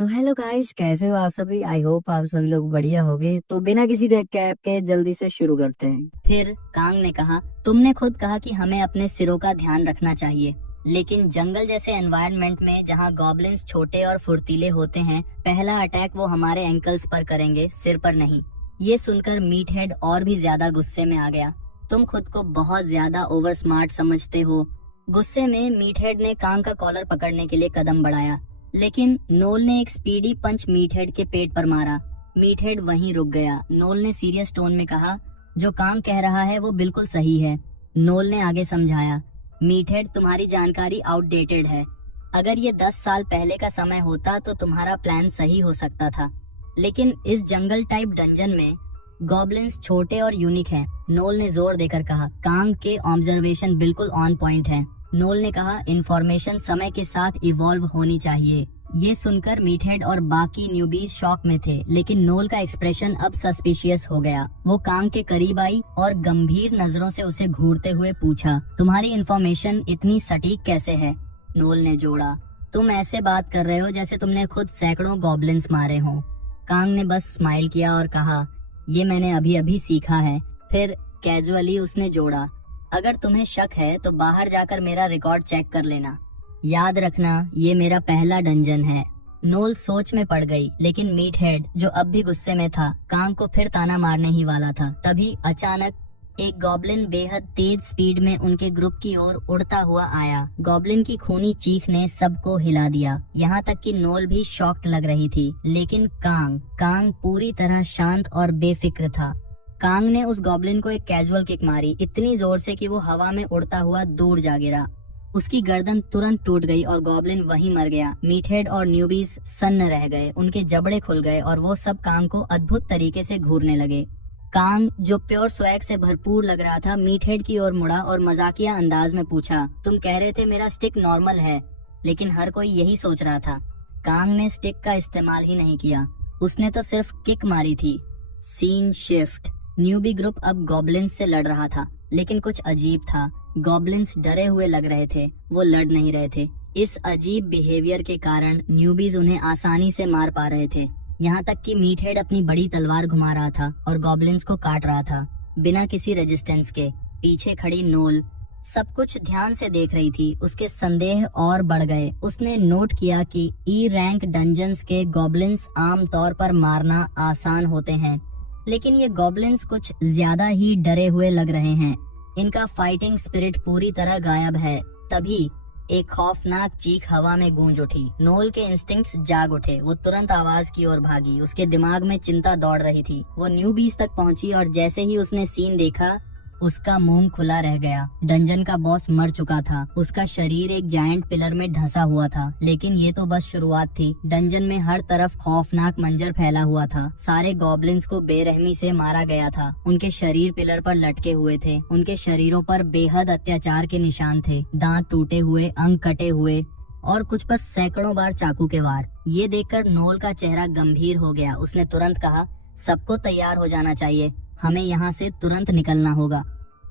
तो hello guys, कैसे हो आप सभी। आई होप आप सभी लोग बढ़िया होगे। तो बिना किसी कैप के जल्दी से शुरू करते हैं। फिर कांग ने कहा, तुमने खुद कहा कि हमें अपने सिरों का ध्यान रखना चाहिए, लेकिन जंगल जैसे एनवायरनमेंट में जहाँ गॉब्लिन्स छोटे और फुर्तीले होते हैं, पहला अटैक वो हमारे एंकल्स पर करेंगे, सिर पर नहीं। ये सुनकर मीट हेड और भी ज्यादा गुस्से में आ गया। तुम खुद को बहुत ज्यादा ओवर स्मार्ट समझते हो। गुस्से में मीट हेड ने कांग का कॉलर पकड़ने के लिए कदम बढ़ाया, लेकिन नोल ने एक स्पीडी पंच मीट हेड के पेट पर मारा। मीट हेड वहीं रुक गया। नोल ने सीरियस टोन में कहा, जो कांग कह रहा है वो बिल्कुल सही है। नोल ने आगे समझाया, मीटहेड, तुम्हारी जानकारी आउटडेटेड है। अगर ये 10 साल पहले का समय होता तो तुम्हारा प्लान सही हो सकता था, लेकिन इस जंगल टाइप डंजन में गॉब्लिन्स छोटे और यूनिक हैं। नोल ने जोर देकर कहा, कांग के ऑब्जर्वेशन बिल्कुल ऑन पॉइंट हैं। नोल ने कहा, इन्फॉर्मेशन समय के साथ इवॉल्व होनी चाहिए। ये सुनकर मीटहेड और बाकी न्यूबीज शॉक में थे, लेकिन नोल का एक्सप्रेशन अब सस्पिशियस हो गया। वो कांग के करीब आई और गंभीर नजरों से उसे घूरते हुए पूछा, तुम्हारी इन्फॉर्मेशन इतनी सटीक कैसे है? नोल ने जोड़ा, तुम ऐसे बात कर रहे हो जैसे तुमने खुद सैकड़ों गॉब्लिन्स मारे हों। कांग ने बस स्माइल किया और कहा, ये मैंने अभी अभी सीखा है। फिर कैजुअली उसने जोड़ा, अगर तुम्हें शक है तो बाहर जाकर मेरा रिकॉर्ड चेक कर लेना। याद रखना, ये मेरा पहला डंजन है। नोल सोच में पड़ गई, लेकिन मीट हेड, जो अब भी गुस्से में था, कांग को फिर ताना मारने ही वाला था। तभी अचानक एक गॉब्लिन बेहद तेज स्पीड में उनके ग्रुप की ओर उड़ता हुआ आया। गॉब्लिन की खूनी चीख ने सबको हिला दिया, यहाँ तक कि नोल भी शॉक्ड लग रही थी। लेकिन कांग पूरी तरह शांत और बेफिक्र था। कांग ने उस गॉब्लिन को एक कैजुअल किक मारी, इतनी जोर से कि वो हवा में उड़ता हुआ दूर जा गिरा। उसकी गर्दन तुरंत टूट गई और गॉब्लिन वहीं मर गया। मीटहेड और न्यूबीज सन्न रह गए, उनके जबड़े खुल गए और वो सब कांग को अद्भुत तरीके से घूरने लगे। कांग, जो प्योर स्वैग से भरपूर लग रहा था, मीटहेड की ओर मुड़ा और मजाकिया अंदाज में पूछा, तुम कह रहे थे मेरा स्टिक नॉर्मल है, लेकिन हर कोई यही सोच रहा था। कांग ने स्टिक का इस्तेमाल ही नहीं किया, उसने तो सिर्फ किक मारी थी। Scene shift. न्यूबी ग्रुप अब गॉब्लिन्स से लड़ रहा था, लेकिन कुछ अजीब था। गॉब्लिन्स डरे हुए लग रहे थे, वो लड़ नहीं रहे थे। इस अजीब बिहेवियर के कारण न्यूबीज उन्हें आसानी से मार पा रहे थे। यहाँ तक कि मीटहेड अपनी बड़ी तलवार घुमा रहा था और गॉब्लिन्स को काट रहा था, बिना किसी रेजिस्टेंस के। पीछे खड़ी नोल सब कुछ ध्यान से देख रही थी। उसके संदेह और बढ़ गए। उसने नोट किया कि ई रैंक डंजन्स के गॉब्लिन्स आम तौर पर मारना आसान होते हैं, लेकिन ये गॉब्लिन्स कुछ ज्यादा ही डरे हुए लग रहे हैं। इनका फाइटिंग स्पिरिट पूरी तरह गायब है। तभी एक खौफनाक चीख हवा में गूंज उठी। नोल के इंस्टिंक्ट्स जाग उठे। वो तुरंत आवाज की ओर भागी। उसके दिमाग में चिंता दौड़ रही थी। वो न्यूबीज तक पहुंची और जैसे ही उसने सीन देखा, उसका मुंह खुला रह गया। डंजन का बॉस मर चुका था। उसका शरीर एक जायंट पिलर में ढसा हुआ था, लेकिन ये तो बस शुरुआत थी। डंजन में हर तरफ खौफनाक मंजर फैला हुआ था। सारे गॉब्लिन्स को बेरहमी से मारा गया था। उनके शरीर पिलर पर लटके हुए थे। उनके शरीरों पर बेहद अत्याचार के निशान थे। दांत टूटे हुए, अंग कटे हुए और कुछ पर सैकड़ों बार चाकू के वार। ये देखकर नोल का चेहरा गंभीर हो गया। उसने तुरंत कहा, सबको तैयार हो जाना चाहिए, हमें यहाँ से तुरंत निकलना होगा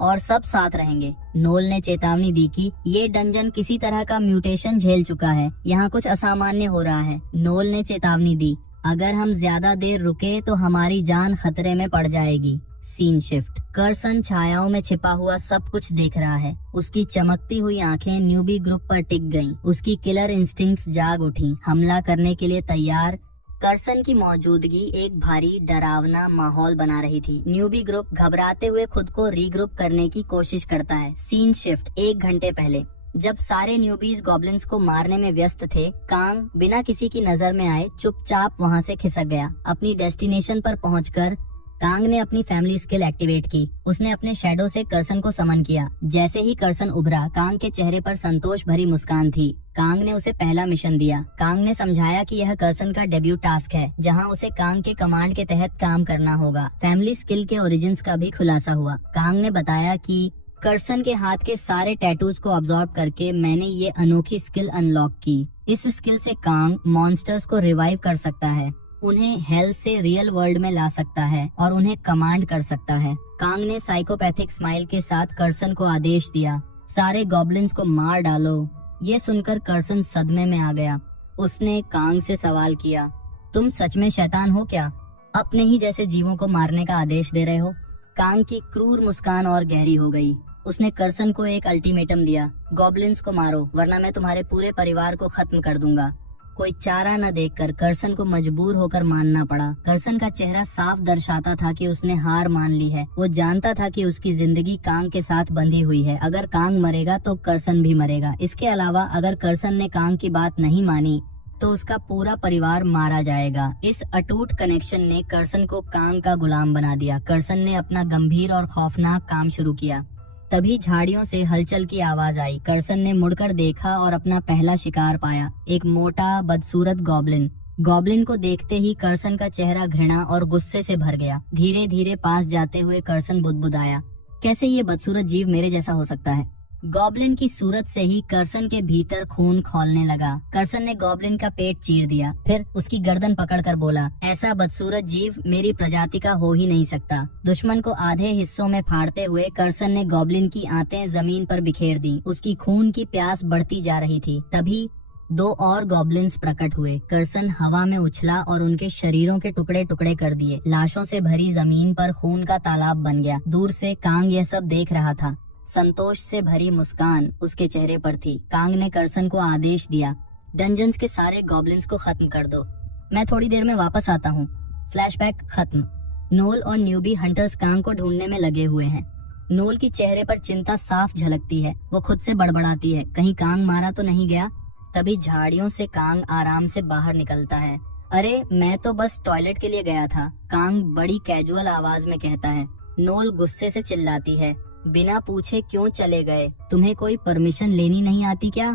और सब साथ रहेंगे। नोल ने चेतावनी दी कि ये डंजन किसी तरह का म्यूटेशन झेल चुका है, यहाँ कुछ असामान्य हो रहा है। नोल ने चेतावनी दी, अगर हम ज्यादा देर रुके तो हमारी जान खतरे में पड़ जाएगी। Scene shift. कर्सन छायाओं में छिपा हुआ सब कुछ देख रहा है। उसकी चमकती हुई आंखें न्यूबी ग्रुप पर टिक गईं। उसकी किलर इंस्टिंक्ट्स जाग उठी, हमला करने के लिए तैयार। कर्सन की मौजूदगी एक भारी डरावना माहौल बना रही थी। न्यूबी ग्रुप घबराते हुए खुद को रीग्रुप करने की कोशिश करता है। Scene shift. 1 घंटे पहले, जब सारे न्यूबीज गॉब्लिन्स को मारने में व्यस्त थे, कांग बिना किसी की नजर में आए चुपचाप वहां से खिसक गया। अपनी डेस्टिनेशन पर पहुंचकर कांग ने अपनी फैमिली स्किल एक्टिवेट की। उसने अपने शैडो से कर्सन को समन किया। जैसे ही कर्सन उभरा, कांग के चेहरे पर संतोष भरी मुस्कान थी। कांग ने उसे पहला मिशन दिया। कांग ने समझाया कि यह कर्सन का डेब्यू टास्क है, जहां उसे कांग के कमांड के तहत काम करना होगा। फैमिली स्किल के ओरिजिन्स का भी खुलासा हुआ। कांग ने बताया कि कर्सन के हाथ के सारे टैटूज को अब्सॉर्ब करके मैंने ये अनोखी स्किल अनलॉक की। इस स्किल से कांग मॉन्स्टर्स को रिवाइव कर सकता है, उन्हें हेल से रियल वर्ल्ड में ला सकता है और उन्हें कमांड कर सकता है। कांग ने साइकोपैथिक स्माइल के साथ कर्सन को आदेश दिया, सारे गॉब्लिन्स को मार डालो। ये सुनकर कर्सन सदमे में आ गया। उसने कांग से सवाल किया, तुम सच में शैतान हो क्या? अपने ही जैसे जीवों को मारने का आदेश दे रहे हो? कांग की क्रूर मुस्कान और गहरी हो गई। उसने कर्सन को एक अल्टीमेटम दिया, गॉब्लिन्स को मारो वरना मैं तुम्हारे पूरे परिवार को खत्म कर दूंगा। कोई चारा न देखकर कर्सन को मजबूर होकर मानना पड़ा। कर्सन का चेहरा साफ दर्शाता था कि उसने हार मान ली है। वो जानता था कि उसकी जिंदगी कांग के साथ बंधी हुई है। अगर कांग मरेगा तो कर्सन भी मरेगा। इसके अलावा अगर कर्सन ने कांग की बात नहीं मानी तो उसका पूरा परिवार मारा जाएगा। इस अटूट कनेक्शन ने कर्सन को कांग का गुलाम बना दिया। कर्सन ने अपना गंभीर और खौफनाक काम शुरू किया। तभी झाड़ियों से हलचल की आवाज आई। कर्सन ने मुड़कर देखा और अपना पहला शिकार पाया, एक मोटा बदसूरत गॉब्लिन। गॉब्लिन को देखते ही कर्सन का चेहरा घृणा और गुस्से से भर गया। धीरे धीरे पास जाते हुए कर्सन बुदबुदाया, कैसे ये बदसूरत जीव मेरे जैसा हो सकता है? गॉब्लिन की सूरत से ही कर्सन के भीतर खून खौलने लगा। कर्सन ने गॉब्लिन का पेट चीर दिया, फिर उसकी गर्दन पकड़कर बोला, ऐसा बदसूरत जीव मेरी प्रजाति का हो ही नहीं सकता। दुश्मन को आधे हिस्सों में फाड़ते हुए कर्सन ने गॉब्लिन की आंतें जमीन पर बिखेर दी। उसकी खून की प्यास बढ़ती जा रही थी। तभी 2 और गॉब्लिन्स प्रकट हुए। कर्सन हवा में उछला और उनके शरीरों के टुकड़े टुकड़े कर दिए। लाशों से भरी जमीन पर खून का तालाब बन गया। दूर से कांग यह सब देख रहा था। संतोष से भरी मुस्कान उसके चेहरे पर थी। कांग ने कर्सन को आदेश दिया, डंजन्स के सारे गॉब्लिन्स को खत्म कर दो, मैं थोड़ी देर में वापस आता हूँ। फ्लैशबैक खत्म। नोल और न्यूबी हंटर्स कांग को ढूंढने में लगे हुए हैं। नोल की चेहरे पर चिंता साफ झलकती है। वो खुद से बड़बड़ाती है, कहीं कांग मारा तो नहीं गया। तभी झाड़ियों से कांग आराम से बाहर निकलता है। अरे मैं तो बस टॉयलेट के लिए गया था, कांग बड़ी कैजुअल आवाज में कहता है। नोल गुस्से से चिल्लाती है, बिना पूछे क्यों चले गए? तुम्हें कोई परमिशन लेनी नहीं आती क्या?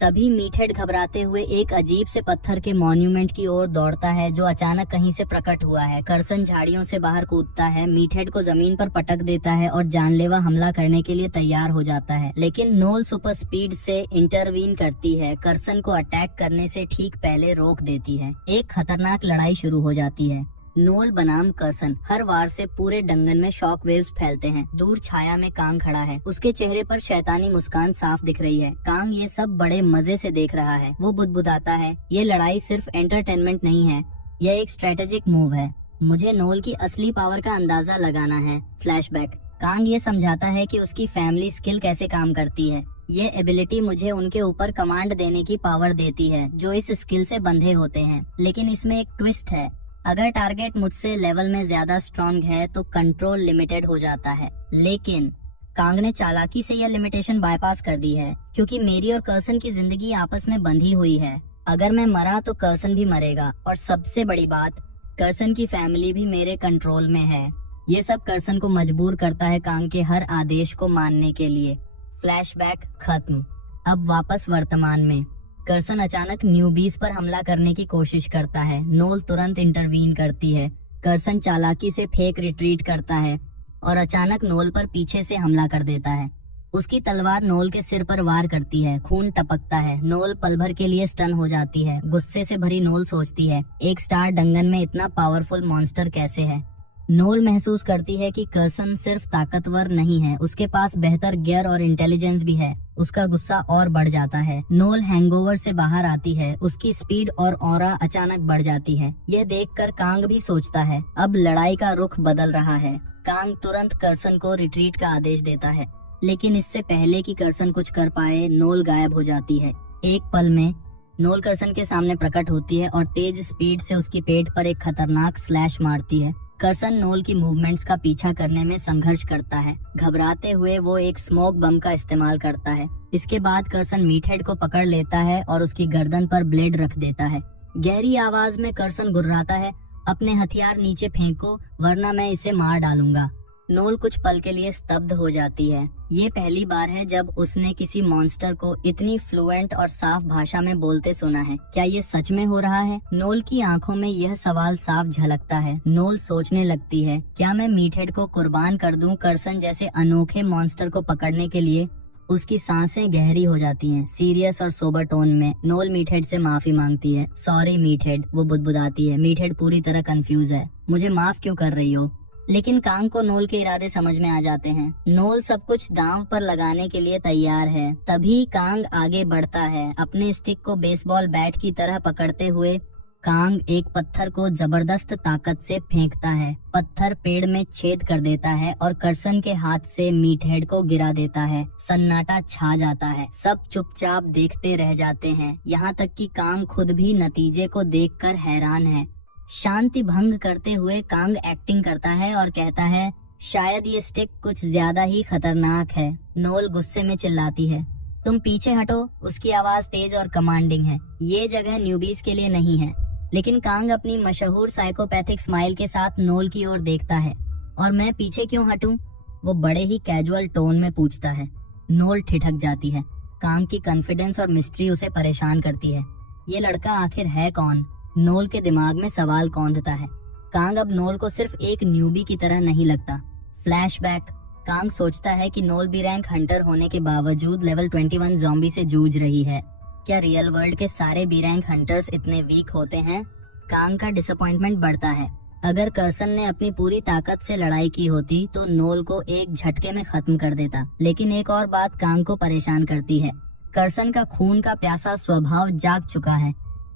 तभी मीटहेड घबराते हुए एक अजीब से पत्थर के मॉन्यूमेंट की ओर दौड़ता है जो अचानक कहीं से प्रकट हुआ है। कर्सन झाड़ियों से बाहर कूदता है, मीटहेड को जमीन पर पटक देता है और जानलेवा हमला करने के लिए तैयार हो जाता है। लेकिन नोल सुपर स्पीड से इंटरवीन करती है, कर्सन को अटैक करने से ठीक पहले रोक देती है। एक खतरनाक लड़ाई शुरू हो जाती है। नोल बनाम कर्सन हर वार से पूरे डंगन में शॉक वेव्स फैलते हैं। दूर छाया में कांग खड़ा है, उसके चेहरे पर शैतानी मुस्कान साफ दिख रही है। कांग ये सब बड़े मजे से देख रहा है। वो बुदबुदाता है, ये लड़ाई सिर्फ एंटरटेनमेंट नहीं है, यह एक स्ट्रेटेजिक मूव है। मुझे नोल की असली पावर का अंदाजा लगाना है। फ्लैशबैक। कांग ये समझाता है कि उसकी फैमिली स्किल कैसे काम करती है। ये एबिलिटी मुझे उनके ऊपर कमांड देने की पावर देती है जो इस स्किल से बंधे होते हैं। लेकिन इसमें एक ट्विस्ट है, अगर टारगेट मुझसे लेवल में ज्यादा स्ट्रॉन्ग है तो कंट्रोल लिमिटेड हो जाता है। लेकिन कांग ने चालाकी से यह लिमिटेशन बाईपास कर दी है, क्योंकि मेरी और कर्सन की जिंदगी आपस में बंधी हुई है। अगर मैं मरा तो कर्सन भी मरेगा, और सबसे बड़ी बात, कर्सन की फैमिली भी मेरे कंट्रोल में है। ये सब कर्सन को मजबूर करता है कांग के हर आदेश को मानने के लिए। फ्लैशबैक खत्म। अब वापस वर्तमान में। कर्सन अचानक न्यूबीज पर हमला करने की कोशिश करता है। नोल तुरंत इंटरवीन करती है। कर्सन चालाकी से फेक रिट्रीट करता है और अचानक नोल पर पीछे से हमला कर देता है। उसकी तलवार नोल के सिर पर वार करती है। खून टपकता है। नोल पल भर के लिए स्टन हो जाती है। गुस्से से भरी नोल सोचती है, एक स्टार डंगन में इतना पावरफुल मॉन्स्टर कैसे है? नोल महसूस करती है कि कर्सन सिर्फ ताकतवर नहीं है, उसके पास बेहतर गियर और इंटेलिजेंस भी है। उसका गुस्सा और बढ़ जाता है। नोल हैंगओवर से बाहर आती है। उसकी स्पीड और ऑरा अचानक बढ़ जाती है। यह देखकर कांग भी सोचता है, अब लड़ाई का रुख बदल रहा है। कांग तुरंत कर्सन को रिट्रीट का आदेश देता है, लेकिन इससे पहले कि कर्सन कुछ कर पाए, नोल गायब हो जाती है। एक पल में नोल कर्सन के सामने प्रकट होती है और तेज स्पीड से उसकी पेट पर एक खतरनाक स्लैश मारती है। कर्सन नोल की मूवमेंट्स का पीछा करने में संघर्ष करता है। घबराते हुए वो एक स्मोक बम का इस्तेमाल करता है। इसके बाद कर्सन मीटहेड को पकड़ लेता है और उसकी गर्दन पर ब्लेड रख देता है। गहरी आवाज में कर्सन गुर्राता है, अपने हथियार नीचे फेंको वरना मैं इसे मार डालूंगा। नोल कुछ पल के लिए स्तब्ध हो जाती है। ये पहली बार है जब उसने किसी मॉन्स्टर को इतनी फ्लुएंट और साफ भाषा में बोलते सुना है। क्या ये सच में हो रहा है? नोल की आंखों में यह सवाल साफ झलकता है। नोल सोचने लगती है, क्या मैं मीटहेड को कुर्बान कर दूं कर्सन जैसे अनोखे मॉन्स्टर को पकड़ने के लिए? उसकी सांसें गहरी हो जाती हैं। सीरियस और सोबर टोन में नोल मीटहेड से माफी मांगती है। सॉरी मीटहेड, वो बुदबुदाती है। मीटहेड पूरी तरह कंफ्यूज है। मुझे माफ क्यों कर रही हो? लेकिन कांग को नोल के इरादे समझ में आ जाते हैं। नोल सब कुछ दांव पर लगाने के लिए तैयार है। तभी कांग आगे बढ़ता है, अपने स्टिक को बेसबॉल बैट की तरह पकड़ते हुए। कांग एक पत्थर को जबरदस्त ताकत से फेंकता है। पत्थर पेड़ में छेद कर देता है और कर्सन के हाथ से मीटहेड को गिरा देता है। सन्नाटा छा जाता है, सब चुपचाप देखते रह जाते हैं, यहाँ तक कि कांग खुद भी नतीजे को देखकर हैरान है। शांति भंग करते हुए कांग एक्टिंग करता है और कहता है, शायद ये स्टिक कुछ ज्यादा ही खतरनाक है। नोल गुस्से में चिल्लाती है, तुम पीछे हटो। उसकी आवाज तेज और कमांडिंग है। ये जगह न्यूबीज के लिए नहीं है। लेकिन कांग अपनी मशहूर साइकोपैथिक स्माइल के साथ नोल की ओर देखता है। और मैं पीछे क्यों हटूं? वो बड़े ही कैजुअल टोन में पूछता है। नोल ठिठक जाती है। कांग की कॉन्फिडेंस और मिस्ट्री उसे परेशान करती है। ये लड़का आखिर है कौन? नोल के दिमाग में सवाल कौंधता है। कांग अब नोल को सिर्फ एक न्यूबी की तरह नहीं लगता। फ्लैशबैक। कांग सोचता है कि नोल बी रैंक हंटर होने के बावजूद लेवल 21 ज़ॉम्बी से जूझ रही है। क्या रियल वर्ल्ड के सारे बी रैंक हंटर्स इतने वीक होते हैं? कांग का डिसअपॉइंटमेंट बढ़ता है। अगर कर्सन ने अपनी पूरी ताकत से लड़ाई की होती तो नोल को एक झटके में खत्म कर देता। लेकिन एक और बात कांग को परेशान करती है। कर्सन का खून का प्यासा स्वभाव जाग चुका है।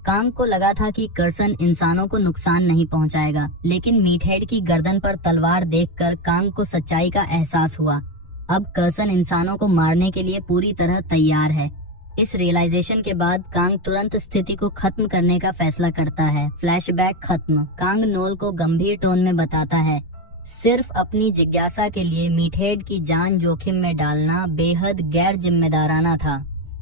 कांग को लगा था कि कर्सन इंसानों को नुकसान नहीं पहुंचाएगा, लेकिन मीटहेड की गर्दन पर तलवार देखकर कांग को सच्चाई का एहसास हुआ। अब कर्सन इंसानों को मारने के लिए पूरी तरह तैयार है। इस रियलाइजेशन के बाद कांग तुरंत स्थिति को खत्म करने का फैसला करता है। फ्लैशबैक खत्म। कांग नोल को गंभीर टोन में बताता है, सिर्फ अपनी जिज्ञासा के लिए मीटहेड की जान जोखिम में डालना बेहद गैर जिम्मेदाराना था।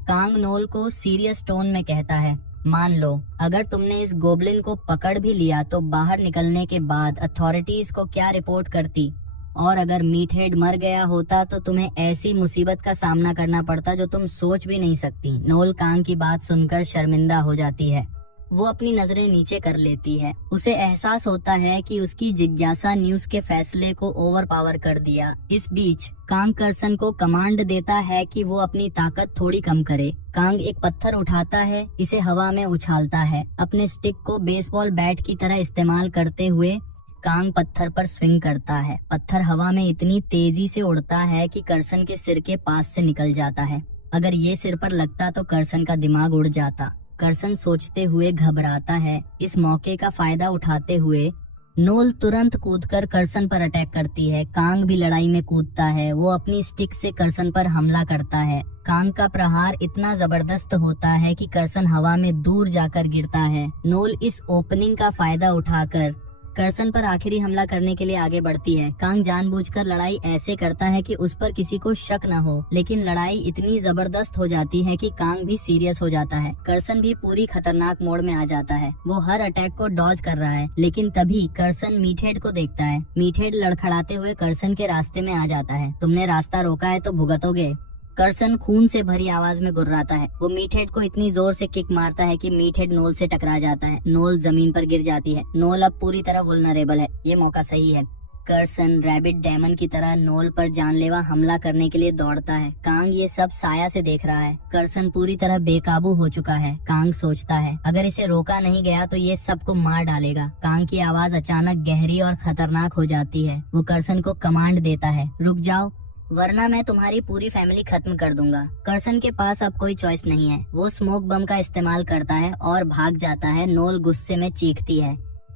कांग नोल को सीरियस टोन में कहता है, मान लो अगर तुमने इस गोबलिन को पकड़ भी लिया तो बाहर निकलने के बाद अथॉरिटीज को क्या रिपोर्ट करती? और अगर मीटहेड मर गया होता तो तुम्हें ऐसी मुसीबत का सामना करना पड़ता जो तुम सोच भी नहीं सकती। नोल कांग की बात सुनकर शर्मिंदा हो जाती है। वो अपनी नजरें नीचे कर लेती है। उसे एहसास होता है कि उसकी जिज्ञासा ने उसके फैसले को ओवरपावर कर दिया। इस बीच कांग कर्सन को कमांड देता है कि वो अपनी ताकत थोड़ी कम करे। कांग एक पत्थर उठाता है, इसे हवा में उछालता है। अपने स्टिक को बेसबॉल बैट की तरह इस्तेमाल करते हुए कांग पत्थर पर स्विंग करता है। पत्थर हवा में इतनी तेजी से उड़ता है कि कर्सन के सिर के पास से निकल जाता है। अगर ये सिर पर लगता तो कर्सन का दिमाग उड़ जाता। कर्सन सोचते हुए घबराता है। इस मौके का फायदा उठाते हुए नोल तुरंत कूदकर कर्सन पर अटैक करती है। कांग भी लड़ाई में कूदता है। वो अपनी स्टिक से कर्सन पर हमला करता है। कांग का प्रहार इतना जबरदस्त होता है कि कर्सन हवा में दूर जाकर गिरता है। नोल इस ओपनिंग का फायदा उठाकर कर्सन पर आखिरी हमला करने के लिए आगे बढ़ती है। कांग जानबूझकर लड़ाई ऐसे करता है कि उस पर किसी को शक न हो, लेकिन लड़ाई इतनी जबरदस्त हो जाती है कि कांग भी सीरियस हो जाता है। कर्सन भी पूरी खतरनाक मोड में आ जाता है। वो हर अटैक को डॉज कर रहा है, लेकिन तभी कर्सन मीटहेड को देखता है। मीटहेड लड़खड़ाते हुए कर्सन के रास्ते में आ जाता है। तुमने रास्ता रोका है तो भुगतोगे। कर्सन खून से भरी आवाज में गुर्राता है। वो मीटहेड को इतनी जोर से किक मारता है कि मीटहेड नोल से टकरा जाता है। नोल जमीन पर गिर जाती है। नोल अब पूरी तरह वुल्नरेबल है। ये मौका सही है। कर्सन रैबिट डेमन की तरह नोल पर जानलेवा हमला करने के लिए दौड़ता है। कांग ये सब साया से देख रहा है। कर्सन पूरी तरह बेकाबू हो चुका है। कांग सोचता है, अगर इसे रोका नहीं गया तो ये सबको मार डालेगा। कांग की आवाज अचानक गहरी और खतरनाक हो जाती है। वो कर्सन को कमांड देता है, रुक जाओ वरना मैं तुम्हारी पूरी फैमिली खत्म कर दूंगा। कर्सन के पास अब कोई चॉइस नहीं है। वो स्मोक बम का इस्तेमाल करता है और भाग जाता है। नोल गुस्से में चीखती है।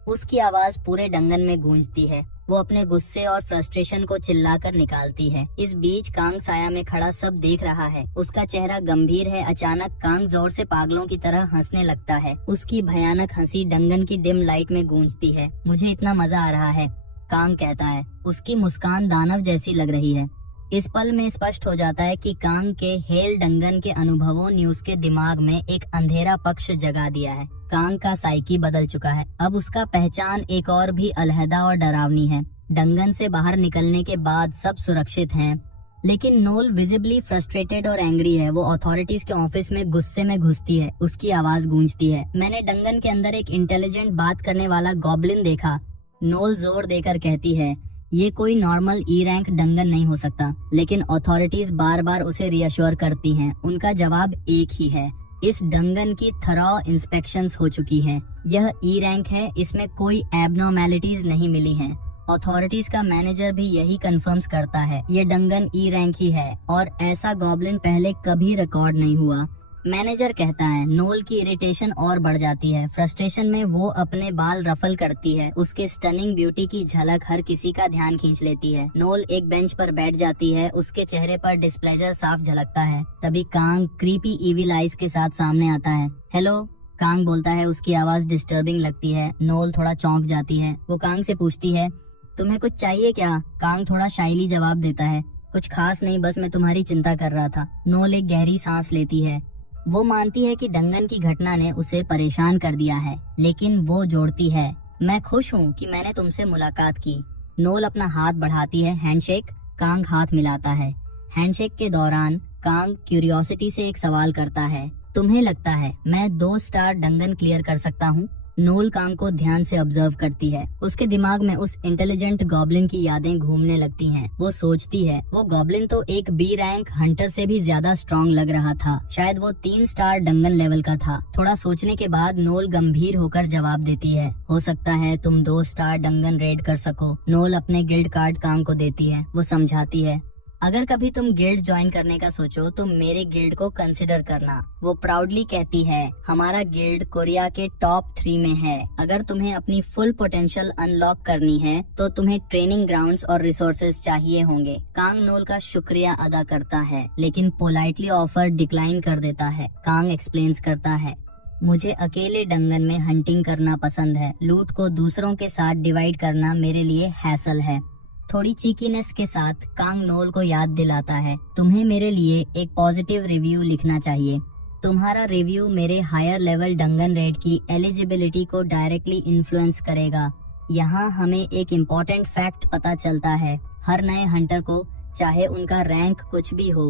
उसकी आवाज पूरे डंगन में गूंजती है। वो अपने गुस्से और फ्रस्ट्रेशन को चिल्लाकर निकालती है। इस बीच कांग साया में खड़ा सब देख रहा है। उसका चेहरा गंभीर है। अचानक कांग जोर से पागलों की तरह हंसने लगता है। उसकी भयानक हंसी डंगन की डिम लाइट में गूंजती है। मुझे इतना मजा आ रहा है, कांग कहता है। उसकी मुस्कान दानव जैसी लग रही है। इस पल में स्पष्ट हो जाता है कि कांग के हेल डंगन के अनुभवों ने उसके दिमाग में एक अंधेरा पक्ष जगा दिया है। कांग का साइकी बदल चुका है। अब उसका पहचान एक और भी अलहदा और डरावनी है। डंगन से बाहर निकलने के बाद सब सुरक्षित हैं, लेकिन नोल विजिबली फ्रस्ट्रेटेड और एंग्री है। वो अथॉरिटीज के ऑफिस में गुस्से में घुसती है। उसकी आवाज गूंजती है, मैंने डंगन के अंदर एक इंटेलिजेंट बात करने वाला गॉब्लिन देखा। नोल जोर देकर कहती है, ये कोई नॉर्मल ई रैंक डंगन नहीं हो सकता। लेकिन अथॉरिटीज बार बार उसे रियश्योर करती हैं। उनका जवाब एक ही है, इस डंगन की थरॉ इंस्पेक्शंस हो चुकी हैं। यह ई रैंक है, इसमें कोई एबनॉर्मेलिटीज नहीं मिली हैं। अथॉरिटीज का मैनेजर भी यही कंफर्म्स करता है, ये डंगन ई रैंक ही है और ऐसा गॉब्लिन पहले कभी रिकॉर्ड नहीं हुआ। मैनेजर कहता है। नोल की इरिटेशन और बढ़ जाती है। फ्रस्ट्रेशन में वो अपने बाल रफल करती है। उसके स्टनिंग ब्यूटी की झलक हर किसी का ध्यान खींच लेती है। नोल एक बेंच पर बैठ जाती है। उसके चेहरे पर डिस्प्लेजर साफ झलकता है। तभी कांग क्रीपी इविल आइज के साथ सामने आता है। हेलो, कांग बोलता है। उसकी आवाज डिस्टर्बिंग लगती है। नोल थोड़ा चौंक जाती है। वो कांग से पूछती है, तुम्हें कुछ चाहिए क्या? कांग थोड़ा शाइली जवाब देता है, कुछ खास नहीं, बस मैं तुम्हारी चिंता कर रहा था। नोल एक गहरी सांस लेती है। वो मानती है कि डंगन की घटना ने उसे परेशान कर दिया है, लेकिन वो जोड़ती है, मैं खुश हूँ कि मैंने तुमसे मुलाकात की। नोल अपना हाथ बढ़ाती है। हैंडशेक। कांग हाथ मिलाता है। हैंडशेक के दौरान कांग क्यूरियोसिटी से एक सवाल करता है, तुम्हें लगता है मैं 2 स्टार डंगन क्लियर कर सकता हूँ? नोल कांग को ध्यान से ऑब्जर्व करती है। उसके दिमाग में उस इंटेलिजेंट गॉब्लिन की यादें घूमने लगती हैं। वो सोचती है, वो गॉब्लिन तो एक बी रैंक हंटर से भी ज्यादा स्ट्रांग लग रहा था। शायद वो 3 स्टार डंगन लेवल का था। थोड़ा सोचने के बाद नोल गंभीर होकर जवाब देती है, हो सकता है तुम 2 स्टार डंगन रेड कर सको। नोल अपने गिल्ड कार्ड कांग को देती है। वो समझाती है, अगर कभी तुम गिल्ड ज्वाइन करने का सोचो तो मेरे गिल्ड को कंसिडर करना। वो प्राउडली कहती है, हमारा गिल्ड कोरिया के टॉप 3 में है। अगर तुम्हें अपनी फुल पोटेंशियल अनलॉक करनी है तो तुम्हें ट्रेनिंग ग्राउंड्स और रिसोर्सेज चाहिए होंगे। कांग नोल का शुक्रिया अदा करता है, लेकिन पोलाइटली ऑफर डिक्लाइन कर देता है। कांग एक्सप्लेन्स करता है, मुझे अकेले डंगन में हंटिंग करना पसंद है। लूट को दूसरों के साथ डिवाइड करना मेरे लिए हैसल है। थोड़ी चीकीनेस के साथ कांग नोल को याद दिलाता है, तुम्हें मेरे लिए एक पॉजिटिव रिव्यू लिखना चाहिए। तुम्हारा रिव्यू मेरे हायर लेवल डंगन रेड की एलिजिबिलिटी को डायरेक्टली इन्फ्लुएंस करेगा। यहाँ हमें एक इम्पोर्टेंट फैक्ट पता चलता है, हर नए हंटर को, चाहे उनका रैंक कुछ भी हो,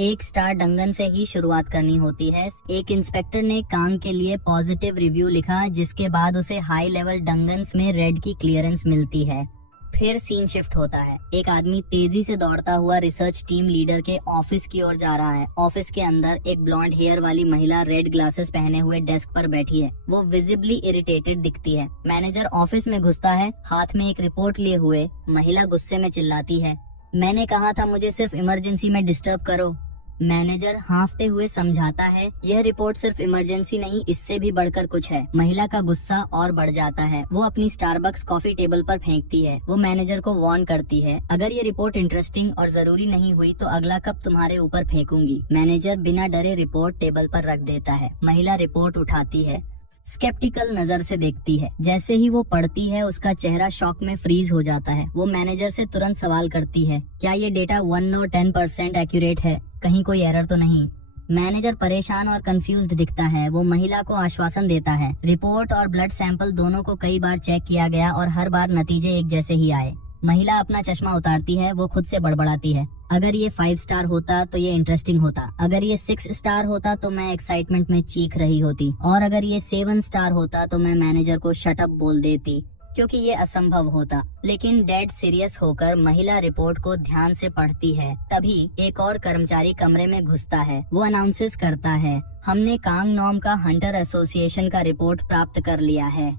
1 स्टार डंगन से ही शुरुआत करनी होती है। एक इंस्पेक्टर ने कांग के लिए पॉजिटिव रिव्यू लिखा, जिसके बाद उसे हाई लेवल डंगन्स में रेड की क्लियरेंस मिलती है। फिर सीन शिफ्ट होता है। एक आदमी तेजी से दौड़ता हुआ रिसर्च टीम लीडर के ऑफिस की ओर जा रहा है। ऑफिस के अंदर एक ब्लॉन्ड हेयर वाली महिला रेड ग्लासेस पहने हुए डेस्क पर बैठी है। वो विजिबली इरिटेटेड दिखती है। मैनेजर ऑफिस में घुसता है, हाथ में एक रिपोर्ट लिए हुए। महिला गुस्से में चिल्लाती है, मैंने कहा था मुझे सिर्फ इमरजेंसी में डिस्टर्ब करो। मैनेजर हांफते हुए समझाता है, यह रिपोर्ट सिर्फ इमरजेंसी नहीं, इससे भी बढ़कर कुछ है। महिला का गुस्सा और बढ़ जाता है। वो अपनी स्टारबक्स कॉफी टेबल पर फेंकती है। वो मैनेजर को वार्न करती है, अगर ये रिपोर्ट इंटरेस्टिंग और जरूरी नहीं हुई तो अगला कप तुम्हारे ऊपर फेंकूंगी। मैनेजर बिना डरे रिपोर्ट टेबल पर रख देता है। महिला रिपोर्ट उठाती है, स्केप्टिकल नजर से देखती है। जैसे ही वो पढ़ती है, उसका चेहरा शॉक में फ्रीज हो जाता है। वो मैनेजर से तुरंत सवाल करती है, क्या ये डेटा 1 और 10% एक्यूरेट है? कहीं कोई एरर तो नहीं? मैनेजर परेशान और कंफ्यूज्ड दिखता है। वो महिला को आश्वासन देता है, रिपोर्ट और ब्लड सैंपल दोनों को कई बार चेक किया गया और हर बार नतीजे एक जैसे ही आए। महिला अपना चश्मा उतारती है। वो खुद से बड़बड़ाती है, अगर ये 5 स्टार होता तो ये इंटरेस्टिंग होता, अगर ये 6 स्टार होता तो मैं एक्साइटमेंट में चीख रही होती, और अगर ये 7 स्टार होता तो मैं मैनेजर को शट अप बोल देती, क्योंकि ये असंभव होता। लेकिन डेड सीरियस होकर महिला रिपोर्ट को ध्यान से पढ़ती है। तभी एक और कर्मचारी कमरे में घुसता है। वो अनाउंसेस करता है, हमने कांग नॉम का हंटर एसोसिएशन का रिपोर्ट प्राप्त कर लिया है।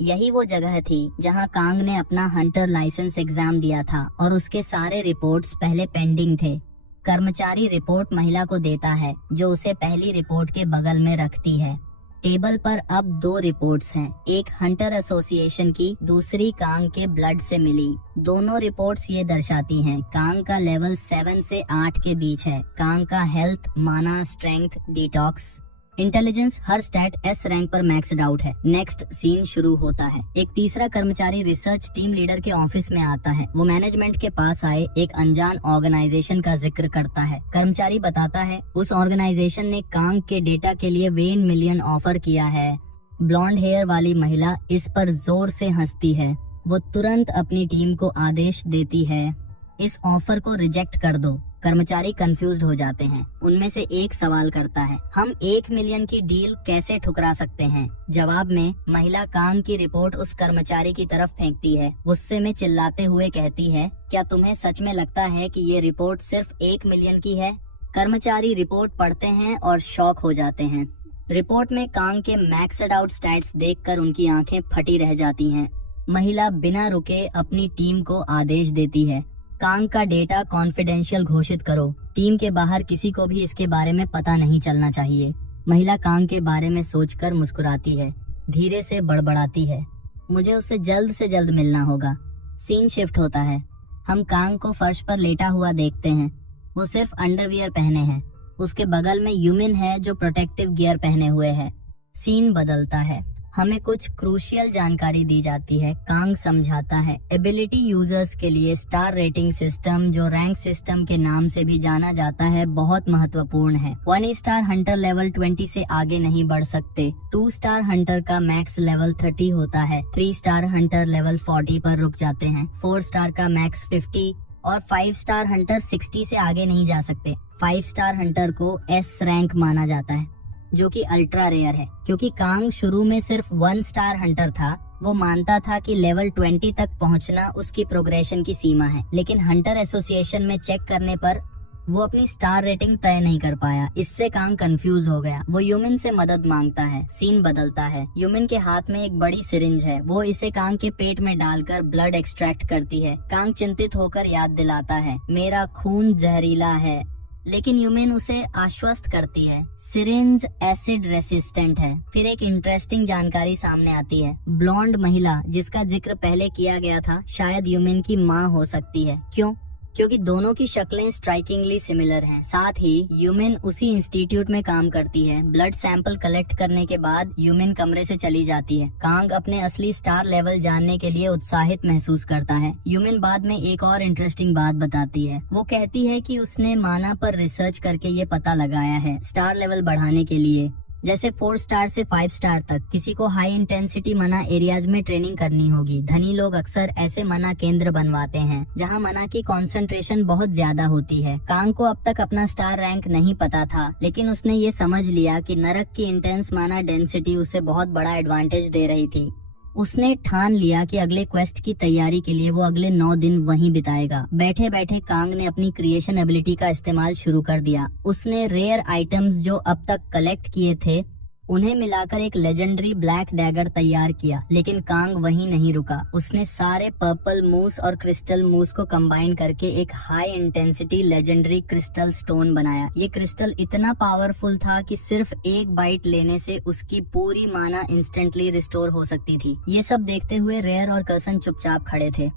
यही वो जगह थी जहां कांग ने अपना हंटर लाइसेंस एग्जाम दिया था और उसके सारे रिपोर्ट्स पहले पेंडिंग थे। कर्मचारी रिपोर्ट महिला को देता है, जो उसे पहली रिपोर्ट के बगल में रखती है। टेबल पर अब 2 रिपोर्ट्स हैं, एक हंटर एसोसिएशन की, दूसरी कांग के ब्लड से मिली। दोनों रिपोर्ट्स ये दर्शाती हैं, कांग का लेवल 7 से 8 के बीच है। कांग का हेल्थ, माना, स्ट्रेंथ, डिटॉक्स, इंटेलिजेंस हर स्टैट S रैंक पर मैक्स्ड आउट है। नेक्स्ट सीन शुरू होता है। एक तीसरा कर्मचारी रिसर्च टीम लीडर के ऑफिस में आता है। वो मैनेजमेंट के पास आए एक अनजान ऑर्गेनाइजेशन का जिक्र करता है। कर्मचारी बताता है, उस ऑर्गेनाइजेशन ने कांग के डेटा के लिए 1 मिलियन ऑफर किया है। ब्लॉन्ड हेयर वाली महिला इस पर जोर से हंसती है। वो तुरंत अपनी टीम को आदेश देती है, इस ऑफर को रिजेक्ट कर दो। कर्मचारी कंफ्यूज्ड हो जाते हैं। उनमें से एक सवाल करता है, हम 1 मिलियन की डील कैसे ठुकरा सकते हैं? जवाब में महिला कांग की रिपोर्ट उस कर्मचारी की तरफ फेंकती है। गुस्से में चिल्लाते हुए कहती है, क्या तुम्हें सच में लगता है कि ये रिपोर्ट सिर्फ 1 मिलियन की है? कर्मचारी रिपोर्ट पढ़ते हैं और शॉक हो जाते हैं। रिपोर्ट में कांग के मैक्स्ड आउट स्टैट्स देखकर उनकी आंखें फटी रह जाती हैं। महिला बिना रुके अपनी टीम को आदेश देती है, कांग का डेटा कॉन्फिडेंशियल घोषित करो, टीम के बाहर किसी को भी इसके बारे में पता नहीं चलना चाहिए। महिला कांग के बारे में सोचकर मुस्कुराती है, धीरे से बड़बड़ाती है, मुझे उससे जल्द से जल्द मिलना होगा। सीन शिफ्ट होता है, हम कांग को फर्श पर लेटा हुआ देखते हैं। वो सिर्फ अंडरवियर पहने हैं। उसके बगल में यूमिन है जो प्रोटेक्टिव गियर पहने हुए है। सीन बदलता है, हमें कुछ क्रूशियल जानकारी दी जाती है। कांग समझाता है, एबिलिटी यूजर्स के लिए स्टार रेटिंग सिस्टम, जो रैंक सिस्टम के नाम से भी जाना जाता है, बहुत महत्वपूर्ण है। 1 स्टार हंटर लेवल 20 से आगे नहीं बढ़ सकते। 2 स्टार हंटर का मैक्स लेवल 30 होता है। 3 स्टार हंटर लेवल 40 पर रुक जाते हैं। 4 स्टार का मैक्स 50 और 5 स्टार हंटर 60 से आगे नहीं जा सकते। 5 स्टार हंटर को एस रैंक माना जाता है, जो कि अल्ट्रा रेयर है। क्योंकि कांग शुरू में सिर्फ 1 स्टार हंटर था, वो मानता था कि लेवल 20 तक पहुंचना उसकी प्रोग्रेशन की सीमा है। लेकिन हंटर एसोसिएशन में चेक करने पर वो अपनी स्टार रेटिंग तय नहीं कर पाया। इससे कांग कंफ्यूज हो गया। वो यूमिन से मदद मांगता है। सीन बदलता है, यूमिन के हाथ में एक बड़ी सिरिंज है। वो इसे कांग के पेट में डालकर ब्लड एक्सट्रैक्ट करती है। कांग चिंतित होकर याद दिलाता है, मेरा खून जहरीला है, लेकिन यूमिन उसे आश्वस्त करती है, सिरिंज एसिड रेसिस्टेंट है। फिर एक इंटरेस्टिंग जानकारी सामने आती है, ब्लॉन्ड महिला जिसका जिक्र पहले किया गया था, शायद यूमिन की माँ हो सकती है। क्यों? क्योंकि दोनों की शक्लें स्ट्राइकिंगली सिमिलर हैं। साथ ही यूमिन उसी इंस्टीट्यूट में काम करती है। ब्लड सैंपल कलेक्ट करने के बाद यूमिन कमरे से चली जाती है। कांग अपने असली स्टार लेवल जानने के लिए उत्साहित महसूस करता है। यूमिन बाद में एक और इंटरेस्टिंग बात बताती है। वो कहती है कि उसने माना पर रिसर्च करके ये पता लगाया है, स्टार लेवल बढ़ाने के लिए, जैसे 4 स्टार से 5 स्टार तक, किसी को हाई इंटेंसिटी मना एरियाज में ट्रेनिंग करनी होगी। धनी लोग अक्सर ऐसे मना केंद्र बनवाते हैं जहां मना की कंसंट्रेशन बहुत ज्यादा होती है। कांग को अब तक अपना स्टार रैंक नहीं पता था, लेकिन उसने ये समझ लिया कि नरक की इंटेंस मना डेंसिटी उसे बहुत बड़ा एडवांटेज दे रही थी। उसने ठान लिया कि अगले क्वेस्ट की तैयारी के लिए वो अगले 9 दिन वहीं बिताएगा। बैठे बैठे कांग ने अपनी क्रिएशन एबिलिटी का इस्तेमाल शुरू कर दिया। उसने रेयर आइटम्स जो अब तक कलेक्ट किए थे उन्हें मिलाकर एक लेजेंडरी ब्लैक डैगर तैयार किया। लेकिन कांग वहीं नहीं रुका। उसने सारे पर्पल मूस और क्रिस्टल मूस को कंबाइन करके एक high intensity legendary crystal stone बनाया। ये क्रिस्टल इतना पावरफुल था कि सिर्फ एक बाइट लेने से उसकी पूरी माना इंस्टेंटली रिस्टोर हो सकती थी। ये सब देखते हुए रेयर और कर्सन चुपचाप खड़े थे।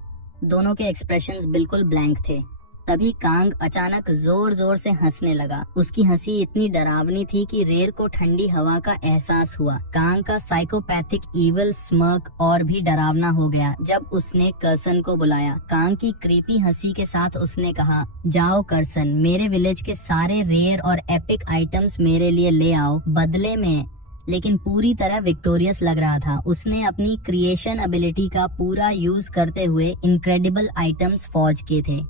दोनों के एक्सप्रेशंस बिल्कुल ब्लैंक थे। तभी कांग अचानक जोर जोर से हंसने लगा। उसकी हंसी इतनी डरावनी थी कि रेयर को ठंडी हवा का एहसास हुआ। कांग का साइकोपैथिक इविल स्मर्क और भी डरावना हो गया जब उसने कर्सन को बुलाया। कांग की क्रीपी हंसी के साथ उसने कहा, जाओ कर्सन, मेरे विलेज के सारे रेयर और एपिक आइटम्स मेरे लिए ले आओ बदले में। लेकिन पूरी तरह विक्टोरियस लग रहा था। उसने अपनी क्रिएशन एबिलिटी का पूरा यूज करते हुए इनक्रेडिबल आइटम्स फौज के थे।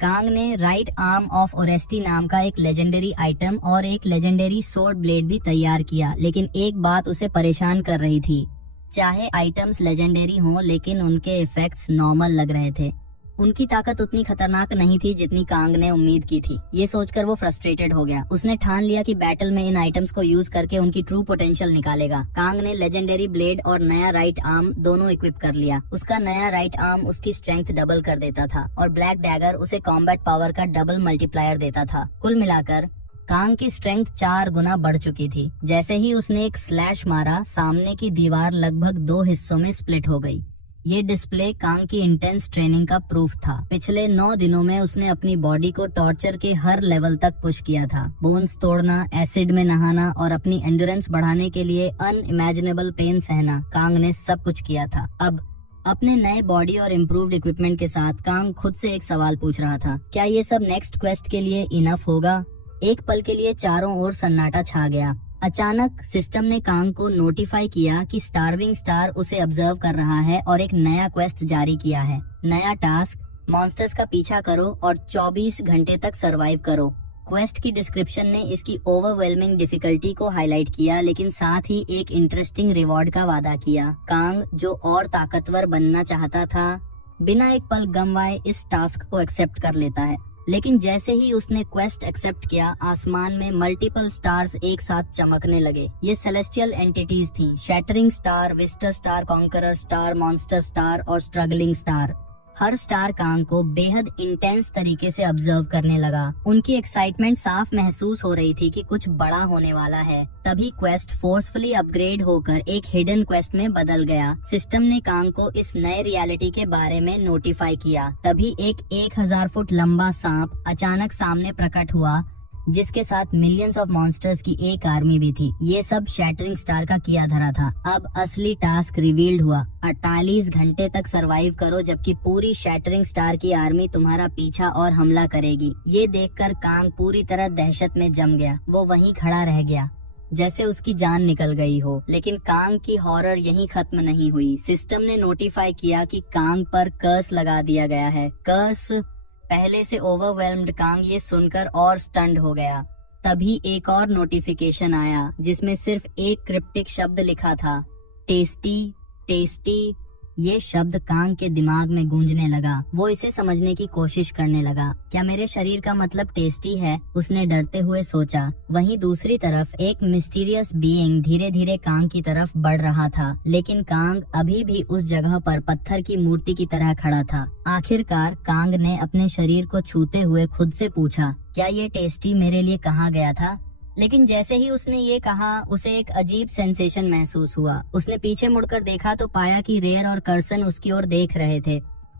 कांग ने राइट आर्म ऑफ ओरेस्टी नाम का एक लेजेंडरी आइटम और एक लेजेंडरी सोर्ड ब्लेड भी तैयार किया। लेकिन एक बात उसे परेशान कर रही थी, चाहे आइटम्स लेजेंडरी हों लेकिन उनके इफेक्ट्स नॉर्मल लग रहे थे। उनकी ताकत उतनी खतरनाक नहीं थी जितनी कांग ने उम्मीद की थी। ये सोचकर वो फ्रस्ट्रेटेड हो गया। उसने ठान लिया कि बैटल में इन आइटम्स को यूज करके उनकी ट्रू पोटेंशियल निकालेगा। कांग ने लेजेंडरी ब्लेड और नया राइट आर्म दोनों इक्विप कर लिया। उसका नया राइट आर्म उसकी स्ट्रेंथ डबल कर देता था और ब्लैक डैगर उसे कॉम्बैट पावर का डबल मल्टीप्लायर देता था। कुल मिलाकर कांग की स्ट्रेंथ 4 गुना बढ़ चुकी थी। जैसे ही उसने एक स्लैश मारा, सामने की दीवार लगभग 2 हिस्सों में स्प्लिट हो गई। ये डिस्प्ले कांग की इंटेंस ट्रेनिंग का प्रूफ था। पिछले 9 दिनों में उसने अपनी बॉडी को टॉर्चर के हर लेवल तक पुश किया था। बोन्स तोड़ना, एसिड में नहाना और अपनी एंड्योरेंस बढ़ाने के लिए अनइमेजिनेबल पेन सहना, कांग ने सब कुछ किया था। अब अपने नए बॉडी और इम्प्रूव्ड इक्विपमेंट के साथ कांग खुद से एक सवाल पूछ रहा था, क्या ये सब नेक्स्ट क्वेस्ट के लिए इनफ होगा? एक पल के लिए चारों ओर सन्नाटा छा गया। अचानक सिस्टम ने कांग को नोटिफाई किया कि स्टार्विंग स्टार उसे ऑब्जर्व कर रहा है और एक नया क्वेस्ट जारी किया है। नया टास्क, मॉन्स्टर्स का पीछा करो और 24 घंटे तक सरवाइव करो। क्वेस्ट की डिस्क्रिप्शन ने इसकी ओवरवेलमिंग डिफिकल्टी को हाईलाइट किया, लेकिन साथ ही एक इंटरेस्टिंग रिवॉर्ड का वादा किया। कांग, जो और ताकतवर बनना चाहता था, बिना एक पल गंवाए इस टास्क को एक्सेप्ट कर लेता है। लेकिन जैसे ही उसने क्वेस्ट एक्सेप्ट किया, आसमान में मल्टीपल स्टार्स एक साथ चमकने लगे। ये सेलेस्टियल एंटिटीज थीं, शैटरिंग स्टार, विस्टर star, conqueror star, monster star और स्ट्रगलिंग स्टार। हर स्टार कांग को बेहद इंटेंस तरीके से ऑब्जर्व करने लगा। उनकी एक्साइटमेंट साफ महसूस हो रही थी कि कुछ बड़ा होने वाला है। तभी क्वेस्ट फोर्सफुली अपग्रेड होकर एक हिडन क्वेस्ट में बदल गया। सिस्टम ने कांग को इस नए रियलिटी के बारे में नोटिफाई किया। तभी एक 1000 फुट लंबा सांप अचानक सामने प्रकट हुआ, जिसके साथ मिलियंस ऑफ मॉन्स्टर्स की एक आर्मी भी थी। ये सब शैटरिंग स्टार का किया धरा था। अब असली टास्क रिवील्ड हुआ। 48 घंटे तक सरवाइव करो, जबकि पूरी शैटरिंग स्टार की आर्मी तुम्हारा पीछा और हमला करेगी। ये देखकर कांग पूरी तरह दहशत में जम गया। वो वहीं खड़ा रह गया, जैसे उसकी जान निकल गई हो। लेकिन कांग की हॉरर यहीं खत्म नहीं हुई। सिस्टम ने नोटिफाई किया कि कांग पर कर्स लगा दिया गया है। कर्स। पहले से ओवरवेल्म्ड कांग ये सुनकर और स्टन्ड हो गया। तभी एक और नोटिफिकेशन आया, जिसमें सिर्फ एक क्रिप्टिक शब्द लिखा था, टेस्टी टेस्टी। ये शब्द कांग के दिमाग में गूंजने लगा। वो इसे समझने की कोशिश करने लगा। क्या मेरे शरीर का मतलब टेस्टी है? उसने डरते हुए सोचा। वहीं दूसरी तरफ एक मिस्टीरियस बीइंग धीरे धीरे कांग की तरफ बढ़ रहा था, लेकिन कांग अभी भी उस जगह पर पत्थर की मूर्ति की तरह खड़ा था। आखिरकार कांग ने अपने शरीर को छूते हुए खुद से पूछा, क्या ये टेस्टी मेरे लिए कहा गया था? लेकिन जैसे ही उसने ये कहा, उसे एक अजीब सेंसेशन महसूस हुआ। उसने पीछे मुड़कर देखा तो पाया कि रेयर और कर्सन उसकी ओर देख रहे थे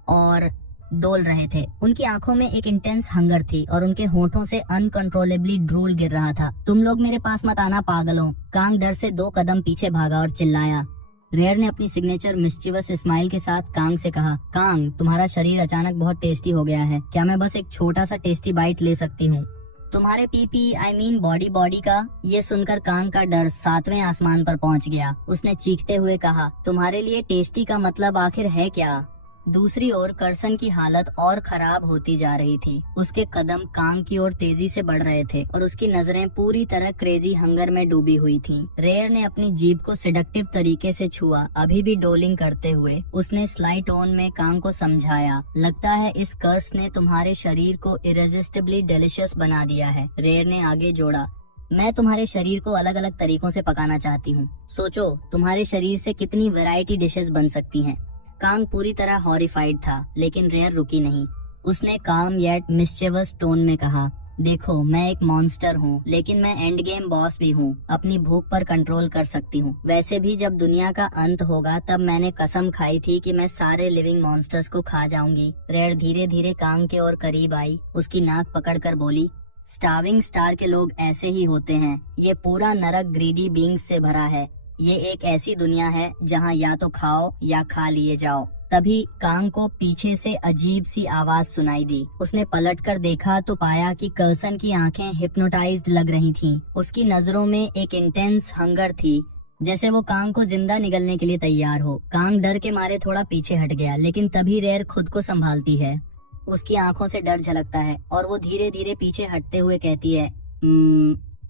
और डोल रहे थे। उनकी आंखों में एक इंटेंस हंगर थी और उनके होठों से अनकंट्रोलेबली ड्रूल गिर रहा था। तुम लोग मेरे पास मत आना पागलों। कांग डर से 2 कदम पीछे भागा और चिल्लाया। रेयर ने अपनी सिग्नेचर मिस्चीवस स्माइल के साथ कांग से कहा, कांग, तुम्हारा शरीर अचानक बहुत टेस्टी हो गया है। क्या मैं बस एक छोटा सा टेस्टी बाइट ले सकती हूँ? तुम्हारे पीपी आई मीन बॉडी का। ये सुनकर कांग का डर 7वें आसमान पर पहुंच गया। उसने चीखते हुए कहा, तुम्हारे लिए टेस्टी का मतलब आखिर है क्या? दूसरी ओर कर्सन की हालत और खराब होती जा रही थी। उसके कदम कांग की ओर तेजी से बढ़ रहे थे और उसकी नजरें पूरी तरह क्रेजी हंगर में डूबी हुई थीं। रेयर ने अपनी जीभ को सिडक्टिव तरीके से छुआ, अभी भी डोलिंग करते हुए। उसने स्लाइट टोन में कांग को समझाया, लगता है इस कर्स ने तुम्हारे शरीर को इरेजिस्टिबली डिलिशियस बना दिया है। रेयर ने आगे जोड़ा, मैं तुम्हारे शरीर को अलग अलग तरीकों से पकाना चाहती हूँ। सोचो तुम्हारे शरीर से कितनी वैरायटी डिशेस बन सकती हैं। कांग पूरी तरह हॉरिफाइड था, लेकिन रेयर रुकी नहीं। उसने काम येट मिस्चेवस टोन में कहा, देखो मैं एक मॉन्स्टर हूँ, लेकिन मैं एंड गेम बॉस भी हूँ। अपनी भूख पर कंट्रोल कर सकती हूँ। वैसे भी जब दुनिया का अंत होगा तब मैंने कसम खाई थी कि मैं सारे लिविंग मॉन्स्टर्स को खा जाऊंगी। रेयर धीरे धीरे कांग के और करीब आई, उसकी नाक पकड़कर बोली, स्टार्विंग स्टार के लोग ऐसे ही होते हैं। ये पूरा नरक ग्रीडी बींग्स से भरा है। ये एक ऐसी दुनिया है जहाँ या तो खाओ या खा लिए जाओ। तभी कांग को पीछे से अजीब सी आवाज सुनाई दी। उसने पलटकर देखा तो पाया कि कर्सन की आंखें हिप्नोटाइज्ड लग रही थीं। उसकी नजरों में एक इंटेंस हंगर थी, जैसे वो कांग को जिंदा निगलने के लिए तैयार हो। कांग डर के मारे थोड़ा पीछे हट गया, लेकिन तभी रेयर खुद को संभालती है। उसकी आंखों से डर झलकता है और वो धीरे धीरे पीछे हटते हुए कहती है,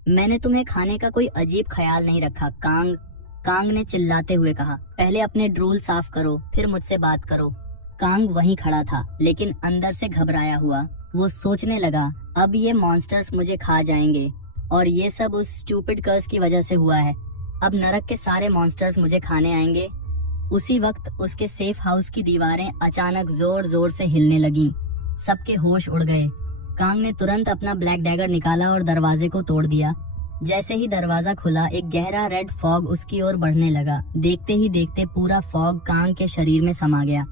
मैंने तुम्हें खाने का कोई अजीब ख्याल नहीं रखा कांग। कांग ने चिल्लाते हुए कहा, पहले अपने ड्रूल साफ करो, फिर मुझसे बात करो। कांग वहीं खड़ा था, लेकिन अंदर से घबराया हुआ। वो सोचने लगा, अब ये मॉन्स्टर्स मुझे खा जाएंगे और ये सब उस स्टूपिड कर्स की वजह से हुआ है। अब नरक के सारे मॉन्स्टर्स मुझे खाने आएंगे। उसी वक्त उसके सेफ हाउस की दीवारें अचानक जोर जोर से हिलने लगीं। सबके होश उड़ गए। कांग ने तुरंत अपना ब्लैक डैगर निकाला और दरवाजे को तोड़ दिया। जैसे ही दरवाजा खुला, एक गहरा रेड फॉग उसकी ओर बढ़ने लगा। देखते ही देखते पूरा फॉग कांग के शरीर में समा गया।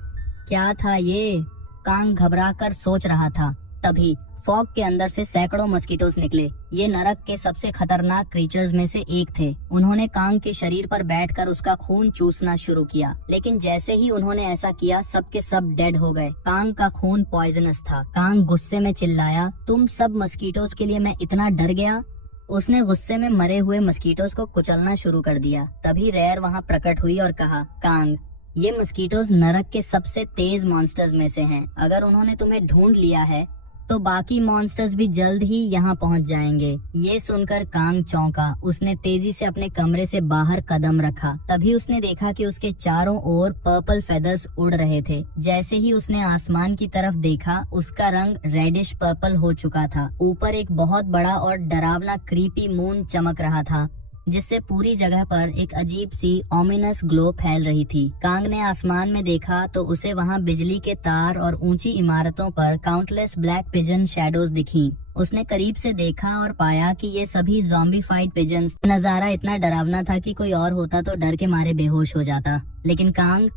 क्या था ये? कांग घबरा कर सोच रहा था। तभी फॉग के अंदर से सैकड़ों मस्कीटोस निकले। ये नरक के सबसे खतरनाक क्रीचर्स में से एक थे। उन्होंने कांग के शरीर पर बैठकर उसका खून चूसना शुरू किया, लेकिन जैसे ही उन्होंने ऐसा किया, सबके सब डेड हो गए। कांग का खून पॉइजनस था। कांग गुस्से में चिल्लाया, तुम सब मस्कीटोस के लिए मैं इतना डर गया? उसने गुस्से में मरे हुए मस्कीटोस को कुचलना शुरू कर दिया। तभी रेयर वहाँ प्रकट हुई और कहा, कांग, ये मस्कीटोस नरक के सबसे तेज मॉन्स्टर्स में से हैं। अगर उन्होंने तुम्हें ढूंढ लिया है तो बाकी मॉन्स्टर्स भी जल्द ही यहाँ पहुँच जाएंगे। ये सुनकर कांग चौंका। उसने तेजी से अपने कमरे से बाहर कदम रखा। तभी उसने देखा कि उसके चारों ओर पर्पल फेदर्स उड़ रहे थे। जैसे ही उसने आसमान की तरफ देखा, उसका रंग रेडिश पर्पल हो चुका था। ऊपर एक बहुत बड़ा और डरावना क्रीपी मून चमक रहा था, जिससे पूरी जगह पर एक अजीब सी ओमिनस ग्लो फैल रही थी। कांग ने आसमान में देखा तो उसे वहाँ बिजली के तार और ऊंची इमारतों पर काउंटलेस ब्लैक पिजन शैडोज दिखी। उसने करीब से देखा और पाया कि ये सभी ज़ॉम्बीफाइड पिजन्स। नजारा इतना डरावना था कि कोई और होता तो डर के मारे बेहोश हो जाता। लेकिन कांग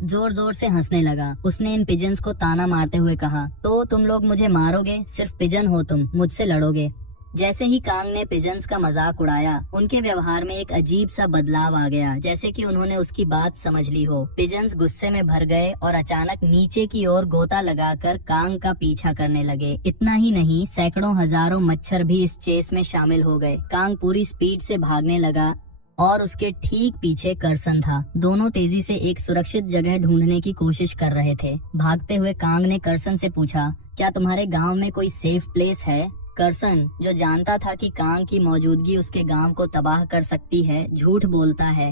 जोर जोर से हंसने लगा। उसने इन पिजन्स को ताना मारते हुए कहा, तो तुम लोग मुझे मारोगे? सिर्फ पिजन हो तुम, मुझसे लड़ोगे? जैसे ही कांग ने पिजन्स का मजाक उड़ाया, उनके व्यवहार में एक अजीब सा बदलाव आ गया, जैसे कि उन्होंने उसकी बात समझ ली हो। पिजन्स गुस्से में भर गए और अचानक नीचे की ओर गोता लगाकर कांग का पीछा करने लगे। इतना ही नहीं, सैकड़ों हजारों मच्छर भी इस चेस में शामिल हो गए। कांग पूरी स्पीड से भागने लगा और उसके ठीक पीछे करसन था। दोनों तेजी से एक सुरक्षित जगह ढूंढने की कोशिश कर रहे थे। भागते हुए कांग ने करसन से पूछा, क्या तुम्हारे गाँव में कोई सेफ प्लेस है? करसन, जो जानता था कि कांग की मौजूदगी उसके गांव को तबाह कर सकती है, झूठ बोलता है।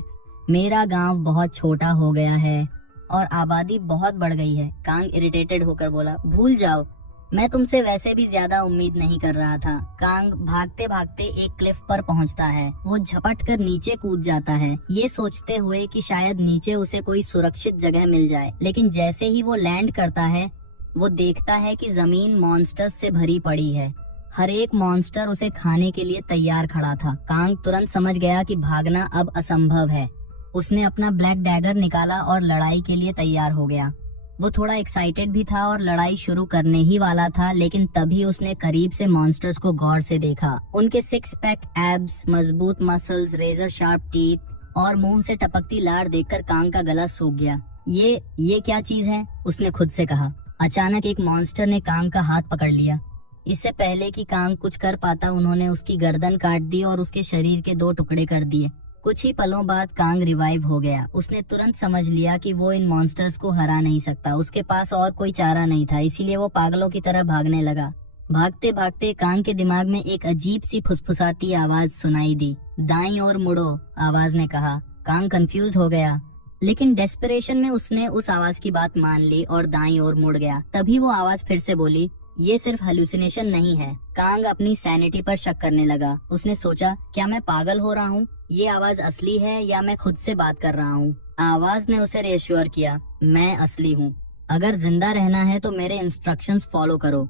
मेरा गांव बहुत छोटा हो गया है और आबादी बहुत बढ़ गई है। कांग इरिटेटेड होकर बोला, भूल जाओ, मैं तुमसे वैसे भी ज्यादा उम्मीद नहीं कर रहा था। कांग भागते भागते एक क्लिफ पर पहुंचता है। वो झपट कर नीचे कूद जाता है, ये सोचते हुए कि शायद नीचे उसे कोई सुरक्षित जगह मिल जाए। लेकिन जैसे ही वो लैंड करता है, वो देखता है कि जमीन मॉन्स्टर्स से भरी पड़ी है। हर एक मॉन्स्टर उसे खाने के लिए तैयार खड़ा था। कांग तुरंत समझ गया कि भागना अब असंभव है। उसने अपना ब्लैक डैगर निकाला और लड़ाई के लिए तैयार हो गया। वो थोड़ा एक्साइटेड भी था और लड़ाई शुरू करने ही वाला था, लेकिन तभी उसने करीब से मॉन्स्टर्स को गौर से देखा। उनके 6 पैक एब्स, मजबूत मसल्स, रेजर शार्प टीथ और मुंह से टपकती लार देखकर कांग का गला सूख गया। ये क्या चीज है? उसने खुद से कहा। अचानक एक मॉन्स्टर ने कांग का हाथ पकड़ लिया। इससे पहले कि कांग कुछ कर पाता, उन्होंने उसकी गर्दन काट दी और उसके शरीर के 2 टुकड़े कर दिए। कुछ ही पलों बाद कांग रिवाइव हो गया। उसने तुरंत समझ लिया कि वो इन मॉन्स्टर्स को हरा नहीं सकता। उसके पास और कोई चारा नहीं था, इसीलिए वो पागलों की तरह भागने लगा। भागते भागते कांग के दिमाग में एक अजीब सी फुसफुसाती आवाज सुनाई दी। दाईं ओर मुड़ो, आवाज ने कहा। कांग कंफ्यूज हो गया, लेकिन डेस्परेशन में उसने उस आवाज की बात मान ली और दाईं ओर मुड़ गया। तभी वो आवाज फिर से बोली, ये सिर्फ हेलुसिनेशन नहीं है। कांग अपनी सैनिटी पर शक करने लगा। उसने सोचा, क्या मैं पागल हो रहा हूँ? ये आवाज असली है या मैं खुद से बात कर रहा हूँ? आवाज ने उसे रिएश्योर किया, मैं असली हूँ। अगर जिंदा रहना है तो मेरे इंस्ट्रक्शंस फॉलो करो।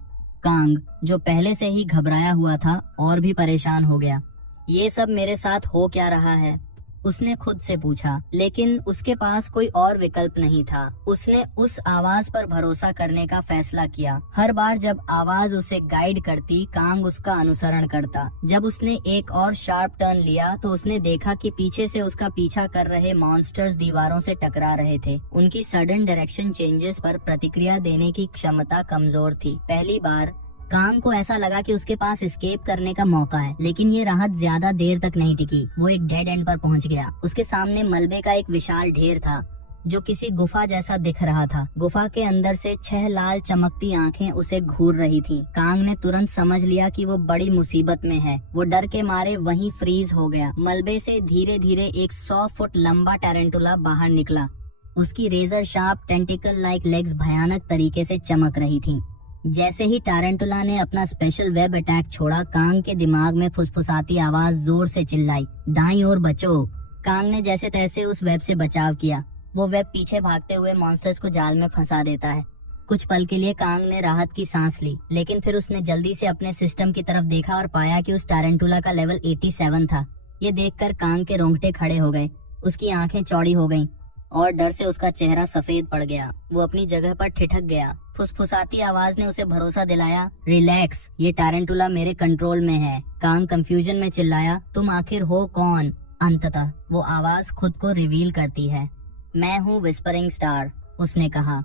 कांग, जो पहले से ही घबराया हुआ था, और भी परेशान हो गया। ये सब मेरे साथ हो क्या रहा है? उसने खुद से पूछा, लेकिन उसके पास कोई और विकल्प नहीं था। उसने उस आवाज पर भरोसा करने का फैसला किया। हर बार जब आवाज उसे गाइड करती, कांग उसका अनुसरण करता। जब उसने एक और शार्प टर्न लिया तो उसने देखा कि पीछे से उसका पीछा कर रहे मॉन्स्टर्स दीवारों से टकरा रहे थे। उनकी सडन डायरेक्शन चेंजेस पर प्रतिक्रिया देने की क्षमता कमजोर थी। पहली बार कांग को ऐसा लगा कि उसके पास एस्केप करने का मौका है, लेकिन ये राहत ज्यादा देर तक नहीं टिकी। वो एक डेड एंड पर पहुंच गया। उसके सामने मलबे का एक विशाल ढेर था, जो किसी गुफा जैसा दिख रहा था। गुफा के अंदर से 6 लाल चमकती आंखें उसे घूर रही थीं। कांग ने तुरंत समझ लिया कि वो बड़ी मुसीबत में है। वो डर के मारे वहीं फ्रीज हो गया। मलबे से धीरे धीरे एक 100 फुट लंबा टैरेंटुला बाहर निकला। उसकी razor sharp tentacle like legs भयानक तरीके से चमक रही थीं। जैसे ही टारेंटुला ने अपना स्पेशल वेब अटैक छोड़ा, कांग के दिमाग में फुसफुसाती आवाज जोर से चिल्लाई, दाईं ओर बचो। कांग ने जैसे तैसे उस वेब से बचाव किया। वो वेब पीछे भागते हुए मॉन्स्टर्स को जाल में फंसा देता है। कुछ पल के लिए कांग ने राहत की सांस ली, लेकिन फिर उसने जल्दी से अपने सिस्टम की तरफ देखा और पाया कि उस टारेंटुला का लेवल 87 था। ये देखकर कांग के रोंगटे खड़े हो गए। उसकी आंखें चौड़ी हो गईं और डर से उसका चेहरा सफेद पड़ गया। वो अपनी जगह पर ठिठक गया। फुसफुसाती आवाज ने उसे भरोसा दिलाया, रिलैक्स, ये टारेंटुला मेरे कंट्रोल में है। कांग कंफ्यूजन में चिल्लाया, तुम आखिर हो कौन? अंततः वो आवाज खुद को रिवील करती है। मैं हूँ विस्परिंग स्टार, उसने कहा।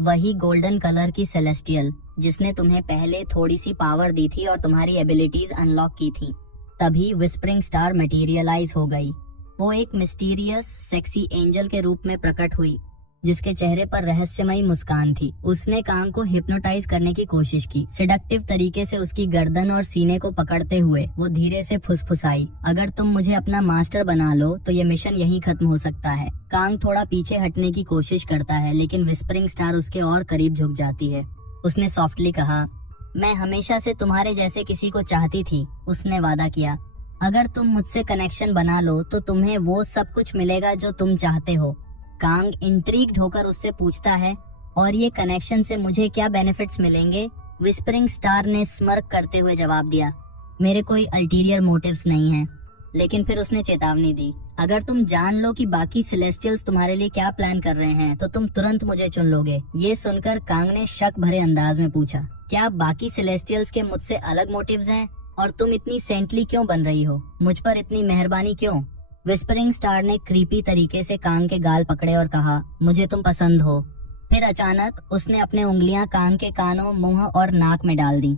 वही गोल्डन कलर की सेलेस्टियल जिसने तुम्हें पहले थोड़ी सी पावर दी थी और तुम्हारी एबिलिटीज अनलॉक की थी। तभी विस्परिंग स्टार मटेरियलाइज हो गई। वो एक मिस्टीरियस सेक्सी एंजल के रूप में प्रकट हुई। जिसके चेहरे पर रहस्यमयी मुस्कान थी। उसने कांग को हिप्नोटाइज करने की कोशिश की। सिडक्टिव तरीके से उसकी गर्दन और सीने को पकड़ते हुए वो धीरे से फुसफुसाई, अगर तुम मुझे अपना मास्टर बना लो तो ये मिशन यहीं खत्म हो सकता है। कांग थोड़ा पीछे हटने की कोशिश करता है, लेकिन विस्परिंग स्टार उसके और करीब झुक जाती है। उसने सॉफ्टली कहा, मैं हमेशा से तुम्हारे जैसे किसी को चाहती थी। उसने वादा किया, अगर तुम मुझसे कनेक्शन बना लो तो तुम्हें वो सब कुछ मिलेगा जो तुम चाहते हो। कांग इंट्रीग्ड होकर उससे पूछता है, और ये कनेक्शन से मुझे क्या बेनिफिट्स मिलेंगे? विस्परिंग स्टार ने स्मर्क करते हुए जवाब दिया, मेरे कोई अल्टीरियर मोटिव्स नहीं हैं। लेकिन फिर उसने चेतावनी दी, अगर तुम जान लो कि बाकी सेलेस्टियल्स तुम्हारे लिए क्या प्लान कर रहे हैं तो तुम तुरंत मुझे चुन लोगे। ये सुनकर कांग ने शक भरे अंदाज में पूछा, क्या बाकी सेलेस्टियल्स के मुझसे अलग मोटिव्स हैं? और तुम इतनी सेंटली क्यों बन रही हो? मुझ पर इतनी मेहरबानी क्यों? विस्परिंग स्टार ने क्रीपी तरीके से कांग के गाल पकड़े और कहा, मुझे तुम पसंद हो। फिर अचानक उसने अपने उंगलियां कांग के कानों, मुंह और नाक में डाल दी।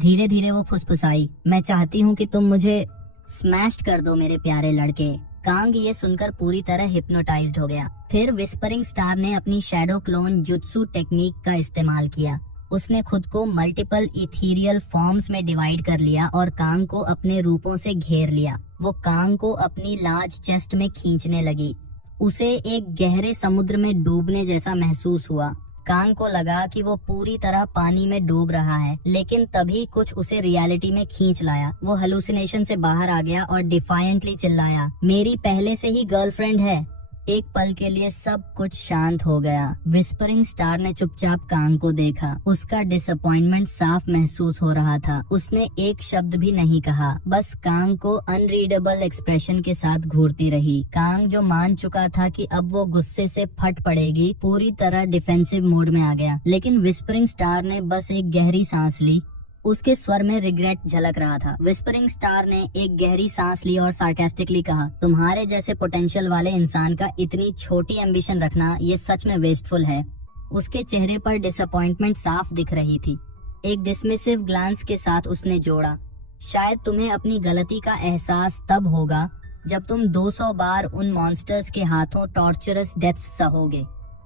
धीरे धीरे वो फुसफुसाई, मैं चाहती हूँ कि तुम मुझे स्मैश कर दो मेरे प्यारे लड़के। कांग ये सुनकर पूरी तरह हिप्नोटाइज्ड हो गया। फिर विस्परिंग स्टार ने अपनी शैडो क्लोन जुत्सु टेक्निक का इस्तेमाल किया। उसने खुद को मल्टीपल इथीरियल फॉर्म्स में डिवाइड कर लिया और कांग को अपने रूपों से घेर लिया। वो कांग को अपनी लार्ज चेस्ट में खींचने लगी। उसे एक गहरे समुद्र में डूबने जैसा महसूस हुआ। कांग को लगा कि वो पूरी तरह पानी में डूब रहा है, लेकिन तभी कुछ उसे रियलिटी में खींच लाया। वो हेलुसिनेशन से बाहर आ गया और डिफायंटली चिल्लाया, मेरी पहले से ही गर्लफ्रेंड है। एक पल के लिए सब कुछ शांत हो गया। विस्परिंग स्टार ने चुपचाप कांग को देखा। उसका डिसअपॉइंटमेंट साफ महसूस हो रहा था। उसने एक शब्द भी नहीं कहा, बस कांग को अनरीडेबल एक्सप्रेशन के साथ घूरती रही। कांग, जो मान चुका था कि अब वो गुस्से से फट पड़ेगी, पूरी तरह डिफेंसिव मोड में आ गया। लेकिन विस्परिंग स्टार ने बस एक गहरी सांस ली। उसके स्वर में रिग्रेट झलक रहा था। विस्परिंग स्टार ने एक गहरी सांस ली और सार्केस्टिकली कहा, तुम्हारे जैसे पोटेंशियल वाले इंसान का इतनी छोटी एम्बिशन रखना ये सच में वेस्टफुल है। उसके चेहरे पर डिसअपॉइंटमेंट साफ दिख रही थी। एक डिसमिसिव ग्लांस के साथ उसने जोड़ा, शायद तुम्हें अपनी गलती का एहसास तब होगा जब तुम 200 बार उन मॉन्स्टर्स के हाथों टॉर्चरस डेथ्स सहोगे।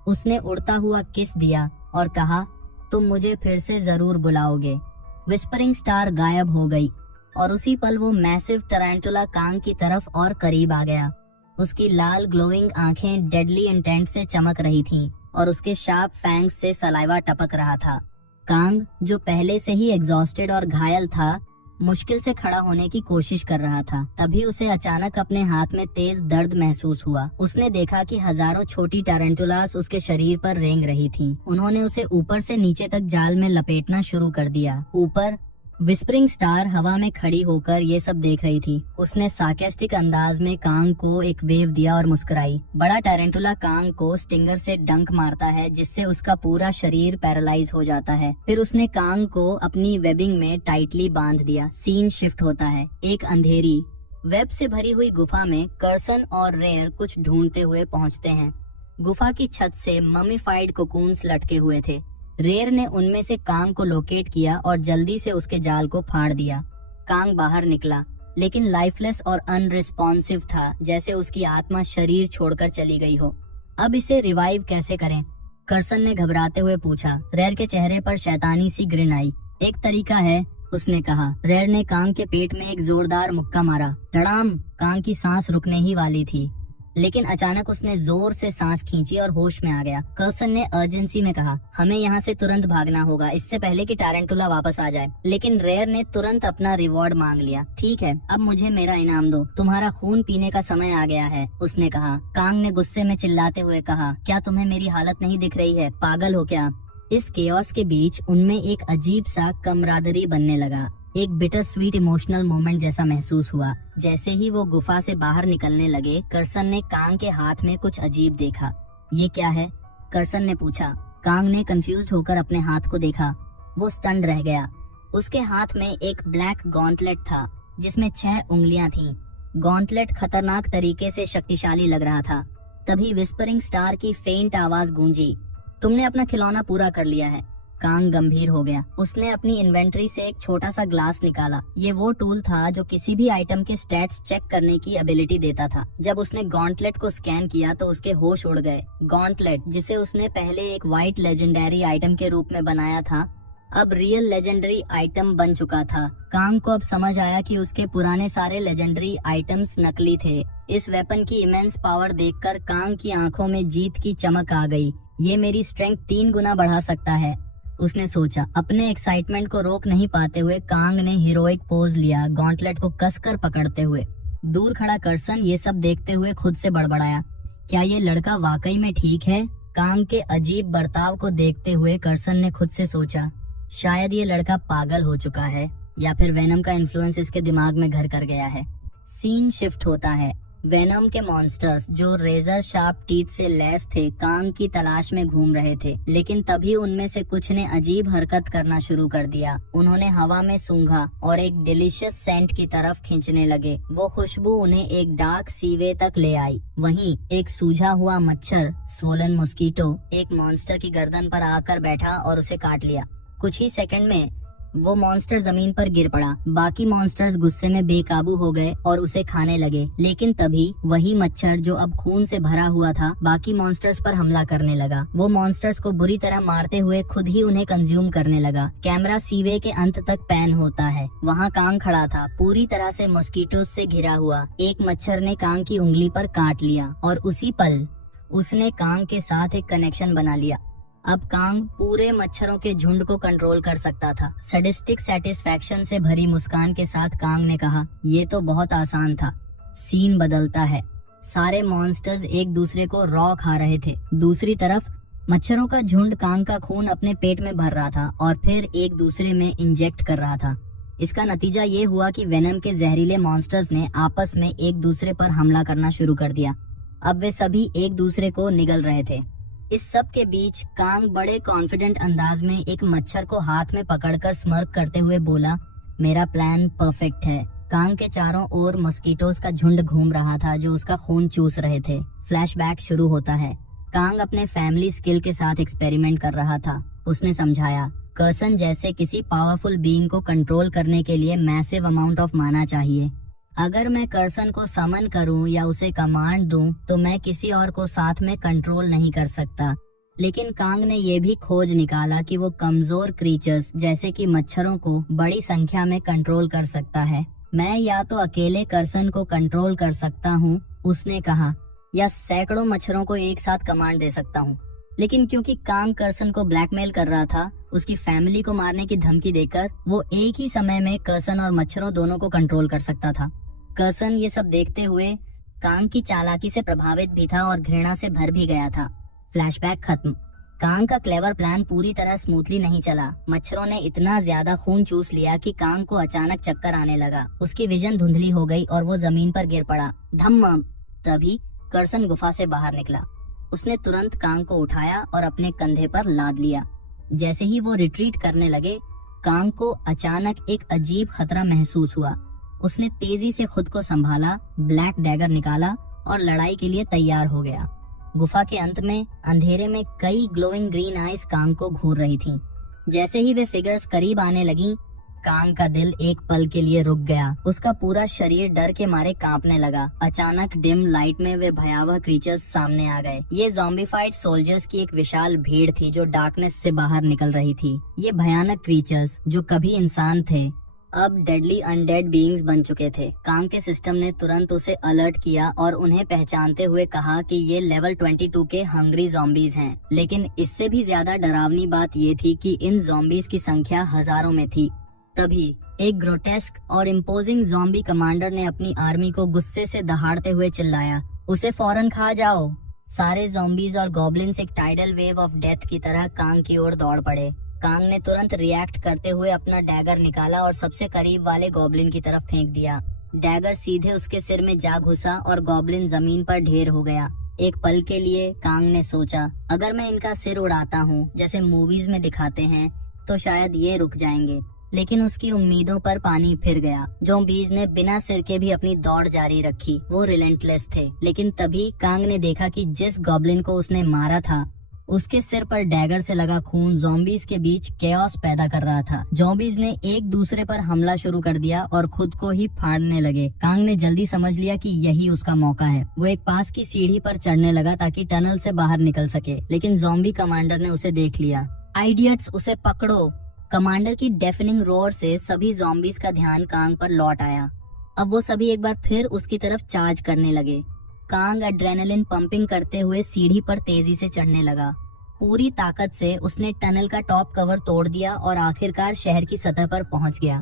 उसने उड़ता हुआ किस दिया और कहा, तुम मुझे फिर से जरूर बुलाओगे। विस्परिंग स्टार गायब हो गई और उसी पल वो मैसिव टैरेंटुला कांग की तरफ और करीब आ गया। उसकी लाल ग्लोइंग आंखें डेडली इंटेंट से चमक रही थीं और उसके शार्प फैंग्स से सलाइवा टपक रहा था। कांग, जो पहले से ही एग्जॉस्टेड और घायल था, मुश्किल से खड़ा होने की कोशिश कर रहा था। तभी उसे अचानक अपने हाथ में तेज दर्द महसूस हुआ। उसने देखा कि हजारों छोटी टैरेंटुलास उसके शरीर पर रेंग रही थीं। उन्होंने उसे ऊपर से नीचे तक जाल में लपेटना शुरू कर दिया। ऊपर विस्परिंग स्टार हवा में खड़ी होकर ये सब देख रही थी। उसने सार्केस्टिक अंदाज में कांग को एक वेव दिया और मुस्कुराई। बड़ा टैरेंटुला कांग को स्टिंगर से डंक मारता है, जिससे उसका पूरा शरीर पैरालाइज हो जाता है। फिर उसने कांग को अपनी वेबिंग में टाइटली बांध दिया। सीन शिफ्ट होता है। एक अंधेरी वेब से भरी हुई गुफा में कर्सन और रेयर कुछ ढूंढते हुए पहुँचते हैं। गुफा की छत से ममीफाइड कोकून्स लटके हुए थे। रेयर ने उनमें से कांग को लोकेट किया और जल्दी से उसके जाल को फाड़ दिया। कांग बाहर निकला, लेकिन लाइफलेस और अनरिस्पॉन्सिव था, जैसे उसकी आत्मा शरीर छोड़कर चली गई हो। अब इसे रिवाइव कैसे करें? कर्सन ने घबराते हुए पूछा। रेयर के चेहरे पर शैतानी सी ग्रिन आई। एक तरीका है, उसने कहा। रेयर ने कांग के पेट में एक जोरदार मुक्का मारा। धड़ाम! कांग की सांस रुकने ही वाली थी, लेकिन अचानक उसने जोर से सांस खींची और होश में आ गया। कर्सन ने अर्जेंसी में कहा, हमें यहाँ से तुरंत भागना होगा, इससे पहले कि टैरेंटुला वापस आ जाए। लेकिन रेयर ने तुरंत अपना रिवॉर्ड मांग लिया। ठीक है, अब मुझे मेरा इनाम दो, तुम्हारा खून पीने का समय आ गया है, उसने कहा। कांग ने गुस्से में चिल्लाते हुए कहा, क्या तुम्हें मेरी हालत नहीं दिख रही है? पागल हो क्या? इस केओस के बीच उनमें एक अजीब सा कमरादरी बनने लगा। एक बिटर स्वीट इमोशनल मोमेंट जैसा महसूस हुआ। जैसे ही वो गुफा से बाहर निकलने लगे, कर्सन ने कांग के हाथ में कुछ अजीब देखा। ये क्या है? कर्सन ने पूछा। कांग ने कंफ्यूज्ड होकर अपने हाथ को देखा। वो स्टन्ड रह गया। उसके हाथ में एक ब्लैक गॉन्टलेट था, जिसमें 6 उंगलियां थीं। गॉन्टलेट खतरनाक तरीके से शक्तिशाली लग रहा था। तभी विस्परिंग स्टार की फेंट आवाज गूंजी, तुमने अपना खिलौना पूरा कर लिया है। कांग गंभीर हो गया। उसने अपनी इन्वेंटरी से एक छोटा सा ग्लास निकाला। ये वो टूल था जो किसी भी आइटम के स्टैट्स चेक करने की एबिलिटी देता था। जब उसने गॉन्टलेट को स्कैन किया तो उसके होश उड़ गए। गॉन्टलेट, जिसे उसने पहले एक व्हाइट लेजेंडरी आइटम के रूप में बनाया था, अब रियल लेजेंडरी आइटम बन चुका था। कांग को अब समझ आया कि उसके पुराने सारे लेजेंडरी आइटम्स नकली थे। इस वेपन की इमेंस पावर देखकर कांग की आंखों में जीत की चमक आ गई। ये मेरी स्ट्रेंथ 3 गुना बढ़ा सकता है, उसने सोचा। अपने एक्साइटमेंट को रोक नहीं पाते हुए कांग ने हीरोइक पोज लिया, गॉन्टलेट को कसकर पकड़ते हुए। दूर खड़ा कर्सन ये सब देखते हुए खुद से बड़बड़ाया, क्या ये लड़का वाकई में ठीक है? कांग के अजीब बर्ताव को देखते हुए कर्सन ने खुद से सोचा, शायद ये लड़का पागल हो चुका है या फिर वेनम का इन्फ्लुएंस इसके दिमाग में घर कर गया है। सीन शिफ्ट होता है। वेनम के मॉन्स्टर्स जो रेजर शार्प टीथ से लैस थे कांग की तलाश में घूम रहे थे, लेकिन तभी उनमें से कुछ ने अजीब हरकत करना शुरू कर दिया। उन्होंने हवा में सूंघा और एक डिलीशियस सेंट की तरफ खींचने लगे। वो खुशबू उन्हें एक डार्क सीवे तक ले आई। वहीं एक सूझा हुआ मच्छर, स्वोलन मॉस्किटो, एक मॉन्स्टर की गर्दन पर आकर बैठा और उसे काट लिया। कुछ ही सेकंड में वो मॉन्स्टर जमीन पर गिर पड़ा। बाकी मॉन्स्टर्स गुस्से में बेकाबू हो गए और उसे खाने लगे, लेकिन तभी वही मच्छर जो अब खून से भरा हुआ था बाकी मॉन्स्टर्स पर हमला करने लगा। वो मॉन्स्टर्स को बुरी तरह मारते हुए खुद ही उन्हें कंज्यूम करने लगा। कैमरा सीवे के अंत तक पैन होता है। वहाँ कांग खड़ा था, पूरी तरह से मॉस्किटोज से घिरा हुआ। एक मच्छर ने कांग की उंगली पर काट लिया और उसी पल उसने कांग के साथ एक कनेक्शन बना लिया। अब कांग पूरे मच्छरों के झुंड को कंट्रोल कर सकता था। सैडिस्टिक सेटिस्फैक्शन से भरी मुस्कान के साथ कांग ने कहा, ये तो बहुत आसान था। सीन बदलता है। सारे मॉन्स्टर्स एक दूसरे को रॉ खा रहे थे। दूसरी तरफ मच्छरों का झुंड कांग का खून अपने पेट में भर रहा था और फिर एक दूसरे में इंजेक्ट कर रहा था। इसका नतीजा ये हुआ कि वेनम के जहरीले मॉन्स्टर्स ने आपस में एक दूसरे पर हमला करना शुरू कर दिया। अब वे सभी एक दूसरे को निगल रहे थे। इस सब के बीच कांग बड़े कॉन्फिडेंट अंदाज में एक मच्छर को हाथ में पकड़कर स्मर्क करते हुए बोला, मेरा प्लान परफेक्ट है। कांग के चारों ओर मॉस्किटोज का झुंड घूम रहा था जो उसका खून चूस रहे थे। फ्लैशबैक शुरू होता है। कांग अपने फैमिली स्किल के साथ एक्सपेरिमेंट कर रहा था। उसने समझाया, कर्सन जैसे किसी पावरफुल बीइंग को कंट्रोल करने के लिए मैसिव अमाउंट ऑफ माना चाहिए। अगर मैं कर्सन को समन करूं या उसे कमांड दूं तो मैं किसी और को साथ में कंट्रोल नहीं कर सकता। लेकिन कांग ने यह भी खोज निकाला कि वो कमजोर क्रीचर्स जैसे कि मच्छरों को बड़ी संख्या में कंट्रोल कर सकता है। मैं या तो अकेले कर्सन को कंट्रोल कर सकता हूं, उसने कहा, या सैकड़ों मच्छरों को एक साथ कमांड दे सकता हूं। लेकिन क्योंकि कांग कर्सन को ब्लैकमेल कर रहा था, उसकी फैमिली को मारने की धमकी देकर वो एक ही समय में कर्सन और मच्छरों दोनों को कंट्रोल कर सकता था। कर्सन ये सब देखते हुए कांग की चालाकी से प्रभावित भी था और घृणा से भर भी गया था। फ्लैशबैक खत्म। कांग का क्लेवर प्लान पूरी तरह स्मूथली नहीं चला। मच्छरों ने इतना ज्यादा खून चूस लिया कि कांग को अचानक चक्कर आने लगा। उसकी विजन धुंधली हो गई और वो जमीन पर गिर पड़ा। धम्म। तभी कर्सन गुफा से बाहर निकला। उसने तुरंत कांग को उठाया और अपने कंधे पर लाद लिया। जैसे ही वो रिट्रीट करने लगे, कांग को अचानक एक अजीब खतरा महसूस हुआ। उसने तेजी से खुद को संभाला, ब्लैक डैगर निकाला और लड़ाई के लिए तैयार हो गया। गुफा के अंत में अंधेरे में कई ग्लोइंग ग्रीन आइज कांग को घूर रही थीं। जैसे ही वे फिगर्स करीब आने लगी, कांग का दिल एक पल के लिए रुक गया। उसका पूरा शरीर डर के मारे कांपने लगा। अचानक डिम लाइट में वे भयावह क्रीचर्स सामने आ गए। ये ज़ॉम्बीफाइड सोल्जर्स की एक विशाल भीड़ थी जो डार्कनेस से बाहर निकल रही थी। ये भयानक क्रीचर्स जो कभी इंसान थे अब डेडली अनडेड बीइंग्स बन चुके थे। कांग के सिस्टम ने तुरंत उसे अलर्ट किया और उन्हें पहचानते हुए कहा कि ये लेवल 22 के हंग्री ज़ॉम्बीज हैं। लेकिन इससे भी ज्यादा डरावनी बात ये थी कि इन ज़ॉम्बीज की संख्या हजारों में थी। तभी एक ग्रोटेस्क और इम्पोजिंग ज़ॉम्बी कमांडर ने अपनी आर्मी को गुस्से से दहाड़ते हुए चिल्लाया, उसे फौरन खा जाओ। सारे ज़ॉम्बीज और गॉब्लिन्स एक टाइडल वेव ऑफ डेथ की तरह कांग की ओर दौड़ पड़े। कांग ने तुरंत रिएक्ट करते हुए अपना डैगर निकाला और सबसे करीब वाले गॉब्लिन की तरफ फेंक दिया। डैगर सीधे उसके सिर में जा घुसा और गॉब्लिन जमीन पर ढेर हो गया। एक पल के लिए कांग ने सोचा, अगर मैं इनका सिर उड़ाता हूँ जैसे मूवीज में दिखाते हैं तो शायद ये रुक जाएंगे। लेकिन उसकी उम्मीदों पर पानी फिर गया। ज़ॉम्बीज ने बिना सिर के भी अपनी दौड़ जारी रखी। वो रिलेंटलेस थे। लेकिन तभी कांग ने देखा कि जिस गॉब्लिन को उसने मारा था उसके सिर पर डैगर से लगा खून ज़ॉम्बीज के बीच केओस पैदा कर रहा था। ज़ॉम्बीज ने एक दूसरे पर हमला शुरू कर दिया और खुद को ही फाड़ने लगे। कांग ने जल्दी समझ लिया कि यही उसका मौका है। वो एक पास की सीढ़ी पर चढ़ने लगा ताकि टनल से बाहर निकल सके, लेकिन ज़ॉम्बी कमांडर ने उसे देख लिया। आइडियट्स, उसे पकड़ो! कमांडर की डेफनिंग रोर से सभी ज़ॉम्बीज का ध्यान कांग पर लौट आया। अब वो सभी एक बार फिर उसकी तरफ चार्ज करने लगे। कांग एड्रेनलिन पंपिंग करते हुए सीढ़ी पर तेजी से चढ़ने लगा। पूरी ताकत से उसने टनल का टॉप कवर तोड़ दिया और आखिरकार शहर की सतह पर पहुंच गया।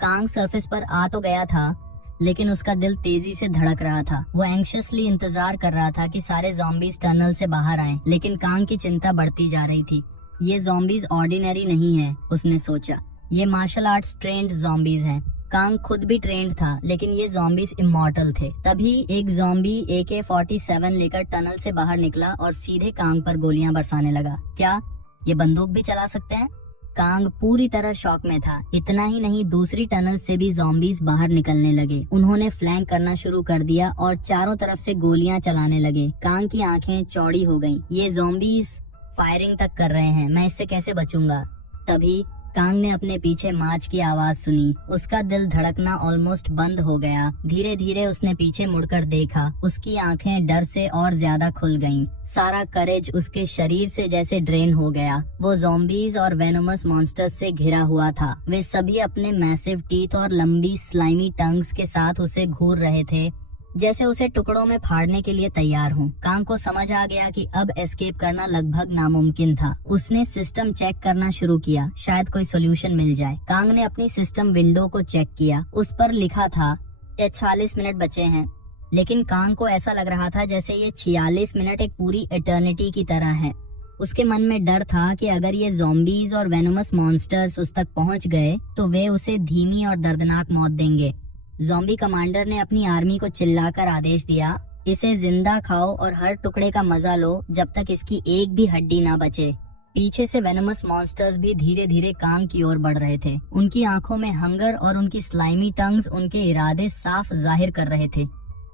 कांग सरफेस पर आ तो गया था, लेकिन उसका दिल तेजी से धड़क रहा था। वो एंग्शियसली इंतजार कर रहा था कि सारे ज़ॉम्बीज टनल से बाहर आएं, लेकिन कांग की चिंता बढ़ती जा रही थी। ये ज़ॉम्बीज ऑर्डिनरी नहीं है, उसने सोचा। ये मार्शल आर्ट्स ट्रेंड ज़ॉम्बीज हैं। कांग खुद भी ट्रेंड था, लेकिन ये ज़ॉम्बीज इमॉर्टल थे। तभी एक ज़ॉम्बी AK-47 लेकर टनल से बाहर निकला और सीधे कांग पर गोलियां बरसाने लगा। क्या ये बंदूक भी चला सकते हैं? कांग पूरी तरह शॉक में था। इतना ही नहीं, दूसरी टनल से भी ज़ॉम्बीज बाहर निकलने लगे। उन्होंने फ्लैंक करना शुरू कर दिया और चारों तरफ से गोलियां चलाने लगे। कांग की आंखें चौड़ी हो गईं। ये ज़ॉम्बीज फायरिंग तक कर रहे हैं, मैं इससे कैसे बचूंगा? तभी कांग ने अपने पीछे मार्च की आवाज सुनी। उसका दिल धड़कना ऑलमोस्ट बंद हो गया। धीरे धीरे उसने पीछे मुड़कर देखा। उसकी आंखें डर से और ज्यादा खुल गईं। सारा करेज उसके शरीर से जैसे ड्रेन हो गया। वो ज़ॉम्बीज और वेनोमस मॉन्स्टर्स से घिरा हुआ था। वे सभी अपने मैसिव टीथ और लंबी स्लाइमी टंग्स के साथ उसे घूर रहे थे, जैसे उसे टुकड़ों में फाड़ने के लिए तैयार हों। कांग को समझ आ गया कि अब एस्केप करना लगभग नामुमकिन था। उसने सिस्टम चेक करना शुरू किया, शायद कोई सोल्यूशन मिल जाए। कांग ने अपनी सिस्टम विंडो को चेक किया। उस पर लिखा था 46 मिनट बचे हैं, लेकिन कांग को ऐसा लग रहा था जैसे ये 46 मिनट एक पूरी एटर्निटी की तरह है। उसके मन में डर था कि अगर ये ज़ॉम्बीज और वेनोमस मॉन्स्टर्स उस तक पहुंच गए तो वे उसे धीमी और दर्दनाक मौत देंगे। ज़ॉम्बी कमांडर ने अपनी आर्मी को चिल्लाकर आदेश दिया, इसे जिंदा खाओ और हर टुकड़े का मजा लो जब तक इसकी एक भी हड्डी ना बचे। पीछे से वेनोमस मॉन्स्टर्स भी धीरे धीरे कांग की ओर बढ़ रहे थे। उनकी आंखों में हंगर और उनकी स्लाइमी टंग्स उनके इरादे साफ जाहिर कर रहे थे।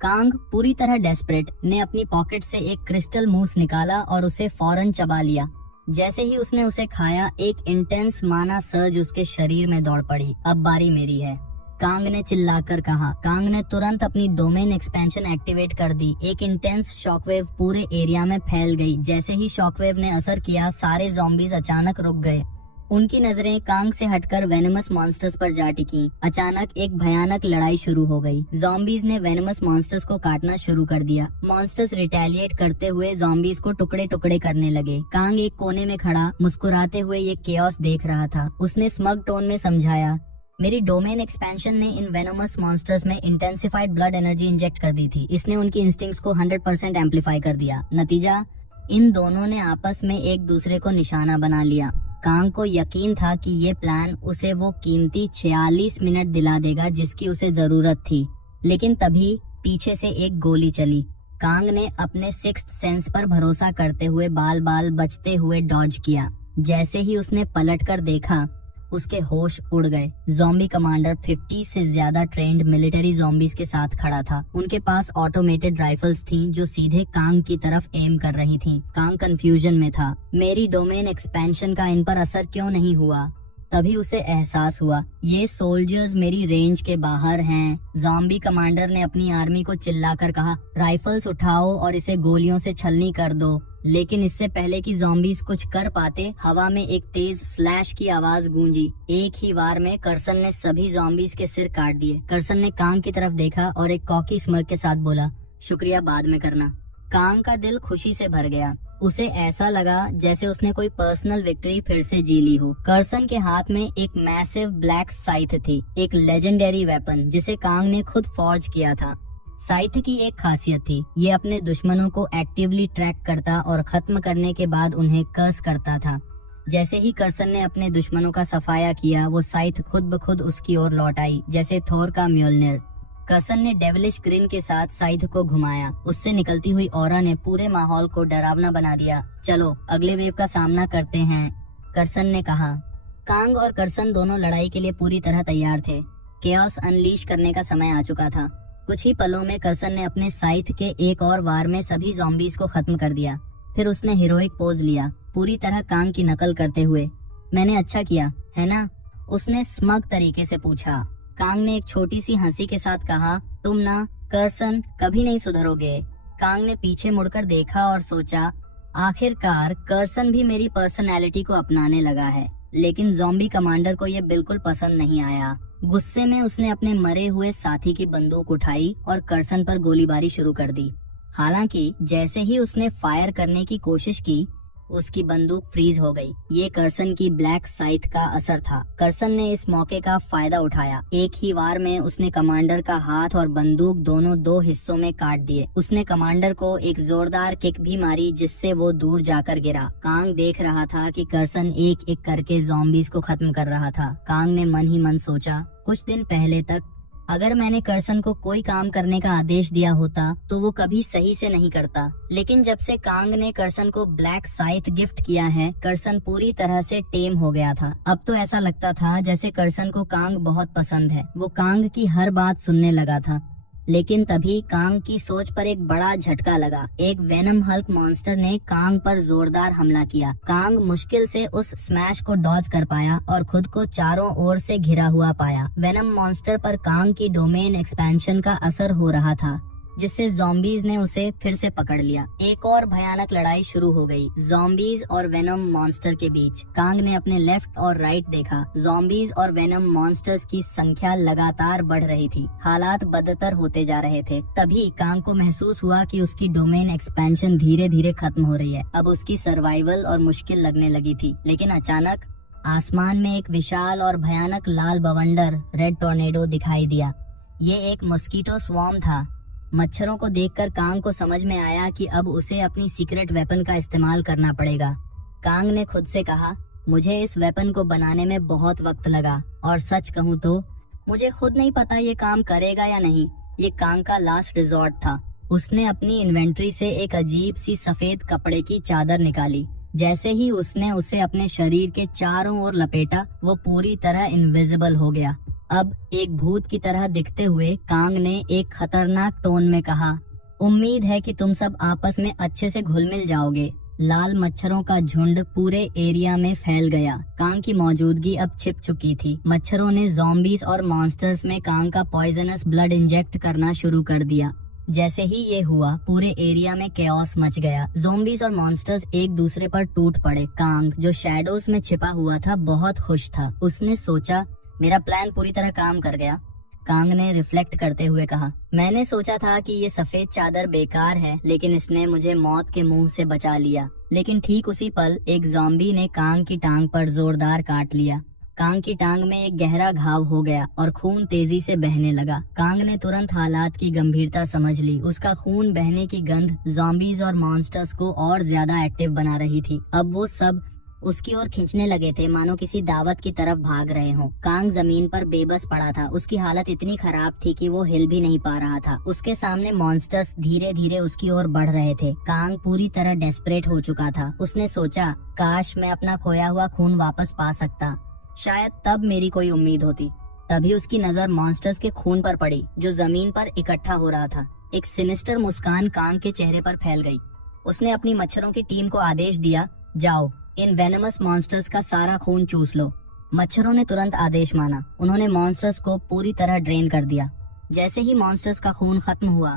कांग पूरी तरह डेस्परेट ने अपनी पॉकेट से एक क्रिस्टल मूस निकाला और उसे फौरन चबा लिया। जैसे ही उसने उसे खाया, एक इंटेंस माना सर्ज उसके शरीर में दौड़ पड़ी। अब बारी मेरी है, कांग ने चिल्लाकर कहा। कांग ने तुरंत अपनी डोमेन एक्सपेंशन एक्टिवेट कर दी। एक इंटेंस शॉकवेव पूरे एरिया में फैल गई। जैसे ही शॉकवेव ने असर किया, सारे ज़ॉम्बीज अचानक रुक गए। उनकी नजरें कांग से हटकर वेनोमस मॉन्स्टर्स पर जा टिकी। अचानक एक भयानक लड़ाई शुरू हो गई। ज़ॉम्बीज ने वेनोमस मॉन्स्टर्स को काटना शुरू कर दिया। मॉन्स्टर्स रिटेलिएट करते हुए ज़ॉम्बीज को टुकड़े टुकड़े करने लगे। कांग एक कोने में खड़ा मुस्कुराते हुए ये केओस देख रहा था। उसने स्मग टोन में समझाया, मेरी डोमेन एक्सपेंशन ने इन वेनोमस मॉन्स्टर्स में इंटेंसिफाइड ब्लड एनर्जी इंजेक्ट कर दी थी। इसने उनकी इंस्टिंक्ट्स को 100% एम्पलीफाई कर दिया। नतीजा, इन दोनों ने आपस में एक दूसरे को निशाना बना लिया। कांग को यकीन था कि ये प्लान उसे वो कीमती 46 मिनट दिला देगा जिसकी उसे जरूरत थी। लेकिन तभी पीछे से एक गोली चली। कांग ने अपने सिक्स्थ सेंस पर भरोसा करते हुए बाल बाल बचते हुए डॉज किया। जैसे ही उसने पलटकर देखा, उसके होश उड़ गए। ज़ॉम्बी कमांडर 50 से ज्यादा ट्रेंड मिलिट्री ज़ॉम्बीज के साथ खड़ा था। उनके पास ऑटोमेटेड राइफल्स थीं जो सीधे कांग की तरफ एम कर रही थीं। कांग कंफ्यूजन में था, मेरी डोमेन एक्सपेंशन का इन पर असर क्यों नहीं हुआ? तभी उसे एहसास हुआ, ये सोल्जर्स मेरी रेंज के बाहर हैं। ज़ॉम्बी कमांडर ने अपनी आर्मी को चिल्लाकर कहा, राइफल्स उठाओ और इसे गोलियों से छलनी कर दो। लेकिन इससे पहले कि ज़ॉम्बीज कुछ कर पाते, हवा में एक तेज स्लैश की आवाज गूंजी। एक ही वार में कर्सन ने सभी ज़ॉम्बीज के सिर काट दिए। कर्सन ने कांग की तरफ देखा और एक कॉकी स्मर्क के साथ बोला, शुक्रिया, बाद में करना। कांग का दिल खुशी से भर गया। उसे ऐसा लगा जैसे उसने कोई पर्सनल विक्ट्री फिर से जी ली हो। कर्सन के हाथ में एक मैसिव ब्लैक साइथ थी, एक लेजेंडरी वेपन जिसे कांग ने खुद फॉर्ज किया था। साइथ की एक खासियत थी, ये अपने दुश्मनों को एक्टिवली ट्रैक करता और खत्म करने के बाद उन्हें कर्स करता था। जैसे ही कर्सन ने अपने दुश्मनों का सफाया किया, वो साइथ खुद ब खुद उसकी ओर लौट आई, जैसे थोर का म्योल्निर। कर्सन ने डेविलिश ग्रिन के साथ साइथ को घुमाया। उससे निकलती हुई ऑरा ने पूरे माहौल को डरावना बना दिया। चलो अगले वेव का सामना करते हैं, कर्सन ने कहा। कांग और कर्सन दोनों लड़ाई के लिए पूरी तरह तैयार थे। केओस अनलीश करने का समय आ चुका था। कुछ ही पलों में कर्सन ने अपने साइथ के एक और वार में सभी ज़ॉम्बीज को खत्म कर दिया। फिर उसने हीरोइक पोज लिया, पूरी तरह कांग की नकल करते हुए। मैंने अच्छा किया है ना? उसने स्मग तरीके से पूछा। कांग ने एक छोटी सी हंसी के साथ कहा, तुम ना कर्सन कभी नहीं सुधरोगे। कांग ने पीछे मुड़कर देखा और सोचा, आखिरकार कर्सन भी मेरी पर्सनैलिटी को अपनाने लगा है। लेकिन ज़ॉम्बी कमांडर को ये बिल्कुल पसंद नहीं आया। गुस्से में उसने अपने मरे हुए साथी की बंदूक उठाई और कर्सन पर गोलीबारी शुरू कर दी। हालांकि जैसे ही उसने फायर करने की कोशिश की, उसकी बंदूक फ्रीज हो गई। ये कर्सन की ब्लैक साइट का असर था। कर्सन ने इस मौके का फायदा उठाया। एक ही वार में उसने कमांडर का हाथ और बंदूक दोनों 2 हिस्सों में काट दिए। उसने कमांडर को एक जोरदार किक भी मारी, जिससे वो दूर जाकर गिरा। कांग देख रहा था कि कर्सन एक एक करके ज़ॉम्बीज को खत्म कर रहा था। कांग ने मन ही मन सोचा, कुछ दिन पहले तक अगर मैंने कर्सन को कोई काम करने का आदेश दिया होता तो वो कभी सही से नहीं करता। लेकिन जब से कांग ने कर्सन को ब्लैक साइट गिफ्ट किया है, कर्सन पूरी तरह से टेम हो गया था। अब तो ऐसा लगता था जैसे कर्सन को कांग बहुत पसंद है। वो कांग की हर बात सुनने लगा था। लेकिन तभी कांग की सोच पर एक बड़ा झटका लगा। एक वेनम हल्क मॉन्स्टर ने कांग पर जोरदार हमला किया। कांग मुश्किल से उस स्मैश को डॉज कर पाया और खुद को चारों ओर से घिरा हुआ पाया। वेनम मॉन्स्टर पर कांग की डोमेन एक्सपेंशन का असर हो रहा था, जिससे ज़ॉम्बीज ने उसे फिर से पकड़ लिया। एक और भयानक लड़ाई शुरू हो गई, ज़ॉम्बीज और वेनम मॉन्स्टर के बीच। कांग ने अपने लेफ्ट और राइट देखा। ज़ॉम्बीज और वेनम मॉन्स्टर्स की संख्या लगातार बढ़ रही थी। हालात बदतर होते जा रहे थे। तभी कांग को महसूस हुआ कि उसकी डोमेन एक्सपेंशन धीरे धीरे खत्म हो रही है। अब उसकी सर्वाइवल और मुश्किल लगने लगी थी। लेकिन अचानक आसमान में एक विशाल और भयानक लाल बवंडर रेड टोर्नेडो दिखाई दिया। ये एक मस्कीटो स्वॉर्म था। मच्छरों को देखकर कांग को समझ में आया कि अब उसे अपनी सीक्रेट वेपन का इस्तेमाल करना पड़ेगा। कांग ने खुद से कहा, मुझे इस वेपन को बनाने में बहुत वक्त लगा और सच कहूँ तो मुझे खुद नहीं पता ये काम करेगा या नहीं। ये कांग का लास्ट रिजॉर्ट था। उसने अपनी इन्वेंट्री से एक अजीब सी सफेद कपड़े की चादर निकाली। जैसे ही उसने उसे अपने शरीर के चारों ओर लपेटा, वो पूरी तरह इनविजिबल हो गया। अब एक भूत की तरह दिखते हुए कांग ने एक खतरनाक टोन में कहा, उम्मीद है कि तुम सब आपस में अच्छे से घुल मिल जाओगे। लाल मच्छरों का झुंड पूरे एरिया में फैल गया। कांग की मौजूदगी अब छिप चुकी थी। मच्छरों ने ज़ॉम्बीज और मॉन्स्टर्स में कांग का पॉइजनस ब्लड इंजेक्ट करना शुरू कर दिया। जैसे ही ये हुआ, पूरे एरिया में केओस मच गया। ज़ॉम्बीज और मॉन्स्टर्स एक दूसरे पर टूट पड़े। कांग, जो शैडोज में छिपा हुआ था, बहुत खुश था। उसने सोचा, मेरा प्लान पूरी तरह काम कर गया। कांग ने रिफ्लेक्ट करते हुए कहा, मैंने सोचा था कि ये सफेद चादर बेकार है, लेकिन इसने मुझे मौत के मुंह से बचा लिया। लेकिन ठीक उसी पल एक ज़ॉम्बी ने कांग की टांग पर जोरदार काट लिया। कांग की टांग में एक गहरा घाव हो गया और खून तेजी से बहने लगा। कांग ने तुरंत हालात की गंभीरता समझ ली। उसका खून बहने की गंध ज़ॉम्बीज और मॉन्स्टर्स को और ज्यादा एक्टिव बना रही थी। अब वो सब उसकी ओर खींचने लगे थे, मानो किसी दावत की तरफ भाग रहे हों। कांग जमीन पर बेबस पड़ा था। उसकी हालत इतनी खराब थी कि वो हिल भी नहीं पा रहा था। उसके सामने मॉन्स्टर्स धीरे धीरे उसकी ओर बढ़ रहे थे। कांग पूरी तरह डेस्परेट हो चुका था। उसने सोचा, काश मैं अपना खोया हुआ खून वापस पा सकता। शायद तब मेरी कोई उम्मीद होती। तभी उसकी नजर मॉन्स्टर्स के खून पर पड़ी, जो जमीन पर इकट्ठा हो रहा था। एक सिनिस्टर मुस्कान कांग के चेहरे पर फैल गई। उसने अपनी मच्छरों की टीम को आदेश दिया, जाओ, इन वेनमस मॉन्स्टर्स का सारा खून चूस लो। मच्छरों ने तुरंत आदेश माना। उन्होंने मॉन्स्टर्स को पूरी तरह ड्रेन कर दिया। जैसे ही मॉन्स्टर्स का खून खत्म हुआ,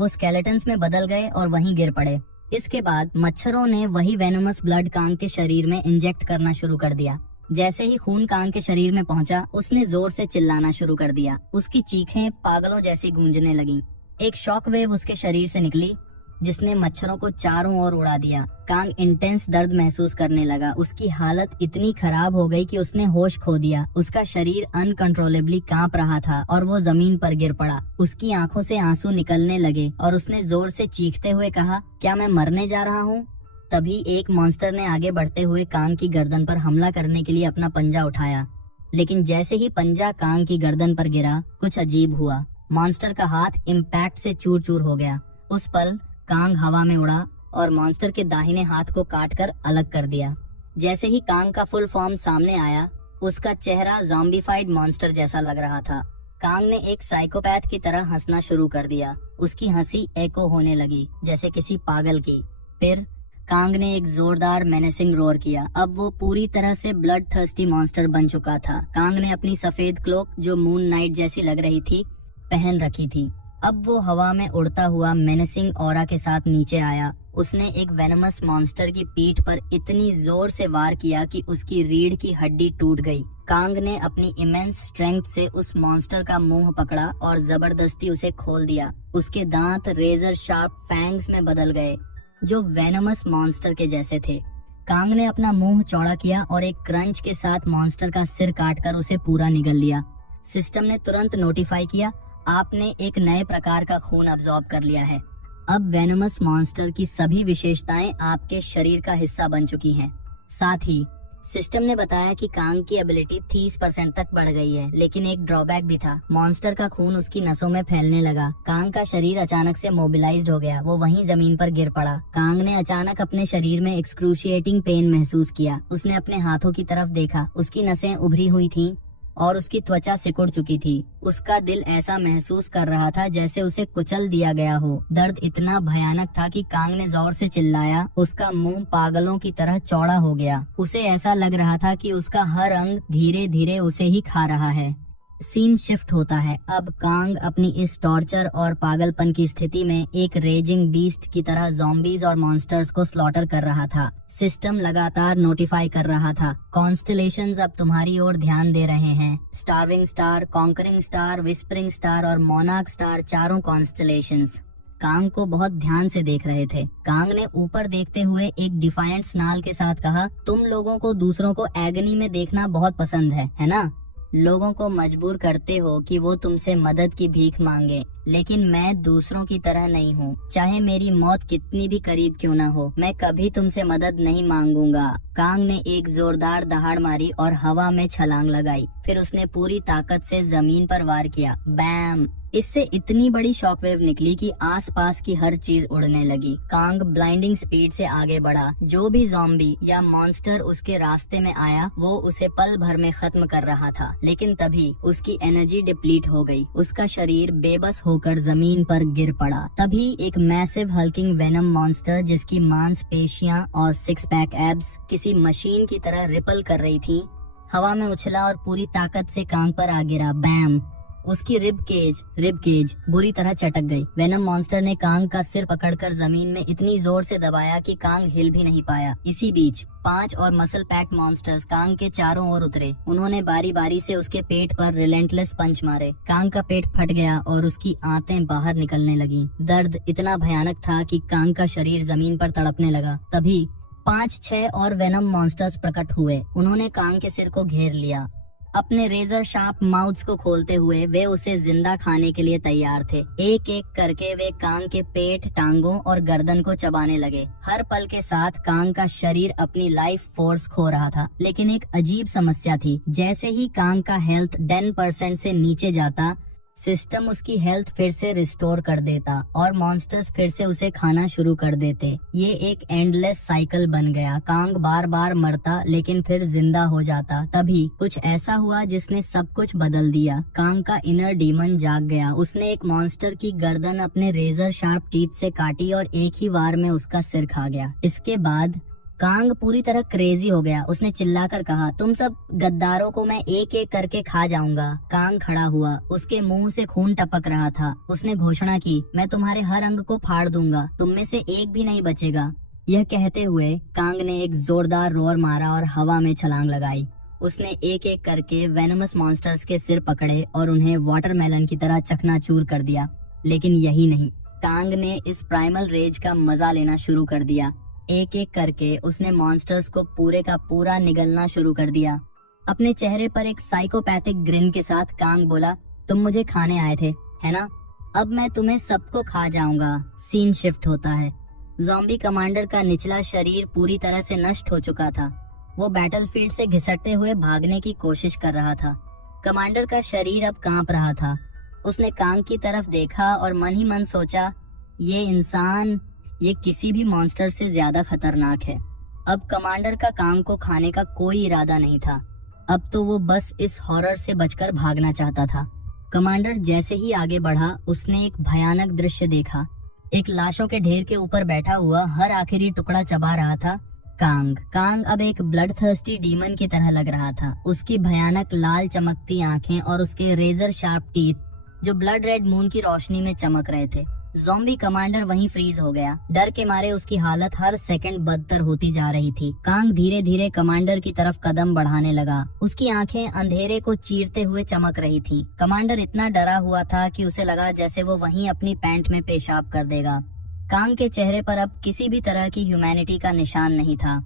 वो स्केलेटन्स में बदल गए और वहीं गिर पड़े। इसके बाद मच्छरों ने वही वेनमस ब्लड कांग के शरीर में इंजेक्ट करना शुरू कर दिया। जैसे ही खून कांग के शरीर में पहुंचा, उसने जोर से चिल्लाना शुरू कर दिया। उसकी चीखें पागलों जैसी गूंजने लगीं। एक शॉक वेव उसके शरीर से निकली, जिसने मच्छरों को चारों ओर उड़ा दिया। कांग इंटेंस दर्द महसूस करने लगा। उसकी हालत इतनी खराब हो गई कि उसने होश खो दिया। उसका शरीर अनकंट्रोलेबली कांप रहा था और वो जमीन पर गिर पड़ा। उसकी आंखों से आंसू निकलने लगे और उसने जोर से चीखते हुए कहा, क्या मैं मरने जा रहा हूँ? तभी एक मॉन्स्टर ने आगे बढ़ते हुए कांग की गर्दन पर हमला करने के लिए अपना पंजा उठाया। लेकिन जैसे ही पंजा कांग की गर्दन पर गिरा, कुछ अजीब हुआ। मॉन्स्टर का हाथ इम्पैक्ट से चूर चूर हो गया। उस पल कांग हवा में उड़ा और मॉन्स्टर के दाहिने हाथ को काटकर अलग कर दिया। जैसे ही कांग का फुल फॉर्म सामने आया, उसका चेहरा ज़ॉम्बीफाइड मॉन्स्टर जैसा लग रहा था। कांग ने एक साइकोपैथ की तरह हंसना शुरू कर दिया। उसकी हंसी एको होने लगी, जैसे किसी पागल की। फिर कांग ने एक जोरदार मेनेसिंग रोर किया। अब वो पूरी तरह से ब्लड थर्स्टी मॉन्स्टर बन चुका था। कांग ने अपनी सफेद क्लोक, जो मून नाइट जैसी लग रही थी, पहन रखी थी। अब वो हवा में उड़ता हुआ मेनेसिंग ऑरा के साथ नीचे आया। उसने एक वेनमस मॉन्स्टर की पीठ पर इतनी जोर से वार किया कि उसकी रीढ़ की हड्डी टूट गई। कांग ने अपनी इमेंस स्ट्रेंथ से उस मॉन्स्टर का मुंह पकड़ा और जबरदस्ती उसे खोल दिया। उसके दांत रेजर शार्प फैंग्स में बदल गए, जो वेनमस मॉन्स्टर के जैसे थे। कांग ने अपना मुंह चौड़ा किया और एक क्रंच के साथ मॉन्स्टर का सिर काटकर उसे पूरा निगल लिया। सिस्टम ने तुरंत नोटिफाई किया, आपने एक नए प्रकार का खून अब्सॉर्ब कर लिया है। अब वेनमस मॉन्स्टर की सभी विशेषताएं आपके शरीर का हिस्सा बन चुकी हैं। साथ ही सिस्टम ने बताया कि कांग की एबिलिटी 30% तक बढ़ गई है, लेकिन एक ड्रॉबैक भी था। मॉन्स्टर का खून उसकी नसों में फैलने लगा। कांग का शरीर अचानक से मोबिलाइज्ड हो गया। वो वहीं जमीन पर गिर पड़ा। कांग ने अचानक अपने शरीर में एक्सक्रूशिएटिंग पेन महसूस किया। उसने अपने हाथों की तरफ देखा। उसकी नसें उभरी हुई थीं और उसकी त्वचा सिकुड़ चुकी थी। उसका दिल ऐसा महसूस कर रहा था जैसे उसे कुचल दिया गया हो। दर्द इतना भयानक था कि कांग ने जोर से चिल्लाया। उसका मुंह पागलों की तरह चौड़ा हो गया। उसे ऐसा लग रहा था कि उसका हर अंग धीरे धीरे उसे ही खा रहा है। सीन शिफ्ट होता है। अब कांग अपनी इस टॉर्चर और पागलपन की स्थिति में एक रेजिंग बीस्ट की तरह ज़ॉम्बीज और मॉन्स्टर्स को स्लॉटर कर रहा था। सिस्टम लगातार नोटिफाई कर रहा था, कॉन्स्टलेशंस अब तुम्हारी ओर ध्यान दे रहे हैं। Starving star, conquering star, whispering star और मोनार्क स्टार, चारों कॉन्स्टलेशंस कांग को बहुत ध्यान से देख रहे थे। कांग ने ऊपर देखते हुए एक डिफाइंट स्नाल के साथ कहा, तुम लोगों को दूसरों को एगनी में देखना बहुत पसंद है ना? लोगों को मजबूर करते हो कि वो तुमसे मदद की भीख मांगे, लेकिन मैं दूसरों की तरह नहीं हूँ। चाहे मेरी मौत कितनी भी करीब क्यों न हो, मैं कभी तुमसे मदद नहीं मांगूंगा। कांग ने एक जोरदार दहाड़ मारी और हवा में छलांग लगाई। फिर उसने पूरी ताकत से जमीन पर वार किया। बैम! इससे इतनी बड़ी शॉकवेव निकली कि आसपास की हर चीज उड़ने लगी। कांग ब्लाइंडिंग स्पीड से आगे बढ़ा। जो भी ज़ॉम्बी या मॉन्स्टर उसके रास्ते में आया, वो उसे पल भर में खत्म कर रहा था। लेकिन तभी उसकी एनर्जी डिप्लीट हो गई। उसका शरीर बेबस होकर जमीन पर गिर पड़ा। तभी एक मैसिव हल्किंग वेनम मॉन्स्टर, जिसकी मांसपेशियां और 6 पैक एब्स किसी मशीन की तरह रिपल कर रही थी, हवा में उछला और पूरी ताकत से कांग पर आ गिरा। बैम! उसकी रिब केज बुरी तरह चटक गई। वेनम मॉन्स्टर ने कांग का सिर पकड़कर जमीन में इतनी जोर से दबाया कि कांग हिल भी नहीं पाया। इसी बीच 5 और मसल पैक मॉन्स्टर्स कांग के चारों ओर उतरे। उन्होंने बारी बारी से उसके पेट पर रिलेंटलेस पंच मारे। कांग का पेट फट गया और उसकी आंतें बाहर निकलने लगी। दर्द इतना भयानक था कि कांग का शरीर जमीन पर तड़पने लगा। तभी 5-6 और वेनम मॉन्स्टर्स प्रकट हुए। उन्होंने कांग के सिर को घेर लिया। अपने रेजर शार्प माउथ्स को खोलते हुए वे उसे जिंदा खाने के लिए तैयार थे। एक एक करके वे कांग के पेट, टांगों और गर्दन को चबाने लगे। हर पल के साथ कांग का शरीर अपनी लाइफ फोर्स खो रहा था। लेकिन एक अजीब समस्या थी। जैसे ही कांग का हेल्थ 10% से नीचे जाता, सिस्टम उसकी हेल्थ फिर से रिस्टोर कर देता और मॉन्स्टर्स फिर से उसे खाना शुरू कर देते। ये एक एंडलेस साइकिल बन गया। कांग बार बार मरता लेकिन फिर जिंदा हो जाता। तभी कुछ ऐसा हुआ जिसने सब कुछ बदल दिया। कांग का इनर डीमन जाग गया। उसने एक मॉन्स्टर की गर्दन अपने रेजर शार्प टीथ से काटी और एक ही वार में उसका सिर खा गया। इसके बाद कांग पूरी तरह क्रेजी हो गया। उसने चिल्लाकर कहा, तुम सब गद्दारों को मैं एक एक करके खा जाऊंगा। कांग खड़ा हुआ। उसके मुंह से खून टपक रहा था। उसने घोषणा की, मैं तुम्हारे हर अंग को फाड़ दूंगा, तुम में से एक भी नहीं बचेगा। यह कहते हुए कांग ने एक जोरदार रोर मारा और हवा में छलांग लगाई। उसने एक एक करके वेनमस मॉन्स्टर्स के सिर पकड़े और उन्हें वाटरमेलन की तरह चकनाचूर कर दिया। लेकिन यही नहीं, कांग ने इस प्राइमल रेज का मजा लेना शुरू कर दिया। एक एक करके उसने मॉन्स्टर्स को पूरे का पूरा निगलना शुरू कर दिया। अपने चेहरे पर एक साइकोपैथिक ग्रिन के साथ कांग बोला, तुम मुझे खाने आए थे, है ना? अब मैं तुम्हें सबको खा जाऊंगा। सीन शिफ्ट होता है। ज़ॉम्बी कमांडर का निचला शरीर पूरी तरह से नष्ट हो चुका था। वो बैटलफील्ड से घिसटते हुए भागने की कोशिश कर रहा था। कमांडर का शरीर अब कांप रहा था। उसने कांग की तरफ देखा और मन ही मन सोचा, ये इंसान, ये किसी भी मॉन्स्टर से ज्यादा खतरनाक है। अब कमांडर का कांग को खाने का कोई इरादा नहीं था। अब तो वो बस इस हॉरर से बचकर भागना चाहता था। कमांडर जैसे ही आगे बढ़ा, उसने एक भयानक दृश्य देखा। एक लाशों के ढेर के ऊपर बैठा हुआ हर आखिरी टुकड़ा चबा रहा था कांग। कांग अब एक ब्लड थर्स्टी डीमन की तरह लग रहा था। उसकी भयानक लाल चमकती आंखें और उसके रेजर शार्प टीथ जो ब्लड रेड मून की रोशनी में चमक रहे थे। ज़ॉम्बी कमांडर वहीं फ्रीज हो गया। डर के मारे उसकी हालत हर सेकंड बदतर होती जा रही थी। कांग धीरे धीरे कमांडर की तरफ कदम बढ़ाने लगा। उसकी आंखें अंधेरे को चीरते हुए चमक रही थीं। कमांडर इतना डरा हुआ था कि उसे लगा जैसे वो वहीं अपनी पैंट में पेशाब कर देगा। कांग के चेहरे पर अब किसी भी तरह की ह्यूमैनिटी का निशान नहीं था।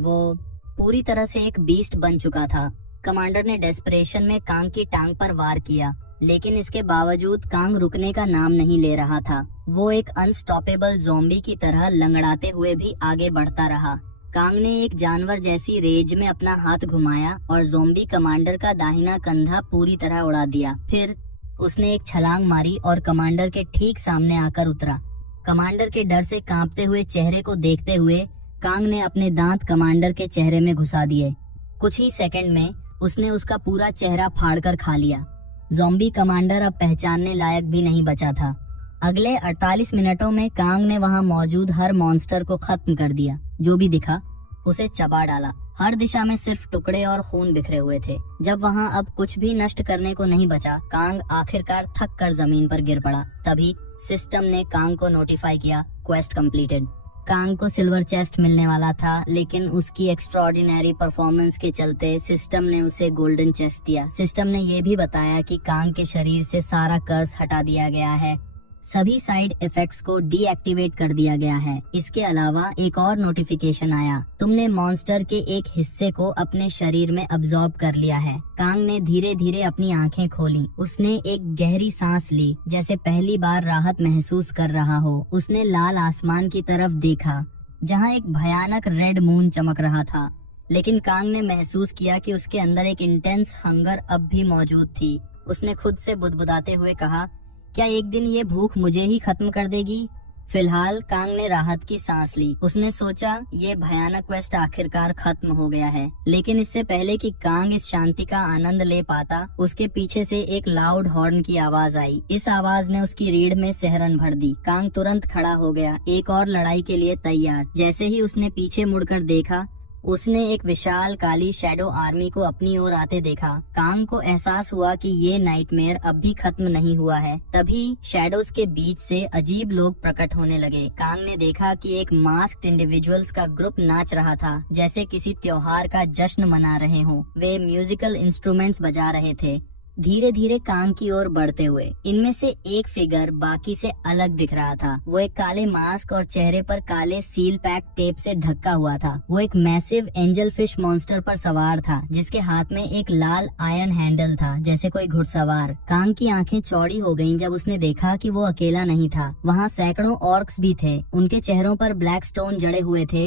वो पूरी तरह से एक बीस्ट बन चुका था। कमांडर ने डेस्परेशन में कांग की टांग पर वार किया, लेकिन इसके बावजूद कांग रुकने का नाम नहीं ले रहा था। वो एक अनस्टॉपेबल ज़ॉम्बी की तरह लंगड़ाते हुए भी आगे बढ़ता रहा। कांग ने एक जानवर जैसी रेज में अपना हाथ घुमाया और ज़ॉम्बी कमांडर का दाहिना कंधा पूरी तरह उड़ा दिया। फिर उसने एक छलांग मारी और कमांडर के ठीक सामने आकर उतरा। कमांडर के डर से कांपते हुए चेहरे को देखते हुए कांग ने अपने दांत कमांडर के चेहरे में घुसा दिए। कुछ ही सेकंड में उसने उसका पूरा चेहरा फाड़कर खा लिया। ज़ॉम्बी कमांडर अब पहचानने लायक भी नहीं बचा था। अगले 48 मिनटों में कांग ने वहां मौजूद हर मॉन्स्टर को खत्म कर दिया। जो भी दिखा उसे चबा डाला। हर दिशा में सिर्फ टुकड़े और खून बिखरे हुए थे। जब वहां अब कुछ भी नष्ट करने को नहीं बचा, कांग आखिरकार थक कर जमीन पर गिर पड़ा। तभी सिस्टम ने कांग को नोटिफाई किया, क्वेस्ट कंप्लीटेड। कांग को सिल्वर चेस्ट मिलने वाला था, लेकिन उसकी एक्स्ट्रॉर्डिनरी परफॉर्मेंस के चलते सिस्टम ने उसे गोल्डन चेस्ट दिया। सिस्टम ने ये भी बताया कि कांग के शरीर से सारा कर्स हटा दिया गया है। सभी साइड इफेक्ट्स को डीएक्टिवेट कर दिया गया है। इसके अलावा एक और नोटिफिकेशन आया, तुमने मॉन्स्टर के एक हिस्से को अपने शरीर में अब्सॉर्ब कर लिया है। कांग ने धीरे धीरे अपनी आंखें खोली। उसने एक गहरी सांस ली, जैसे पहली बार राहत महसूस कर रहा हो। उसने लाल आसमान की तरफ देखा, जहां एक भयानक रेड मून चमक रहा था। लेकिन कांग ने महसूस किया कि उसके अंदर एक इंटेंस हंगर अब भी मौजूद थी। उसने खुद से बुदबुदाते हुए कहा, क्या एक दिन ये भूख मुझे ही खत्म कर देगी? फिलहाल कांग ने राहत की सांस ली। उसने सोचा ये भयानक क्वेस्ट आखिरकार खत्म हो गया है। लेकिन इससे पहले कि कांग इस शांति का आनंद ले पाता, उसके पीछे से एक लाउड हॉर्न की आवाज आई। इस आवाज ने उसकी रीढ़ में सिहरन भर दी। कांग तुरंत खड़ा हो गया, एक और लड़ाई के लिए तैयार। जैसे ही उसने पीछे मुड़कर देखा, उसने एक विशाल काली शैडो आर्मी को अपनी ओर आते देखा। कांग को एहसास हुआ कि ये नाइटमेयर अब भी खत्म नहीं हुआ है। तभी शैडोज के बीच से अजीब लोग प्रकट होने लगे। कांग ने देखा कि एक मास्क्ड इंडिविजुअल्स का ग्रुप नाच रहा था, जैसे किसी त्योहार का जश्न मना रहे हों। वे म्यूजिकल इंस्ट्रूमेंट्स बजा रहे थे, धीरे धीरे कांग की ओर बढ़ते हुए। इनमें से एक फिगर बाकी से अलग दिख रहा था। वो एक काले मास्क और चेहरे पर काले सील पैक टेप से ढका हुआ था। वो एक मैसिव एंजल फिश मॉन्स्टर पर सवार था, जिसके हाथ में एक लाल आयरन हैंडल था, जैसे कोई घुड़सवार। कांग की आंखें चौड़ी हो गईं जब उसने देखा कि वो अकेला नहीं था। वहाँ सैकड़ों ऑर्क्स भी थे। उनके चेहरों पर ब्लैक स्टोन जड़े हुए थे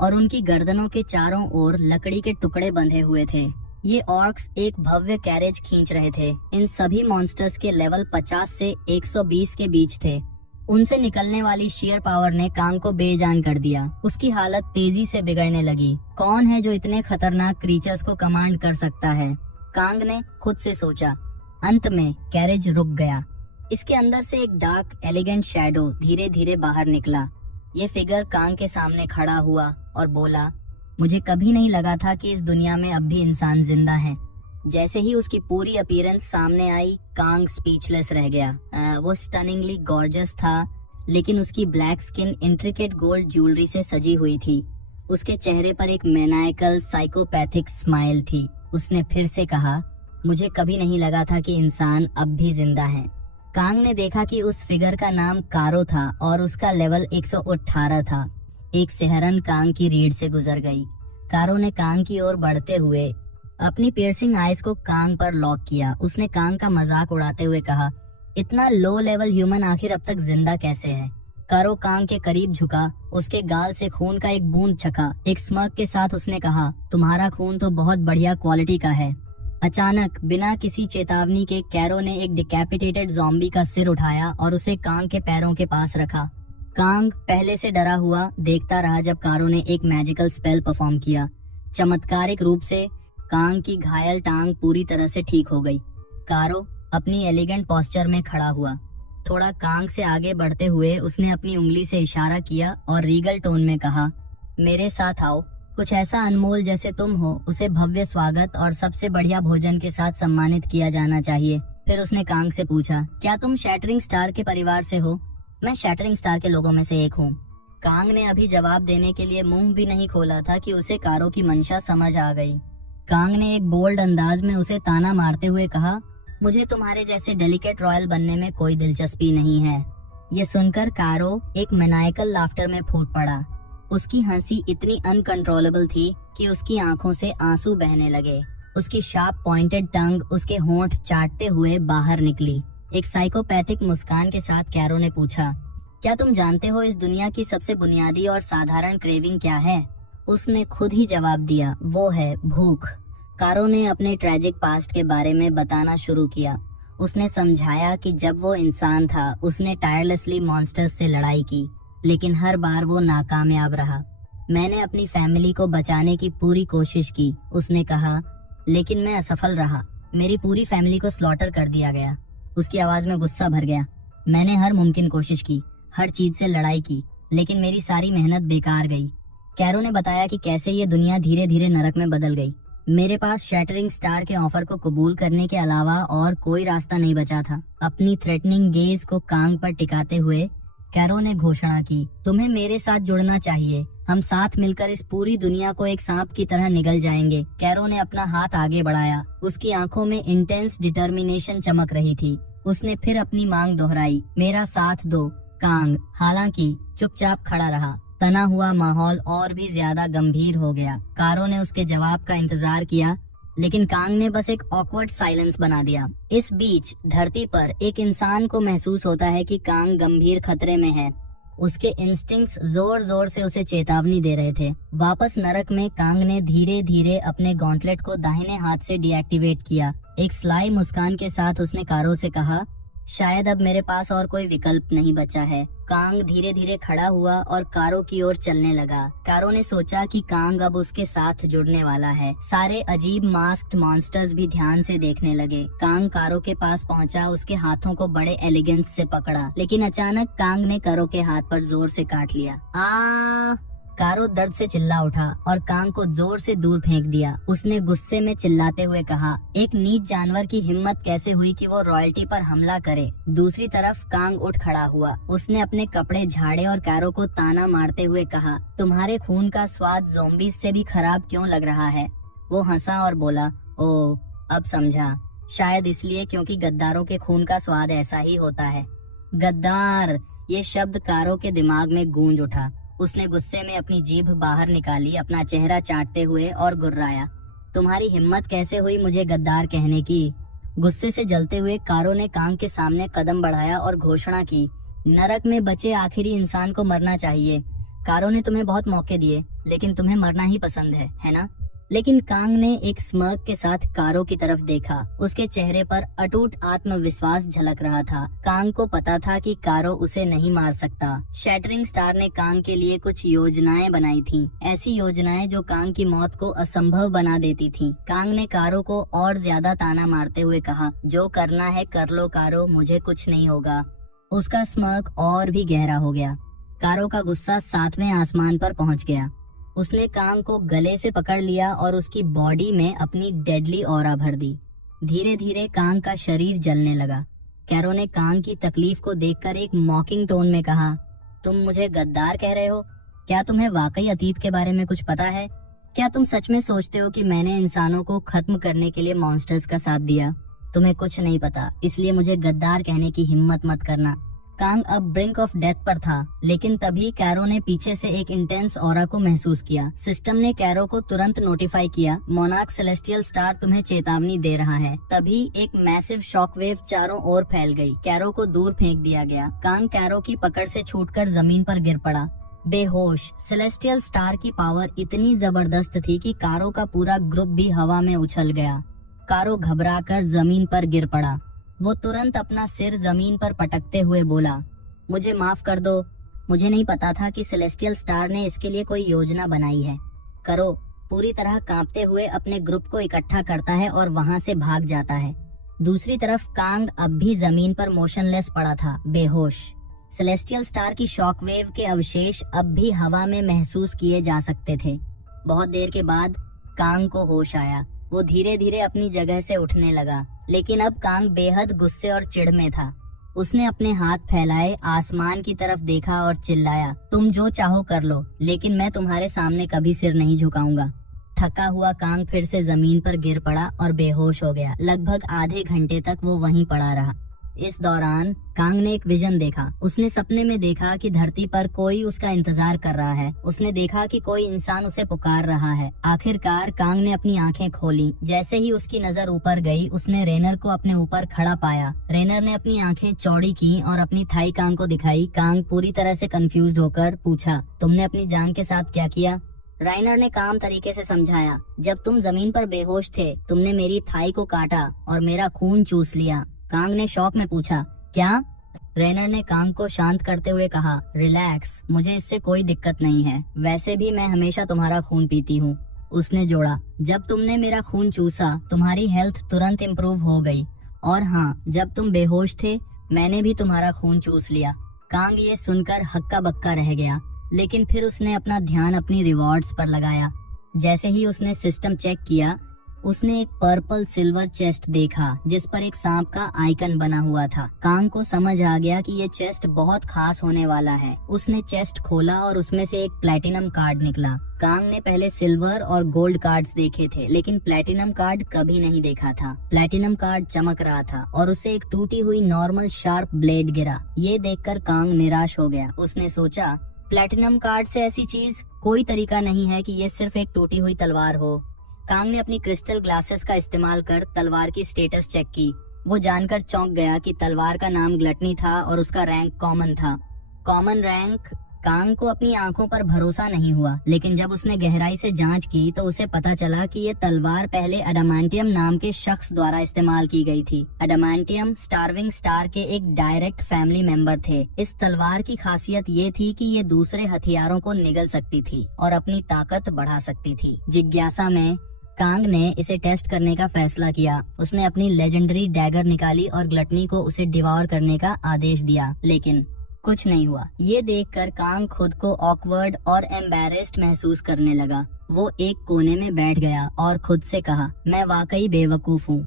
और उनकी गर्दनों के चारों ओर लकड़ी के टुकड़े बंधे हुए थे। ये ऑर्क्स एक भव्य कैरेज खींच रहे थे। इन सभी मॉन्स्टर्स के लेवल 50 से 120 के बीच थे। उनसे निकलने वाली शेयर पावर ने कांग को बेजान कर दिया। उसकी हालत तेजी से बिगड़ने लगी। कौन है जो इतने खतरनाक क्रीचर्स को कमांड कर सकता है? कांग ने खुद से सोचा। अंत में कैरेज रुक गया। इसके अंदर से एक डार्क एलिगेंट शैडो धीरे धीरे बाहर निकला। ये फिगर कांग के सामने खड़ा हुआ और बोला, मुझे कभी नहीं लगा था कि इस दुनिया में अब भी इंसान जिंदा है। जैसे ही उसकी पूरी अपीयरेंस सामने आई, कांग स्पीचलेस रह गया। वो स्टनिंगली गॉर्जियस था, लेकिन उसकी black skin intricate gold jewellery से सजी हुई थी। उसके चेहरे पर एक मैनाइकल साइकोपैथिक स्माइल थी। उसने फिर से कहा, मुझे कभी नहीं लगा था कि इंसान अब भी जिंदा है। कांग ने देखा कि उस फिगर का नाम कारो था और उसका लेवल 118 था। एक सिहरन कांग की रीढ़ से गुजर गई। कारो ने कांग की ओर बढ़ते हुए अपनी पियर्सिंग आइज को कांग पर लॉक किया। उसने कांग का मजाक उड़ाते हुए कहा, इतना लो लेवल ह्यूमन आखिर अब तक जिंदा कैसे है? कारो कांग के करीब झुका, उसके गाल से खून का एक बूंद छका। एक स्मर्क के साथ उसने कहा, तुम्हारा खून तो बहुत बढ़िया क्वालिटी का है। अचानक बिना किसी चेतावनी के कैरो ने एक डिकैपिटेटेड ज़ॉम्बी का सिर उठाया और उसे कांग के पैरों के पास रखा। कांग पहले से डरा हुआ देखता रहा जब कारो ने एक मैजिकल स्पेल परफॉर्म किया। चमत्कारिक रूप से कांग की घायल टांग पूरी तरह से ठीक हो गई। कारो अपनी एलिगेंट पोस्चर में खड़ा हुआ। थोड़ा कांग से आगे बढ़ते हुए उसने अपनी उंगली से इशारा किया और रीगल टोन में कहा, मेरे साथ आओ। कुछ ऐसा अनमोल जैसे तुम हो उसे भव्य स्वागत और सबसे बढ़िया भोजन के साथ सम्मानित किया जाना चाहिए। फिर उसने कांग से पूछा, क्या तुम शैटरिंग स्टार के परिवार से हो? मैं शैटरिंग स्टार के लोगों में से एक हूँ। कांग ने अभी जवाब देने के लिए मुंह भी नहीं खोला था कि उसे कारो की मंशा समझ आ गई। कांग ने एक बोल्ड अंदाज में उसे ताना मारते हुए कहा, मुझे तुम्हारे जैसे डेलिकेट रॉयल बनने में कोई दिलचस्पी नहीं है। ये सुनकर कारो एक मैनाइकल लाफ्टर में फूट पड़ा। उसकी हंसी इतनी अनकंट्रोलेबल थी कि उसकी आंखों से आंसू बहने लगे। उसकी शार्प पॉइंटेड टंग उसके होंठ चाटते हुए बाहर निकली। एक साइकोपैथिक मुस्कान के साथ कैरो ने पूछा, क्या तुम जानते हो इस दुनिया की सबसे बुनियादी और साधारण क्रेविंग क्या है? उसने खुद ही जवाब दिया, वो है भूख। कारो ने अपने ट्रेजिक पास्ट के बारे में बताना शुरू किया। उसने समझाया कि जब वो इंसान था उसने टायरलेसली मॉन्स्टर्स से लड़ाई की, लेकिन हर बार वो नाकामयाब रहा। मैंने अपनी फैमिली को बचाने की पूरी कोशिश की, उसने कहा, लेकिन मैं असफल रहा। मेरी पूरी फैमिली को स्लॉटर कर दिया गया। उसकी आवाज में गुस्सा भर गया। मैंने हर मुमकिन कोशिश की, हर चीज से लड़ाई की, लेकिन मेरी सारी मेहनत बेकार गई। कैरो ने बताया कि कैसे ये दुनिया धीरे धीरे नरक में बदल गई। मेरे पास शैटरिंग स्टार के ऑफर को कबूल करने के अलावा और कोई रास्ता नहीं बचा था। अपनी थ्रेटनिंग गेज को कांग पर टिकाते हुए कैरो ने घोषणा की, तुम्हें मेरे साथ जुड़ना चाहिए। हम साथ मिलकर इस पूरी दुनिया को एक सांप की तरह निगल जाएंगे। कैरो ने अपना हाथ आगे बढ़ाया। उसकी आंखों में इंटेंस डिटर्मिनेशन चमक रही थी। उसने फिर अपनी मांग दोहराई, मेरा साथ दो। कांग हालांकि चुपचाप खड़ा रहा। तना हुआ माहौल और भी ज्यादा गंभीर हो गया। कारो ने उसके जवाब का इंतजार किया, लेकिन कांग ने बस एक ऑकवर्ड साइलेंस बना दिया। इस बीच धरती पर एक इंसान को महसूस होता है कि कांग गंभीर खतरे में है। उसके इंस्टिंक्ट्स जोर जोर से उसे चेतावनी दे रहे थे। वापस नरक में कांग ने धीरे धीरे अपने गॉन्टलेट को दाहिने हाथ से डीएक्टिवेट किया। एक स्लाई मुस्कान के साथ उसने कारो से कहा, शायद अब मेरे पास और कोई विकल्प नहीं बचा है। कांग धीरे धीरे खड़ा हुआ और कारो की ओर चलने लगा। कारो ने सोचा कि कांग अब उसके साथ जुड़ने वाला है। सारे अजीब मास्क्ड मॉन्स्टर्स भी ध्यान से देखने लगे। कांग कारो के पास पहुंचा, उसके हाथों को बड़े एलिगेंस से पकड़ा, लेकिन अचानक कांग ने कारो के हाथ पर जोर से काट लिया। कारो दर्द से चिल्ला उठा और कांग को जोर से दूर फेंक दिया। उसने गुस्से में चिल्लाते हुए कहा, एक नीच जानवर की हिम्मत कैसे हुई कि वो रॉयल्टी पर हमला करे। दूसरी तरफ कांग उठ खड़ा हुआ। उसने अपने कपड़े झाड़े और कारो को ताना मारते हुए कहा, तुम्हारे खून का स्वाद ज़ॉम्बीज से भी खराब क्यों लग रहा है? वो हंसा और बोला, ओ अब समझा, शायद इसलिए क्योंकि गद्दारों के खून का स्वाद ऐसा ही होता है। गद्दार, ये शब्द कारो के दिमाग में गूंज उठा। उसने गुस्से में अपनी जीभ बाहर निकाली, अपना चेहरा चाटते हुए और गुर्राया, तुम्हारी हिम्मत कैसे हुई मुझे गद्दार कहने की? गुस्से से जलते हुए कारो ने कांग के सामने कदम बढ़ाया और घोषणा की, नरक में बचे आखिरी इंसान को मरना चाहिए। कारो ने तुम्हें बहुत मौके दिए, लेकिन तुम्हें मरना ही पसंद है ना? लेकिन कांग ने एक स्मर्क के साथ कारो की तरफ देखा। उसके चेहरे पर अटूट आत्मविश्वास झलक रहा था। कांग को पता था कि कारो उसे नहीं मार सकता। शैटरिंग स्टार ने कांग के लिए कुछ योजनाएं बनाई थीं, ऐसी योजनाएं जो कांग की मौत को असंभव बना देती थीं। कांग ने कारो को और ज्यादा ताना मारते हुए कहा, जो करना है कर लो कारो, मुझे कुछ नहीं होगा। उसका स्मर्क और भी गहरा हो गया। कारो का गुस्सा 7वें आसमान पर पहुंच गया। उसने कांग को गले से पकड़ लिया और उसकी बॉडी में अपनी डेडली ऑरा भर दी। धीरे धीरे कांग का शरीर जलने लगा। कैरो ने कांग की तकलीफ को देखकर एक मॉकिंग टोन में कहा, तुम मुझे गद्दार कह रहे हो? क्या तुम्हें वाकई अतीत के बारे में कुछ पता है? क्या तुम सच में सोचते हो कि मैंने इंसानों को खत्म करने के लिए मॉन्स्टर्स का साथ दिया? तुम्हें कुछ नहीं पता, इसलिए मुझे गद्दार कहने की हिम्मत मत करना। कांग अब ब्रिंक ऑफ डेथ पर था, लेकिन तभी कैरो ने पीछे से एक इंटेंस ऑरा को महसूस किया। सिस्टम ने कैरो को तुरंत नोटिफाई किया, मोनार्क सेलेस्टियल स्टार तुम्हें चेतावनी दे रहा है। तभी एक मैसिव शॉकवेव चारों ओर फैल गई। कैरो को दूर फेंक दिया गया। कांग कैरो की पकड़ से छूटकर जमीन पर गिर पड़ा, बेहोश। सेलेस्टियल स्टार की पावर इतनी जबरदस्त थी कि कारो का पूरा ग्रुप भी हवा में उछल गया। कारो घबराकर जमीन पर गिर पड़ा। वो तुरंत अपना सिर जमीन पर पटकते हुए बोला, मुझे माफ कर दो, मुझे नहीं पता था कि सेलेस्टियल स्टार ने इसके लिए कोई योजना बनाई है। करो पूरी तरह कांपते हुए अपने ग्रुप को इकट्ठा करता है और वहां से भाग जाता है। दूसरी तरफ कांग अब भी जमीन पर मोशनलेस पड़ा था, बेहोश। सेलेस्टियल स्टार की शॉकवेव के अवशेष अब भी हवा में महसूस किए जा सकते थे। बहुत देर के बाद कांग को होश आया। वो धीरे धीरे अपनी जगह से उठने लगा, लेकिन अब कांग बेहद गुस्से और चिढ़ में था। उसने अपने हाथ फैलाए, आसमान की तरफ देखा और चिल्लाया, तुम जो चाहो कर लो, लेकिन मैं तुम्हारे सामने कभी सिर नहीं झुकाऊंगा। थका हुआ कांग फिर से जमीन पर गिर पड़ा और बेहोश हो गया। लगभग आधे घंटे तक वो वहीं पड़ा रहा। इस दौरान कांग ने एक विजन देखा। उसने सपने में देखा कि धरती पर कोई उसका इंतजार कर रहा है। उसने देखा कि कोई इंसान उसे पुकार रहा है। आखिरकार कांग ने अपनी आंखें खोली। जैसे ही उसकी नजर ऊपर गई, उसने रेनर को अपने ऊपर खड़ा पाया। रेनर ने अपनी आंखें चौड़ी की और अपनी थाई कांग को दिखाई। कांग पूरी तरह से कंफ्यूज्ड होकर पूछा, तुमने अपनी जान के साथ क्या किया? राइनर ने काम तरीके से समझाया, जब तुम जमीन पर बेहोश थे, तुमने मेरी थाई को काटा और मेरा खून चूस लिया। कांग ने शौक में पूछा, क्या? रेनर ने कांग को शांत करते हुए कहा, रिलैक्स, मुझे इससे कोई दिक्कत नहीं है। वैसे भी मैं हमेशा तुम्हारा खून पीती हूँ। उसने जोड़ा, जब तुमने मेरा खून चूसा, तुम्हारी हेल्थ तुरंत इम्प्रूव हो गई। और हाँ, जब तुम बेहोश थे, मैंने भी तुम्हारा खून चूस लिया। कांग ये सुनकर हक्का बक्का रह गया, लेकिन फिर उसने अपना ध्यान अपनी रिवॉर्ड्स पर लगाया। जैसे ही उसने सिस्टम चेक किया, उसने एक पर्पल सिल्वर चेस्ट देखा जिस पर एक सांप का आइकन बना हुआ था। कांग को समझ आ गया कि ये चेस्ट बहुत खास होने वाला है। उसने चेस्ट खोला और उसमें से एक प्लैटिनम कार्ड निकला। कांग ने पहले सिल्वर और गोल्ड कार्ड्स देखे थे, लेकिन प्लैटिनम कार्ड कभी नहीं देखा था। प्लैटिनम कार्ड चमक रहा था और उसे एक टूटी हुई नॉर्मल शार्प ब्लेड गिरा। ये देखकर कांग निराश हो गया। उसने सोचा, प्लैटिनम कार्ड से ऐसी चीज कोई तरीका नहीं है कि ये सिर्फ एक टूटी हुई तलवार हो। कांग ने अपनी क्रिस्टल ग्लासेस का इस्तेमाल कर तलवार की स्टेटस चेक की। वो जानकर चौंक गया कि तलवार का नाम ग्लटनी था और उसका रैंक कॉमन था। Common rank. कांग को अपनी आंखों पर भरोसा नहीं हुआ, लेकिन जब उसने गहराई से जांच की तो उसे पता चला कि ये तलवार पहले अडामांटियम नाम के शख्स द्वारा इस्तेमाल की गई थी। अडामांटियम स्टार्विंग स्टार के एक डायरेक्ट फैमिली मेंबर थे। इस तलवार की खासियत ये थी कि ये दूसरे हथियारों को निगल सकती थी और अपनी ताकत बढ़ा सकती थी। जिज्ञासा में कांग ने इसे टेस्ट करने का फैसला किया। उसने अपनी लेजेंडरी डैगर निकाली और ग्लटनी को उसे डिवॉर करने का आदेश दिया, लेकिन कुछ नहीं हुआ। ये देखकर कांग खुद को ऑकवर्ड और एम्बैरेस्ड महसूस करने लगा। वो एक कोने में बैठ गया और खुद से कहा, मैं वाकई बेवकूफ हूँ।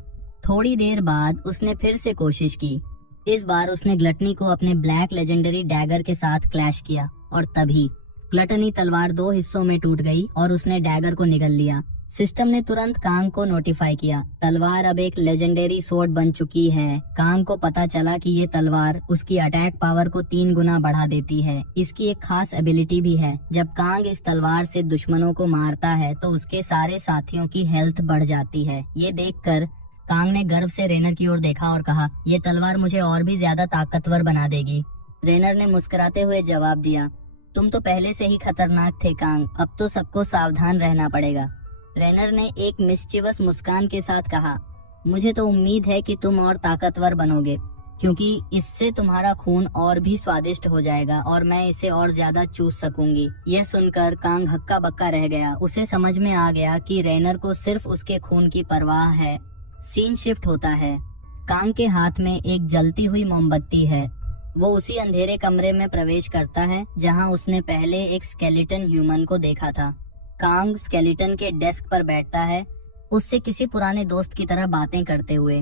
थोड़ी देर बाद उसने फिर से कोशिश की। इस बार उसने ग्लटनी को अपने ब्लैक लेजेंडरी डैगर के साथ क्लैश किया और तभी ग्लटनी तलवार 2 हिस्सों में टूट गई और उसने डैगर को निगल लिया। सिस्टम ने तुरंत कांग को नोटिफाई किया, तलवार अब एक लेजेंडरी स्वॉर्ड बन चुकी है। कांग को पता चला कि ये तलवार उसकी अटैक पावर को 3 गुना बढ़ा देती है। इसकी एक खास एबिलिटी भी है, जब कांग इस तलवार से दुश्मनों को मारता है तो उसके सारे साथियों की हेल्थ बढ़ जाती है। ये देखकर कांग ने गर्व से रेनर की ओर देखा और कहा, ये तलवार मुझे और भी ज्यादा ताकतवर बना देगी। रेनर ने मुस्कुराते हुए जवाब दिया, तुम तो पहले से ही खतरनाक थे कांग, अब तो सबको सावधान रहना पड़ेगा। रेनर ने एक मिस्चीवस मुस्कान के साथ कहा, मुझे तो उम्मीद है कि तुम और ताकतवर बनोगे, क्योंकि इससे तुम्हारा खून और भी स्वादिष्ट हो जाएगा और मैं इसे और ज्यादा चूस सकूंगी। यह सुनकर कांग हक्का बक्का रह गया। उसे समझ में आ गया कि रेनर को सिर्फ उसके खून की परवाह है। सीन शिफ्ट होता है। कांग के हाथ में एक जलती हुई मोमबत्ती है। वो उसी अंधेरे कमरे में प्रवेश करता है जहां उसने पहले एक स्केलेटन ह्यूमन को देखा था। कांग स्केलेटन के डेस्क पर बैठता है, उससे किसी पुराने दोस्त की तरह बातें करते हुए।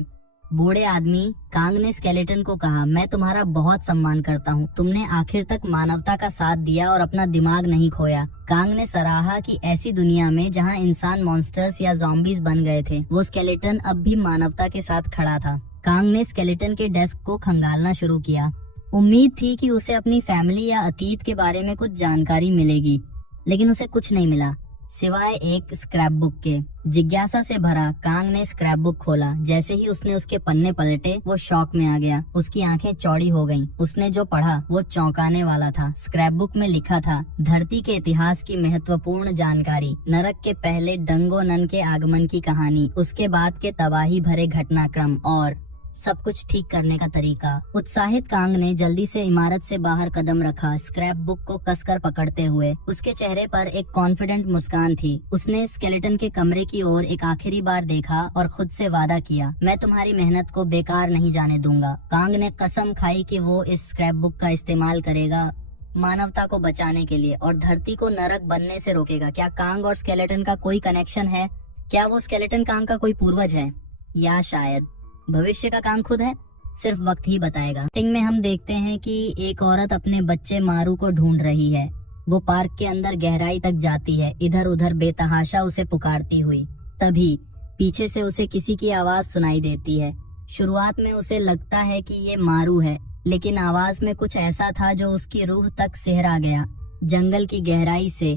बूढ़े आदमी, कांग ने स्केलेटन को कहा, मैं तुम्हारा बहुत सम्मान करता हूँ। तुमने आखिर तक मानवता का साथ दिया और अपना दिमाग नहीं खोया। कांग ने सराहा कि ऐसी दुनिया में जहाँ इंसान मॉन्स्टर्स या ज़ॉम्बीज बन गए थे, वो स्केलेटन अब भी मानवता के साथ खड़ा था। कांग ने स्केलेटन के डेस्क को खंगालना शुरू किया। उम्मीद थी कि उसे अपनी फैमिली या अतीत के बारे में कुछ जानकारी मिलेगी, लेकिन उसे कुछ नहीं मिला सिवाय एक स्क्रैप बुक के। जिज्ञासा से भरा कांग ने स्क्रैप बुक खोला। जैसे ही उसने उसके पन्ने पलटे, वो शॉक में आ गया। उसकी आंखें चौड़ी हो गईं। उसने जो पढ़ा वो चौंकाने वाला था। स्क्रैप बुक में लिखा था, धरती के इतिहास की महत्वपूर्ण जानकारी, नरक के पहले डंगो नन के आगमन की कहानी, उसके बाद के तबाही भरे घटनाक्रम और सब कुछ ठीक करने का तरीका। उत्साहित कांग ने जल्दी से इमारत से बाहर कदम रखा, स्क्रैप बुक को कसकर पकड़ते हुए। उसके चेहरे पर एक कॉन्फिडेंट मुस्कान थी। उसने स्केलेटन के कमरे की ओर एक आखिरी बार देखा और खुद से वादा किया, मैं तुम्हारी मेहनत को बेकार नहीं जाने दूंगा। कांग ने कसम खाई कि वो इस स्क्रैप बुक का इस्तेमाल करेगा मानवता को बचाने के लिए और धरती को नरक बनने से रोकेगा। क्या कांग और स्केलेटन का कोई कनेक्शन है? क्या वो स्केलेटन कांग का कोई पूर्वज है, या शायद भविष्य का कांग खुद है? सिर्फ वक्त ही बताएगा। टिंग में हम देखते हैं कि एक औरत अपने बच्चे मारू को ढूंढ रही है। वो पार्क के अंदर गहराई तक जाती है, इधर उधर बेतहाशा उसे पुकारती हुई। तभी पीछे से उसे किसी की आवाज सुनाई देती है। शुरुआत में उसे लगता है कि ये मारू है, लेकिन आवाज में कुछ ऐसा था जो उसकी रूह तक सिहरा गया। जंगल की गहराई से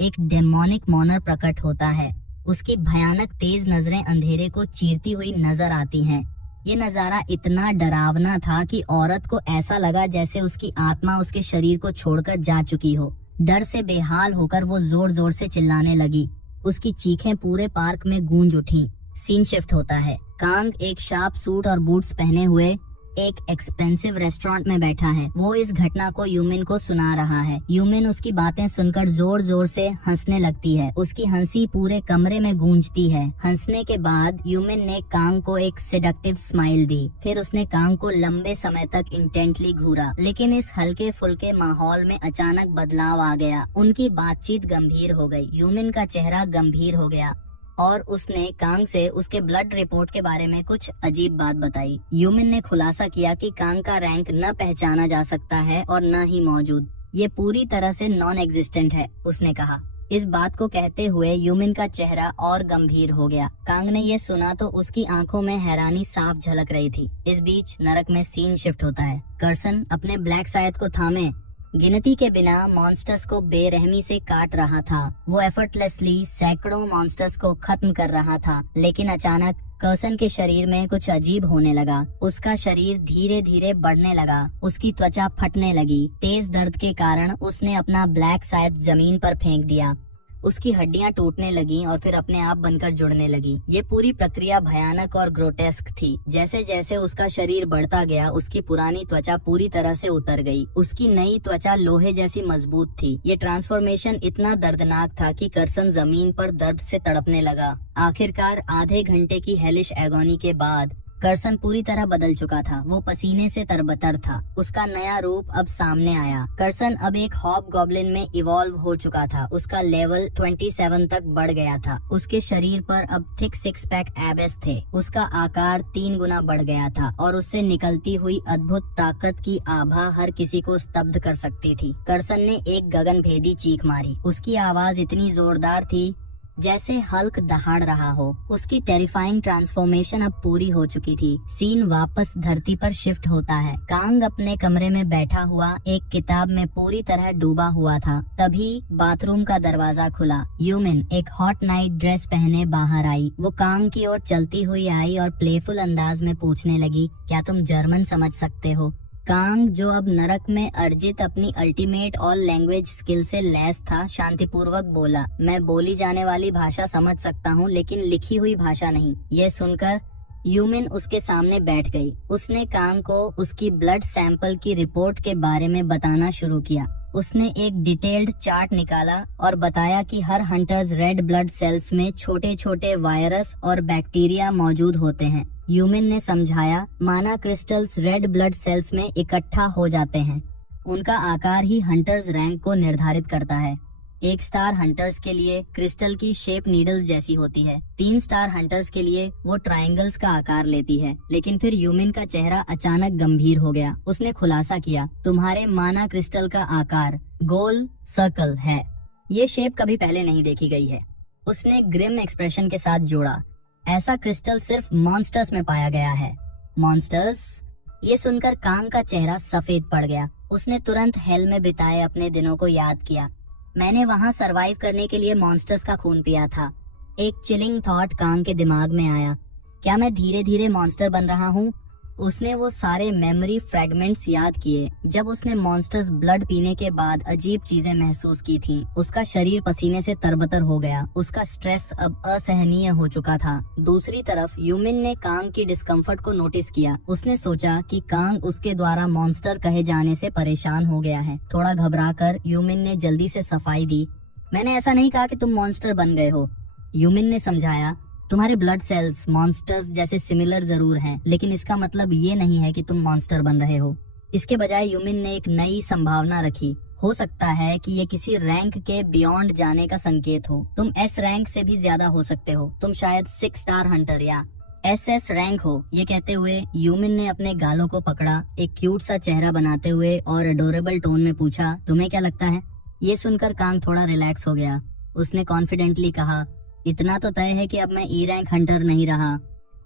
एक डेमोनिक मॉनर प्रकट होता है। उसकी भयानक तेज नजरें अंधेरे को चीरती हुई नजर आती हैं। ये नजारा इतना डरावना था कि औरत को ऐसा लगा जैसे उसकी आत्मा उसके शरीर को छोड़कर जा चुकी हो। डर से बेहाल होकर वो जोर जोर से चिल्लाने लगी। उसकी चीखें पूरे पार्क में गूंज उठी। सीन शिफ्ट होता है। कांग एक शार्प सूट और बूट्स पहने हुए एक एक्सपेंसिव रेस्टोरेंट में बैठा है। वो इस घटना को यूमिन को सुना रहा है। यूमिन उसकी बातें सुनकर जोर जोर से हंसने लगती है। उसकी हंसी पूरे कमरे में गूंजती है। हंसने के बाद यूमिन ने कांग को एक सेडक्टिव स्माइल दी। फिर उसने कांग को लंबे समय तक इंटेंटली घूरा, लेकिन इस हल्के फुल्के माहौल में अचानक बदलाव आ गया। उनकी बातचीत गंभीर हो गई। यूमिन का चेहरा गंभीर हो गया और उसने कांग से उसके ब्लड रिपोर्ट के बारे में कुछ अजीब बात बताई। यूमिन ने खुलासा किया कि कांग का रैंक न पहचाना जा सकता है और न ही मौजूद। ये पूरी तरह से नॉन एग्जिस्टेंट है, उसने कहा। इस बात को कहते हुए यूमिन का चेहरा और गंभीर हो गया। कांग ने ये सुना तो उसकी आंखों में हैरानी साफ झलक रही थी। इस बीच नरक में सीन शिफ्ट होता है। कर्सन अपने ब्लैक सायद को थामे गिनती के बिना मॉन्स्टर्स को बेरहमी से काट रहा था। वो एफर्टलेसली सैकड़ों मॉन्स्टर्स को खत्म कर रहा था, लेकिन अचानक कर्सन के शरीर में कुछ अजीब होने लगा। उसका शरीर धीरे धीरे बढ़ने लगा। उसकी त्वचा फटने लगी। तेज दर्द के कारण उसने अपना ब्लैक सायद जमीन पर फेंक दिया। उसकी हड्डियां टूटने लगीं और फिर अपने आप बनकर जुड़ने लगी। ये पूरी प्रक्रिया भयानक और ग्रोटेस्क थी। जैसे जैसे उसका शरीर बढ़ता गया, उसकी पुरानी त्वचा पूरी तरह से उतर गई। उसकी नई त्वचा लोहे जैसी मजबूत थी। ये ट्रांसफॉर्मेशन इतना दर्दनाक था कि कर्सन जमीन पर दर्द से तड़पने लगा। आखिरकार आधे घंटे की हेलिश एगोनी के बाद कर्सन पूरी तरह बदल चुका था। वो पसीने से तरबतर था। उसका नया रूप अब सामने आया। कर्सन अब एक हॉब गॉब्लिन में इवॉल्व हो चुका था। उसका लेवल 27 तक बढ़ गया था। उसके शरीर पर अब थिक सिक्स पैक एबेस थे। उसका आकार 3 गुना बढ़ गया था और उससे निकलती हुई अद्भुत ताकत की आभा हर किसी को स्तब्ध कर सकती थी। कर्सन ने एक गगनभेदी चीख मारी। उसकी आवाज इतनी जोरदार थी जैसे हल्क दहाड़ रहा हो। उसकी टेरिफाइंग ट्रांसफॉर्मेशन अब पूरी हो चुकी थी। सीन वापस धरती पर शिफ्ट होता है। कांग अपने कमरे में बैठा हुआ एक किताब में पूरी तरह डूबा हुआ था। तभी बाथरूम का दरवाजा खुला। यूमिन एक हॉट नाइट ड्रेस पहने बाहर आई। वो कांग की ओर चलती हुई आई और प्लेफुल अंदाज में पूछने लगी, क्या तुम जर्मन समझ सकते हो? कांग, जो अब नरक में अर्जित अपनी अल्टीमेट ऑल लैंग्वेज स्किल से लैस था, शांतिपूर्वक बोला, मैं बोली जाने वाली भाषा समझ सकता हूँ, लेकिन लिखी हुई भाषा नहीं। ये सुनकर यूमिन उसके सामने बैठ गई। उसने कांग को उसकी ब्लड सैंपल की रिपोर्ट के बारे में बताना शुरू किया। उसने एक डिटेल्ड चार्ट निकाला और बताया कि हर हंटर्स रेड ब्लड सेल्स में छोटे छोटे वायरस और बैक्टीरिया मौजूद होते हैं। यूमिन ने समझाया, माना क्रिस्टल्स रेड ब्लड सेल्स में इकट्ठा हो जाते हैं। उनका आकार ही हंटर्स रैंक को निर्धारित करता है। 1 स्टार हंटर्स के लिए क्रिस्टल की शेप नीडल्स जैसी होती है। 3 स्टार हंटर्स के लिए वो ट्रायंगल्स का आकार लेती है। लेकिन फिर यूमिन का चेहरा अचानक गंभीर हो गया। उसने खुलासा किया, तुम्हारे माना क्रिस्टल का आकार गोल सर्कल है। ये शेप कभी पहले नहीं देखी गई है। उसने ग्रिम एक्सप्रेशन के साथ जोड़ा, ऐसा क्रिस्टल सिर्फ मॉन्स्टर्स में पाया गया है। मॉन्स्टर्स? ये सुनकर कांग का चेहरा सफेद पड़ गया। उसने तुरंत हेल में बिताए अपने दिनों को याद किया। मैंने वहाँ सरवाइव करने के लिए मॉन्स्टर्स का खून पिया था। एक चिलिंग थॉट कांग के दिमाग में आया, क्या मैं धीरे धीरे मॉन्स्टर बन रहा हूँ? उसने वो सारे मेमोरी फ्रैगमेंट्स याद किए जब उसने मॉन्स्टर्स ब्लड पीने के बाद अजीब चीजें महसूस की थीं। उसका शरीर पसीने से तरबतर हो गया। उसका स्ट्रेस अब असहनीय हो चुका था। दूसरी तरफ यूमिन ने कांग की डिस्कम्फर्ट को नोटिस किया। उसने सोचा कि कांग उसके द्वारा मॉन्स्टर कहे जाने से परेशान हो गया है। थोड़ा घबराकर यूमिन ने जल्दी से सफाई दी। मैंने ऐसा नहीं कहा कि तुम मॉन्स्टर बन गए हो, यूमिन ने समझाया। तुम्हारे ब्लड सेल्स मॉन्स्टर्स जैसे सिमिलर जरूर हैं, लेकिन इसका मतलब ये नहीं है कि तुम मॉन्स्टर बन रहे हो। इसके बजाय यूमिन ने एक नई संभावना रखी। हो सकता है कि ये किसी रैंक के बियॉन्ड जाने का संकेत हो। तुम एस रैंक से भी ज्यादा हो सकते हो। तुम शायद 6 स्टार हंटर या SS रैंक हो। ये कहते हुए यूमिन ने अपने गालों को पकड़ा, एक क्यूट सा चेहरा बनाते हुए और एडोरेबल टोन में पूछा, तुम्हें क्या लगता है? ये सुनकर कांग थोड़ा रिलैक्स हो गया। उसने कॉन्फिडेंटली कहा, इतना तो तय है कि अब मैं E रैंक हंटर नहीं रहा।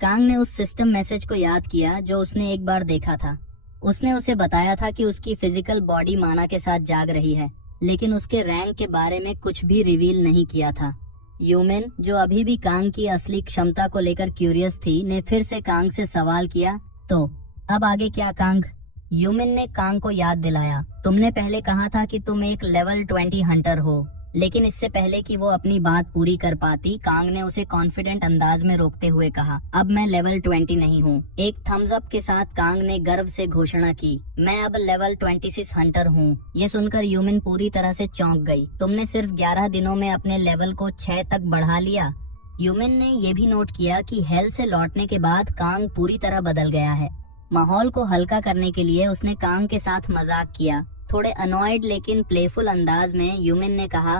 कांग ने उस सिस्टम मैसेज को याद किया जो उसने एक बार देखा था। उसने उसे बताया था कि उसकी फिजिकल बॉडी माना के साथ जाग रही है, लेकिन उसके रैंक के बारे में कुछ भी रिवील नहीं किया था। यूमिन, जो अभी भी कांग की असली क्षमता को लेकर क्यूरियस थी, ने फिर से कांग से सवाल किया, तो अब आगे क्या कांग? यूमिन ने कांग को याद दिलाया, तुमने पहले कहा था कि तुम एक लेवल 20 हंटर हो। लेकिन इससे पहले कि वो अपनी बात पूरी कर पाती, कांग ने उसे कॉन्फिडेंट अंदाज में रोकते हुए कहा, अब मैं लेवल 20 नहीं हूँ। एक थम्स अप के साथ कांग ने गर्व से घोषणा की, मैं अब लेवल 26 हंटर हूँ। ये सुनकर यूमिन पूरी तरह से चौंक गई। तुमने सिर्फ 11 दिनों में अपने लेवल को 6 तक बढ़ा लिया। यूमिन ने ये भी नोट किया कि हेल से लौटने के बाद कांग पूरी तरह बदल गया है। माहौल को हल्का करने के लिए उसने कांग के साथ मजाक किया। थोड़े अनॉयड लेकिन प्लेफुल अंदाज में यूमिन ने कहा,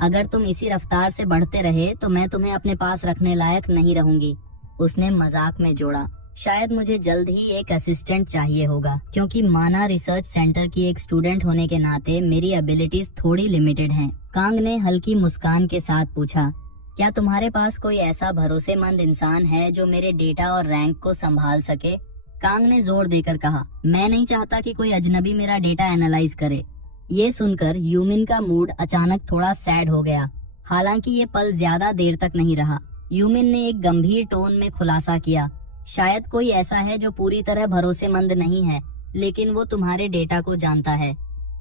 अगर तुम इसी रफ्तार से बढ़ते रहे तो मैं तुम्हें अपने पास रखने लायक नहीं रहूंगी। उसने मजाक में जोड़ा, शायद मुझे जल्द ही एक असिस्टेंट चाहिए होगा, क्योंकि माना रिसर्च सेंटर की एक स्टूडेंट होने के नाते मेरी एबिलिटीज थोड़ी लिमिटेड हैं। कांग ने हल्की मुस्कान के साथ पूछा, क्या तुम्हारे पास कोई ऐसा भरोसेमंद इंसान है जो मेरे डेटा और रैंक को संभाल सके? कांग ने जोर देकर कहा, मैं नहीं चाहता कि कोई अजनबी मेरा डेटा एनालाइज करे। ये सुनकर यूमिन का मूड अचानक थोड़ा सैड हो गया। हालांकि ये पल ज्यादा देर तक नहीं रहा। यूमिन ने एक गंभीर टोन में खुलासा किया, शायद कोई ऐसा है जो पूरी तरह भरोसेमंद नहीं है, लेकिन वो तुम्हारे डेटा को जानता है।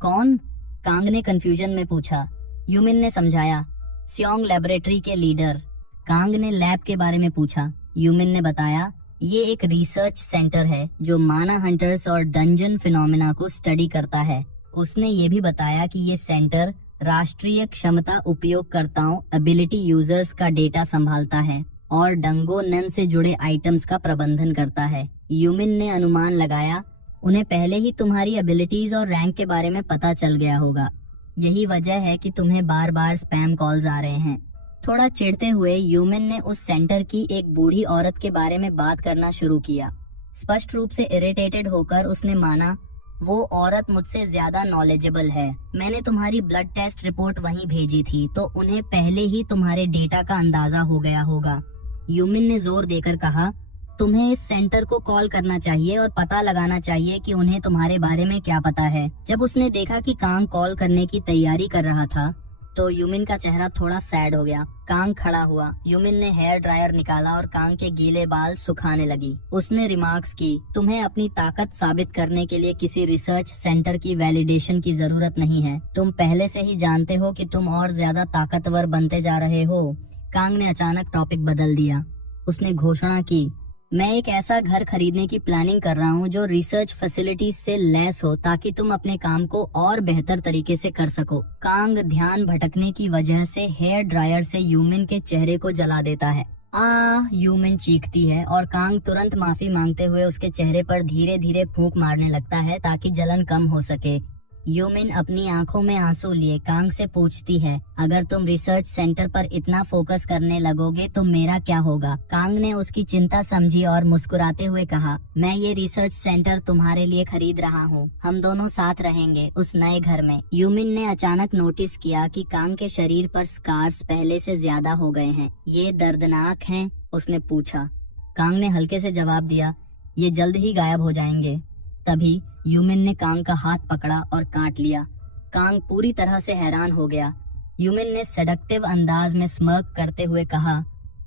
कौन? कांग ने कंफ्यूजन में पूछा। यूमिन ने समझाया, सियोंग लेबोरेटरी के लीडर। कांग ने लैब के बारे में पूछा। यूमिन ने बताया, ये एक रिसर्च सेंटर है जो माना हंटर्स और डंजन फिनोमेना को स्टडी करता है। उसने ये भी बताया कि ये सेंटर राष्ट्रीय क्षमता उपयोगकर्ताओं एबिलिटी यूजर्स का डेटा संभालता है और डंगो नन से जुड़े आइटम्स का प्रबंधन करता है। यूमिन ने अनुमान लगाया, उन्हें पहले ही तुम्हारी एबिलिटीज और रैंक के बारे में पता चल गया होगा। यही वजह है कि तुम्हें बार बार स्पैम कॉल्स आ रहे हैं। थोड़ा चिढ़ते हुए यूमिन ने उस सेंटर की एक बूढ़ी औरत के बारे में बात करना शुरू किया। स्पष्ट रूप से इरिटेटेड होकर उसने माना, वो औरत मुझसे ज्यादा नॉलेजेबल है। मैंने तुम्हारी ब्लड टेस्ट रिपोर्ट वहीं भेजी थी, तो उन्हें पहले ही तुम्हारे डेटा का अंदाजा हो गया होगा। यूमिन ने जोर देकर कहा, तुम्हें इस सेंटर को कॉल करना चाहिए और पता लगाना चाहिए कि उन्हें तुम्हारे बारे में क्या पता है। जब उसने देखा कि कांग कॉल करने की तैयारी कर रहा था, तो यूमिन का चेहरा थोड़ा सैड हो गया। कांग खड़ा हुआ। यूमिन ने हेयर ड्रायर निकाला और कांग के गीले बाल सुखाने लगी। उसने रिमार्क्स की, तुम्हें अपनी ताकत साबित करने के लिए किसी रिसर्च सेंटर की वैलिडेशन की जरूरत नहीं है। तुम पहले से ही जानते हो कि तुम और ज्यादा ताकतवर बनते जा रहे हो। कांग ने अचानक टॉपिक बदल दिया। उसने घोषणा की, मैं एक ऐसा घर खरीदने की प्लानिंग कर रहा हूँ जो रिसर्च फैसिलिटीज से लैस हो, ताकि तुम अपने काम को और बेहतर तरीके से कर सको। कांग ध्यान भटकने की वजह से हेयर ड्रायर से यूमिन के चेहरे को जला देता है। यूमिन चीखती है और कांग तुरंत माफी मांगते हुए उसके चेहरे पर धीरे धीरे फूंक मारने लगता है ताकि जलन कम हो सके। यूमिन अपनी आंखों में आंसू लिए कांग से पूछती है, अगर तुम रिसर्च सेंटर पर इतना फोकस करने लगोगे तो मेरा क्या होगा? कांग ने उसकी चिंता समझी और मुस्कुराते हुए कहा, मैं ये रिसर्च सेंटर तुम्हारे लिए खरीद रहा हूँ। हम दोनों साथ रहेंगे उस नए घर में। यूमिन ने अचानक नोटिस किया कि कांग के शरीर पर स्कार्स पहले से ज्यादा हो गए हैं। ये दर्दनाक हैं? उसने पूछा। कांग ने हल्के से जवाब दिया, ये जल्द ही गायब हो जाएंगे। तभी यूमिन ने कांग का हाथ पकड़ा और काट लिया। कांग पूरी तरह से हैरान हो गया। यूमिन ने सेडक्टिव अंदाज में स्मर्क करते हुए कहा,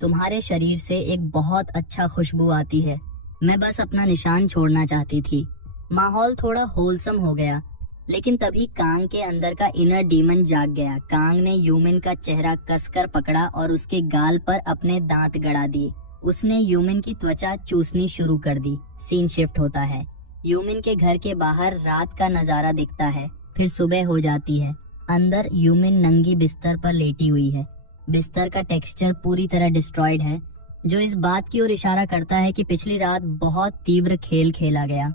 तुम्हारे शरीर से एक बहुत अच्छा खुशबू आती है। मैं बस अपना निशान छोड़ना चाहती थी। माहौल थोड़ा होलसम हो गया, लेकिन तभी कांग के अंदर का इनर डीमन जाग गया। कांग ने यूमिन का चेहरा कसकर पकड़ा और उसके गाल पर अपने दांत गड़ा दिए। उसने यूमिन की त्वचा चूसनी शुरू कर दी। सीन शिफ्ट होता है। यूमिन के घर के बाहर रात का नजारा दिखता है, फिर सुबह हो जाती है। अंदर यूमिन नंगी बिस्तर पर लेटी हुई है। बिस्तर का टेक्सचर पूरी तरह डिस्ट्रॉयड है, जो इस बात की ओर इशारा करता है कि पिछली रात बहुत तीव्र खेल खेला गया।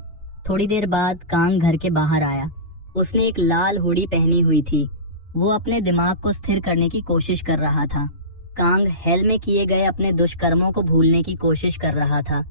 थोड़ी देर बाद कांग घर के बाहर आया। उसने एक लाल हुडी पहनी हुई थी। वो अपने दिमाग को स्थिर करने की कोशिश कर रहा था। कांग हेल में किए गए अपने दुष्कर्मों को भूलने की कोशिश कर रहा था,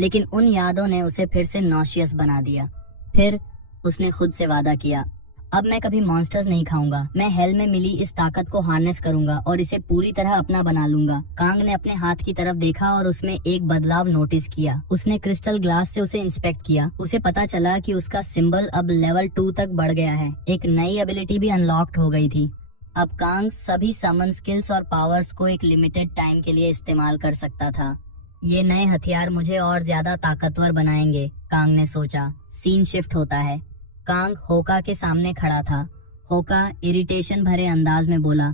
लेकिन उन यादों ने उसे फिर से नॉशियस बना दिया। फिर उसने खुद से वादा किया, अब मैं कभी मॉन्स्टर्स नहीं खाऊंगा। मैं हेल में मिली इस ताकत को हार्नेस करूंगा और इसे पूरी तरह अपना बना लूंगा। कांग ने अपने हाथ की तरफ देखा और उसमें एक बदलाव नोटिस किया। उसने क्रिस्टल ग्लास से उसे इंस्पेक्ट किया। उसे पता चला कि उसका सिंबल अब लेवल 2 तक बढ़ गया है। एक नई एबिलिटी भी अनलॉक्ड हो गई थी। अब कांग सभी समन स्किल्स और पावर्स को एक लिमिटेड टाइम के लिए इस्तेमाल कर सकता था। ये नए हथियार मुझे और ज्यादा ताकतवर बनाएंगे, कांग ने सोचा। सीन शिफ्ट होता है। कांग होका के सामने खड़ा था। होका इरिटेशन भरे अंदाज में बोला,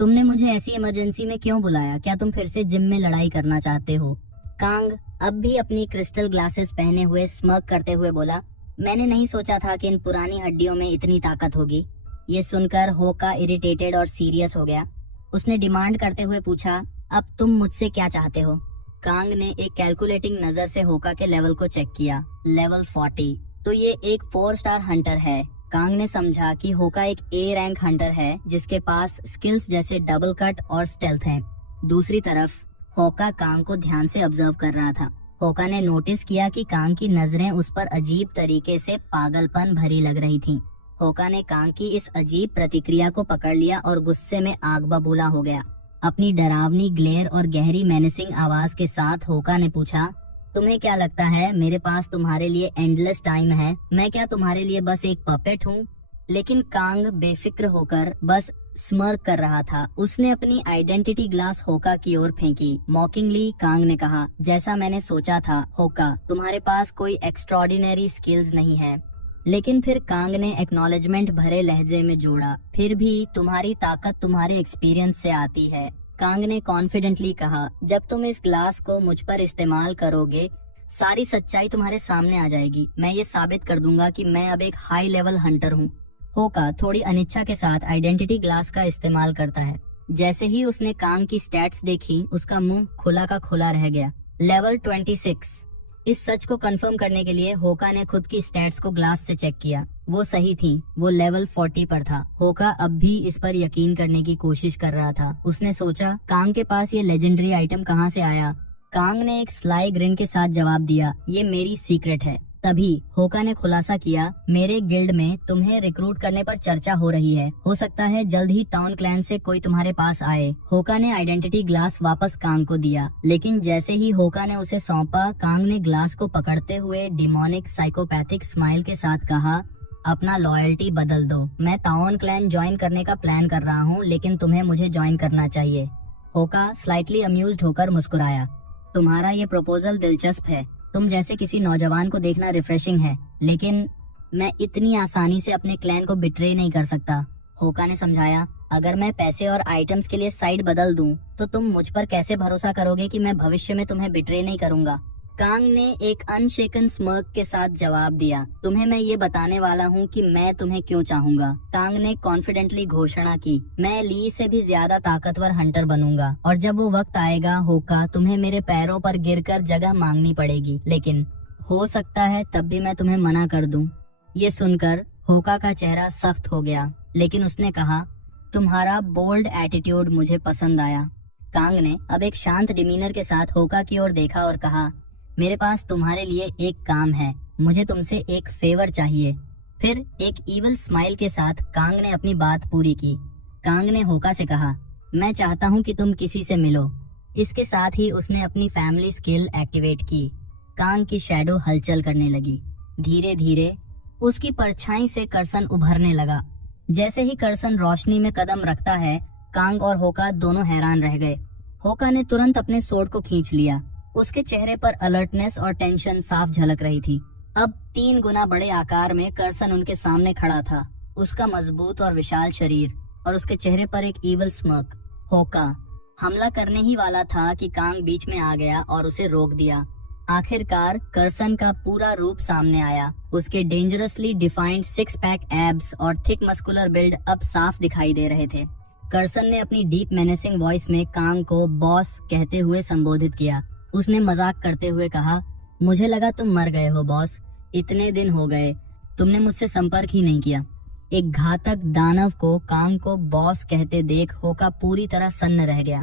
तुमने मुझे ऐसी इमरजेंसी में क्यों बुलाया? क्या तुम फिर से जिम में लड़ाई करना चाहते हो? कांग अब भी अपनी क्रिस्टल ग्लासेस पहने हुए स्मर्क करते हुए बोला, मैंने नहीं सोचा था कि इन पुरानी हड्डियों में इतनी ताकत होगी। ये सुनकर होका इरिटेटेड और सीरियस हो गया। उसने डिमांड करते हुए पूछा, अब तुम मुझसे क्या चाहते हो? कांग ने एक कैलकुलेटिंग नजर से होका के लेवल को चेक किया। लेवल 40, तो ये एक 4 स्टार हंटर है। कांग ने समझा कि होका एक A रैंक हंटर है जिसके पास स्किल्स जैसे डबल कट और स्टेल्थ हैं। दूसरी तरफ होका कांग को ध्यान से ऑब्जर्व कर रहा था। होका ने नोटिस किया कि कांग की नजरें उस पर अजीब तरीके से पागलपन भरी लग रही थीं। होका ने कांग की इस अजीब प्रतिक्रिया को पकड़ लिया और गुस्से में आग बबूला हो गया। अपनी डरावनी ग्लेयर और गहरी मेनेसिंग आवाज के साथ होका ने पूछा, तुम्हें क्या लगता है मेरे पास तुम्हारे लिए एंडलेस टाइम है? मैं क्या तुम्हारे लिए बस एक पपेट हूँ? लेकिन कांग बेफिक्र होकर बस स्मर्क कर रहा था। उसने अपनी आइडेंटिटी ग्लास होका की ओर फेंकी। मॉकिंगली कांग ने कहा, जैसा मैंने सोचा था होका, तुम्हारे पास कोई एक्स्ट्रॉर्डिनरी स्किल्स नहीं है। लेकिन फिर कांग ने एक्नॉलेजमेंट भरे लहजे में जोड़ा, फिर भी तुम्हारी ताकत तुम्हारे एक्सपीरियंस से आती है। कांग ने कॉन्फिडेंटली कहा, जब तुम इस ग्लास को मुझ पर इस्तेमाल करोगे, सारी सच्चाई तुम्हारे सामने आ जाएगी। मैं ये साबित कर दूंगा कि मैं अब एक हाई लेवल हंटर हूँ। होका थोड़ी अनिच्छा के साथ आइडेंटिटी ग्लास का इस्तेमाल करता है। जैसे ही उसने कांग की स्टैट्स देखी, उसका मुंह खुला का खुला रह गया। लेवल 26। इस सच को कंफर्म करने के लिए होका ने खुद की स्टैट्स को ग्लास से चेक किया। वो सही थी। वो लेवल 40 पर था। होका अब भी इस पर यकीन करने की कोशिश कर रहा था। उसने सोचा, कांग के पास ये लेजेंडरी आइटम कहाँ से आया? कांग ने एक स्लाई ग्रिन के साथ जवाब दिया, ये मेरी सीक्रेट है। तभी होका ने खुलासा किया, मेरे गिल्ड में तुम्हें रिक्रूट करने पर चर्चा हो रही है। हो सकता है जल्द ही टाउन क्लैन से कोई तुम्हारे पास आए। होका ने आइडेंटिटी ग्लास वापस कांग को दिया, लेकिन जैसे ही होका ने उसे सौंपा, कांग ने ग्लास को पकड़ते हुए डिमोनिक साइकोपैथिक स्माइल के साथ कहा, अपना लॉयल्टी बदल दो। मैं टाउन क्लैन ज्वाइन करने का प्लान कर रहा हूँ, लेकिन तुम्हें मुझे ज्वाइन करना चाहिए। होका स्लाइटली अम्यूज्ड होकर मुस्कुराया, तुम्हारा ये प्रपोजल दिलचस्प है। तुम जैसे किसी नौजवान को देखना रिफ्रेशिंग है, लेकिन मैं इतनी आसानी से अपने क्लैन को बिट्रे नहीं कर सकता। होका ने समझाया, अगर मैं पैसे और आइटम्स के लिए साइड बदल दूं, तो तुम मुझ पर कैसे भरोसा करोगे कि मैं भविष्य में तुम्हें बिट्रे नहीं करूंगा? कांग ने एक अनशेकन स्मर्क के साथ जवाब दिया, तुम्हें मैं ये बताने वाला हूँ कि मैं तुम्हें क्यों चाहूंगा। कांग ने कॉन्फिडेंटली घोषणा की, मैं ली से भी ज्यादा ताकतवर हंटर बनूंगा, और जब वो वक्त आएगा होका, तुम्हें मेरे पैरों पर गिरकर जगह मांगनी पड़ेगी। लेकिन हो सकता है तब भी मैं तुम्हें मना कर दूं। ये सुनकर होका का चेहरा सख्त हो गया, लेकिन उसने कहा, तुम्हारा बोल्ड एटीट्यूड मुझे पसंद आया। कांग ने अब एक शांत डिमीनर के साथ होका की ओर देखा और कहा, मेरे पास तुम्हारे लिए एक काम है। मुझे तुमसे एक फेवर चाहिए। फिर एक इवल स्माइल के साथ कांग ने अपनी बात पूरी की। कांग ने होका से कहा, मैं चाहता हूँ कि तुम किसी से मिलो। इसके साथ ही उसने अपनी फैमिली स्किल एक्टिवेट की। कांग की शैडो हलचल करने लगी। धीरे धीरे उसकी परछाई से कर्सन उभरने लगा। जैसे ही कर्सन रोशनी में कदम रखता है, कांग और होका दोनों हैरान रह गए। होका ने तुरंत अपने सोर्ड को खींच लिया। कर्सन रोशनी में कदम रखता है, कांग और होका दोनों हैरान रह गए। जैसे ही कर्सन रोशनी में कदम रखता है, कांग और होका दोनों हैरान रह गए। होका ने तुरंत अपने सोर्ड को खींच लिया। उसके चेहरे पर अलर्टनेस और टेंशन साफ झलक रही थी। अब 3 गुना बड़े आकार में कर्सन उनके सामने खड़ा था, उसका मजबूत और विशाल शरीर और उसके चेहरे पर एक ईवल स्mirk। होका हमला करने ही वाला था कि कांग बीच में आ गया और उसे रोक दिया। आखिरकार कर्सन का पूरा रूप सामने आया। उसके डेंजरसली डिफाइंड 6 पैक एब्स और थिक मस्कुलर बिल्ड अब साफ दिखाई दे रहे थे। कर्सन ने अपनी डीप मेनेसिंग वॉइस में कांग को बॉस कहते हुए संबोधित किया। उसने मजाक करते हुए कहा, मुझे लगा तुम मर गए हो बॉस, इतने दिन हो गए, तुमने मुझसे संपर्क ही नहीं किया। एक घातक दानव को कांग को बॉस कहते देख होका पूरी तरह सन्न रह गया।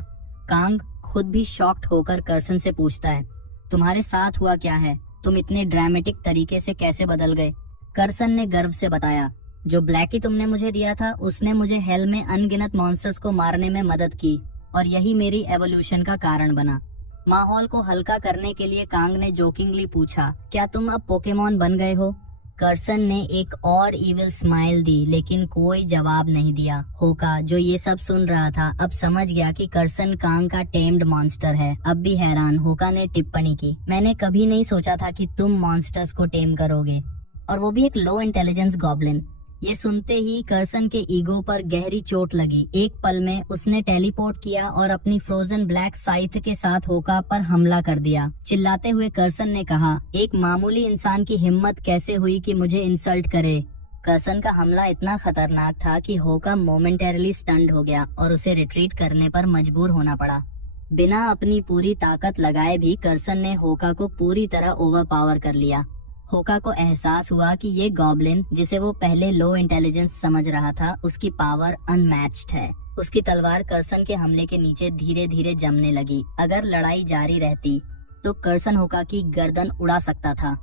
कांग खुद भी शॉक्ड होकर कर्सन से पूछता है, तुम्हारे साथ हुआ क्या है? तुम इतने ड्रामेटिक तरीके से कैसे बदल गए? कर्सन ने गर्व से बताया, जो ब्लैकी तुमने मुझे दिया था उसने मुझे हेल में अनगिनत मॉन्स्टर्स को मारने में मदद की और यही मेरी एवोल्यूशन का कारण बना। माहौल को हल्का करने के लिए कांग ने जोकिंगली पूछा, क्या तुम अब पोकेमॉन बन गए हो? कर्सन ने एक और इविल स्माइल दी लेकिन कोई जवाब नहीं दिया। होका जो ये सब सुन रहा था अब समझ गया कि कर्सन कांग का टेम्ड मॉन्स्टर है। अब भी हैरान होका ने टिप्पणी की, मैंने कभी नहीं सोचा था कि तुम मॉन्स्टर्स को टेम करोगे, और वो भी एक लो इंटेलिजेंस गॉब्लिन। ये सुनते ही कर्सन के ईगो पर गहरी चोट लगी। एक पल में उसने टेलीपोर्ट किया और अपनी फ्रोजन ब्लैक साइथ के साथ होका पर हमला कर दिया। चिल्लाते हुए कर्सन ने कहा, एक मामूली इंसान की हिम्मत कैसे हुई कि मुझे इंसल्ट करे? कर्सन का हमला इतना खतरनाक था कि होका मोमेंटरीली स्टन्ड हो गया और उसे रिट्रीट करने पर मजबूर होना पड़ा। बिना अपनी पूरी ताकत लगाए भी कर्सन ने होका को पूरी तरह ओवरपावर कर लिया। होका को एहसास हुआ कि ये गॉब्लिन, जिसे वो पहले लो इंटेलिजेंस समझ रहा था, उसकी पावर अनमैच्ड है। उसकी तलवार कर्सन के हमले के नीचे धीरे धीरे जमने लगी। अगर लड़ाई जारी रहती तो कर्सन होका की गर्दन उड़ा सकता था।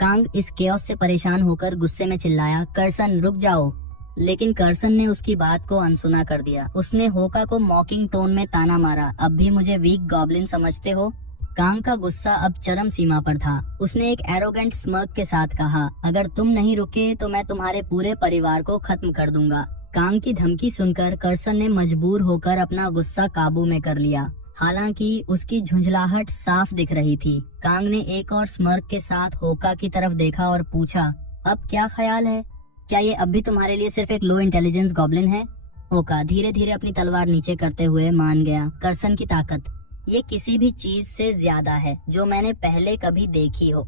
कांग इस केओस से परेशान होकर गुस्से में चिल्लाया, कर्सन रुक जाओ, लेकिन कर्सन ने उसकी बात को अनसुना कर दिया। उसने होका को मॉकिंग टोन में ताना मारा, अब भी मुझे वीक गॉब्लिन समझते हो? कांग का गुस्सा अब चरम सीमा पर था। उसने एक एरोगेंट स्mirk के साथ कहा, अगर तुम नहीं रुके तो मैं तुम्हारे पूरे परिवार को खत्म कर दूंगा। कांग की धमकी सुनकर कर्सन ने मजबूर होकर अपना गुस्सा काबू में कर लिया। हालांकि उसकी झुंझलाहट साफ दिख रही थी। कांग ने एक और स्mirk के साथ होका की तरफ देखा और पूछा, अब क्या ख्याल है? क्या ये अब भी तुम्हारे लिए सिर्फ एक लो इंटेलिजेंस गॉब्लिन है? होका धीरे धीरे अपनी तलवार नीचे करते हुए मान गया, कर्सन की ताकत ये किसी भी चीज से ज्यादा है जो मैंने पहले कभी देखी हो।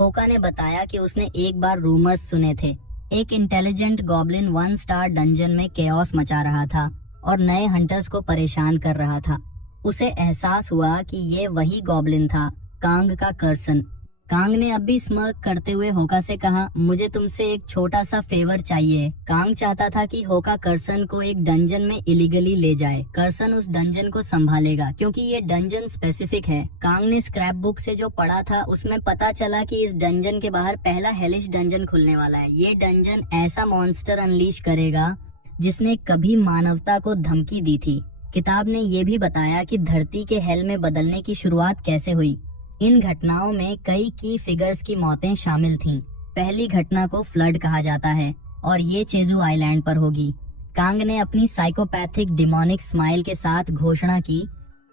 होका ने बताया कि उसने एक बार रूमर्स सुने थे। एक इंटेलिजेंट गॉब्लिन 1 स्टार डंजन में केओस मचा रहा था और नए हंटर्स को परेशान कर रहा था। उसे एहसास हुआ कि ये वही गॉब्लिन था, कांग का कर्सन। कांग ने अब भी स्mirk करते हुए होका से कहा, मुझे तुमसे एक छोटा सा फेवर चाहिए। कांग चाहता था कि होका कर्सन को एक डंजन में इलीगली ले जाए। कर्सन उस डंजन को संभालेगा क्योंकि ये डंजन स्पेसिफिक है। कांग ने स्क्रैप बुक से जो पढ़ा था उसमें पता चला कि इस डंजन के बाहर पहला हेलिश डंजन खुलने वाला है। ये डंजन ऐसा मॉन्स्टर अनलीश करेगा जिसने कभी मानवता को धमकी दी थी। किताब ने ये भी बताया कि धरती के हेल में बदलने की शुरुआत कैसे हुई। इन घटनाओं में कई की फिगर्स की मौतें शामिल थीं। पहली घटना को फ्लड कहा जाता है और ये चेजू आइलैंड पर होगी। कांग ने अपनी साइकोपैथिक डिमोनिक स्माइल के साथ घोषणा की,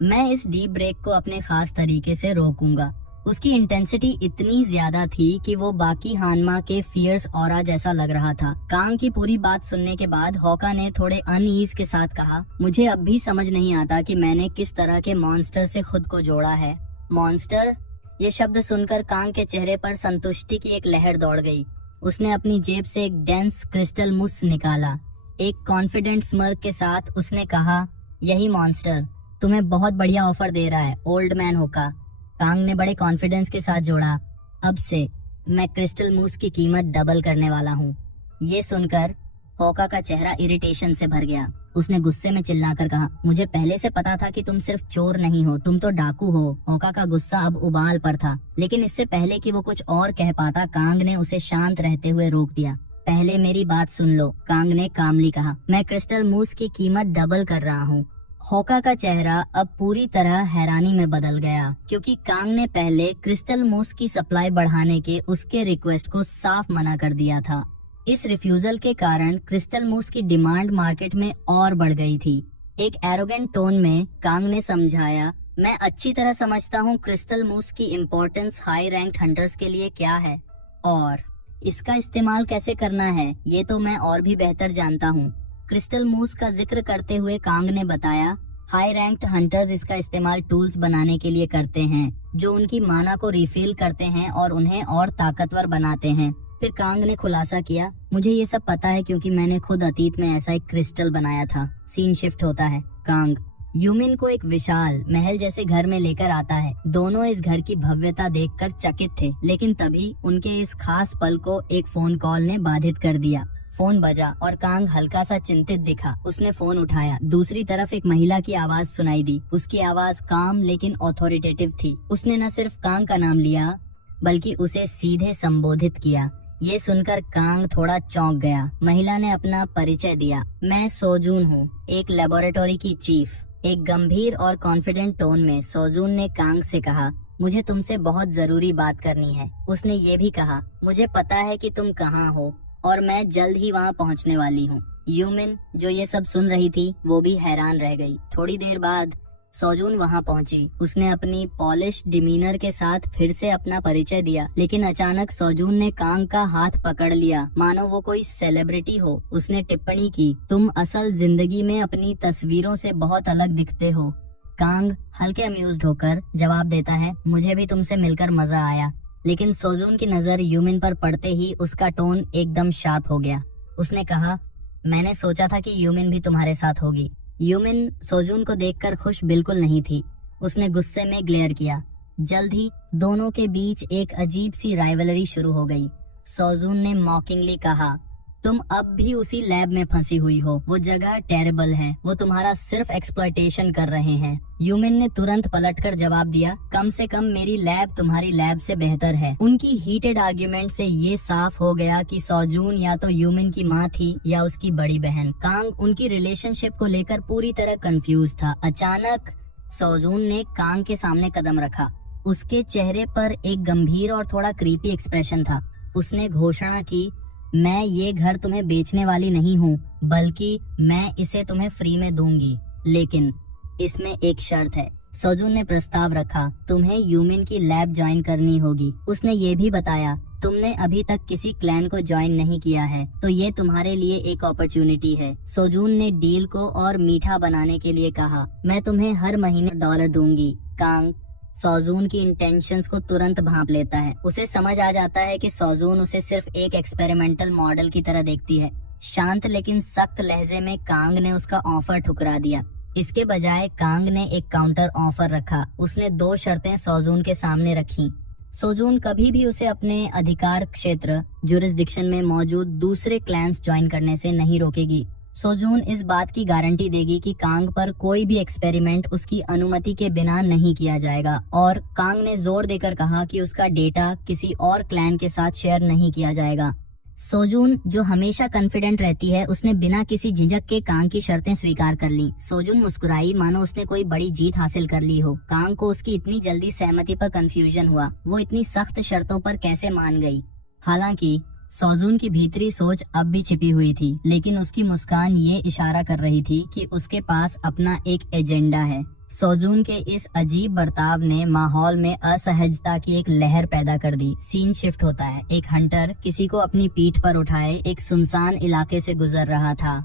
मैं इस डीप ब्रेक को अपने खास तरीके से रोकूंगा। उसकी इंटेंसिटी इतनी ज्यादा थी कि वो बाकी हानमा के फियर्स ऑरा जैसा लग रहा था। कांग की पूरी बात सुनने के बाद होका ने थोड़े अनईज के साथ कहा, मुझे अब भी समझ नहीं आता कि मैंने किस तरह के मॉन्स्टर से खुद को जोड़ा है। मॉन्स्टर? ये शब्द सुनकर कांग के चेहरे पर संतुष्टि की एक लहर दौड़ गई। उसने अपनी जेब से एक डेंस क्रिस्टल मूस निकाला। एक कॉन्फिडेंट स्mirk के साथ उसने कहा, यही मॉन्स्टर तुम्हें बहुत बढ़िया ऑफर दे रहा है ओल्ड मैन होका। कांग ने बड़े कॉन्फिडेंस के साथ जोड़ा, अब से मैं क्रिस्टल मूस की कीमत डबल करने वाला हूँ। ये सुनकर होका का चेहरा इरिटेशन से भर गया। उसने गुस्से में चिल्लाकर कहा, मुझे पहले से पता था कि तुम सिर्फ चोर नहीं हो, तुम तो डाकू हो। होका का गुस्सा अब उबाल पर था, लेकिन इससे पहले कि वो कुछ और कह पाता, कांग ने उसे शांत रहते हुए रोक दिया। पहले मेरी बात सुन लो, कांग ने कामली कहा, मैं क्रिस्टल मूस की कीमत डबल कर रहा हूँ। होका का चेहरा अब पूरी तरह हैरानी में बदल गया, क्योंकि कांग ने पहले क्रिस्टल मूस की सप्लाई बढ़ाने के उसके रिक्वेस्ट को साफ मना कर दिया था। इस रिफ्यूजल के कारण क्रिस्टल मूस की डिमांड मार्केट में और बढ़ गई थी। एक एरोगेंट टोन में कांग ने समझाया, मैं अच्छी तरह समझता हूँ क्रिस्टल मूस की इम्पोर्टेंस हाई रैंक्ड हंटर्स के लिए क्या है और इसका इस्तेमाल कैसे करना है, ये तो मैं और भी बेहतर जानता हूँ। क्रिस्टल मूस का जिक्र करते हुए कांग ने बताया, हाई रैंक्ड हंटर्स इसका इस्तेमाल टूल्स बनाने के लिए करते हैं जो उनकी माना को रिफिल करते हैं और उन्हें और ताकतवर बनाते हैं। फिर कांग ने खुलासा किया, मुझे ये सब पता है क्योंकि मैंने खुद अतीत में ऐसा एक क्रिस्टल बनाया था। सीन शिफ्ट होता है। कांग यूमिन को एक विशाल महल जैसे घर में लेकर आता है। दोनों इस घर की भव्यता देखकर चकित थे, लेकिन तभी उनके इस खास पल को एक फोन कॉल ने बाधित कर दिया। फोन बजा और कांग हल्का सा चिंतित दिखा। उसने फोन उठाया। दूसरी तरफ एक महिला की आवाज सुनाई दी। उसकी आवाज काम लेकिन ऑथोरिटेटिव थी। उसने न सिर्फ कांग का नाम लिया बल्कि उसे सीधे संबोधित किया। ये सुनकर कांग थोड़ा चौंक गया। महिला ने अपना परिचय दिया, मैं सोजून हूँ, एक लेबोरेटरी की चीफ। एक गंभीर और कॉन्फिडेंट टोन में सोजून ने कांग से कहा, मुझे तुमसे बहुत जरूरी बात करनी है। उसने ये भी कहा, मुझे पता है कि तुम कहाँ हो और मैं जल्द ही वहाँ पहुँचने वाली हूँ। यूमिन जो ये सब सुन रही थी वो भी हैरान रह गई। थोड़ी देर बाद सोजून वहाँ पहुँची। उसने अपनी पॉलिश डिमीनर के साथ फिर से अपना परिचय दिया, लेकिन अचानक सोजून ने कांग का हाथ पकड़ लिया मानो वो कोई सेलिब्रिटी हो। उसने टिप्पणी की, तुम असल जिंदगी में अपनी तस्वीरों से बहुत अलग दिखते हो। कांग हल्के अम्यूज्ड होकर जवाब देता है, मुझे भी तुमसे मिलकर मजा आया। लेकिन सोजून की नजर यूमिन पर पड़ते ही उसका टोन एकदम शार्प हो गया। उसने कहा, मैंने सोचा था कि यूमिन भी तुम्हारे साथ होगी। यूमिन सोजून को देखकर खुश बिल्कुल नहीं थी। उसने गुस्से में ग्लेयर किया। जल्द ही दोनों के बीच एक अजीब सी राइवलरी शुरू हो गई। सोजून ने मॉकिंगली कहा, तुम अब भी उसी लैब में फंसी हुई हो। वो जगह टेरेबल है। वो तुम्हारा सिर्फ एक्सप्लॉयटेशन कर रहे हैं। यूमिन ने तुरंत पलटकर जवाब दिया, कम से कम मेरी लैब तुम्हारी लैब से बेहतर है। उनकी हीटेड आर्ग्यूमेंट से ये साफ हो गया कि सोजून या तो यूमिन की माँ थी या उसकी बड़ी बहन। कांग उनकी रिलेशनशिप को लेकर पूरी तरह कंफ्यूज था। अचानक सोजून ने कांग के सामने कदम रखा। उसके चेहरे पर एक गंभीर और थोड़ा क्रीपी एक्सप्रेशन था। उसने घोषणा की, मैं ये घर तुम्हें बेचने वाली नहीं हूँ, बल्कि मैं इसे तुम्हें फ्री में दूंगी, लेकिन इसमें एक शर्त है। सोजून ने प्रस्ताव रखा, तुम्हें यूमिन की लैब ज्वाइन करनी होगी। उसने ये भी बताया, तुमने अभी तक किसी क्लैन को ज्वाइन नहीं किया है, तो ये तुम्हारे लिए एक अपॉर्चुनिटी है। सोजून ने डील को और मीठा बनाने के लिए कहा, मैं तुम्हें हर महीने $1 दूंगी। कांग सोजून की इंटेंशंस को तुरंत भांप लेता है। उसे समझ आ जाता है कि सोजून उसे सिर्फ एक एक्सपेरिमेंटल मॉडल की तरह देखती है। शांत लेकिन सख्त लहजे में कांग ने उसका ऑफर ठुकरा दिया। इसके बजाय कांग ने एक काउंटर ऑफर रखा। उसने 2 शर्तें सोजून के सामने रखी। सोजून कभी भी उसे अपने अधिकार क्षेत्र जुरिस्डिक्शन में मौजूद दूसरे क्लैंस ज्वाइन करने से नहीं रोकेगी। सोजून इस बात की गारंटी देगी कि कांग पर कोई भी एक्सपेरिमेंट उसकी अनुमति के बिना नहीं किया जाएगा, और कांग ने जोर देकर कहा कि उसका डेटा किसी और क्लैन के साथ शेयर नहीं किया जाएगा। सोजून जो हमेशा कॉन्फिडेंट रहती है, उसने बिना किसी झिझक के कांग की शर्तें स्वीकार कर ली। सोजून मुस्कुराई मानो उसने कोई बड़ी जीत हासिल कर ली हो। कांग को उसकी इतनी जल्दी सहमति पर कंफ्यूजन हुआ। वो इतनी सख्त शर्तों पर कैसे मान गई। हालांकि सोजून की भीतरी सोच अब भी छिपी हुई थी, लेकिन उसकी मुस्कान ये इशारा कर रही थी कि उसके पास अपना एक एजेंडा है। सोजून के इस अजीब बर्ताव ने माहौल में असहजता की एक लहर पैदा कर दी। सीन शिफ्ट होता है। एक हंटर किसी को अपनी पीठ पर उठाए एक सुनसान इलाके से गुजर रहा था।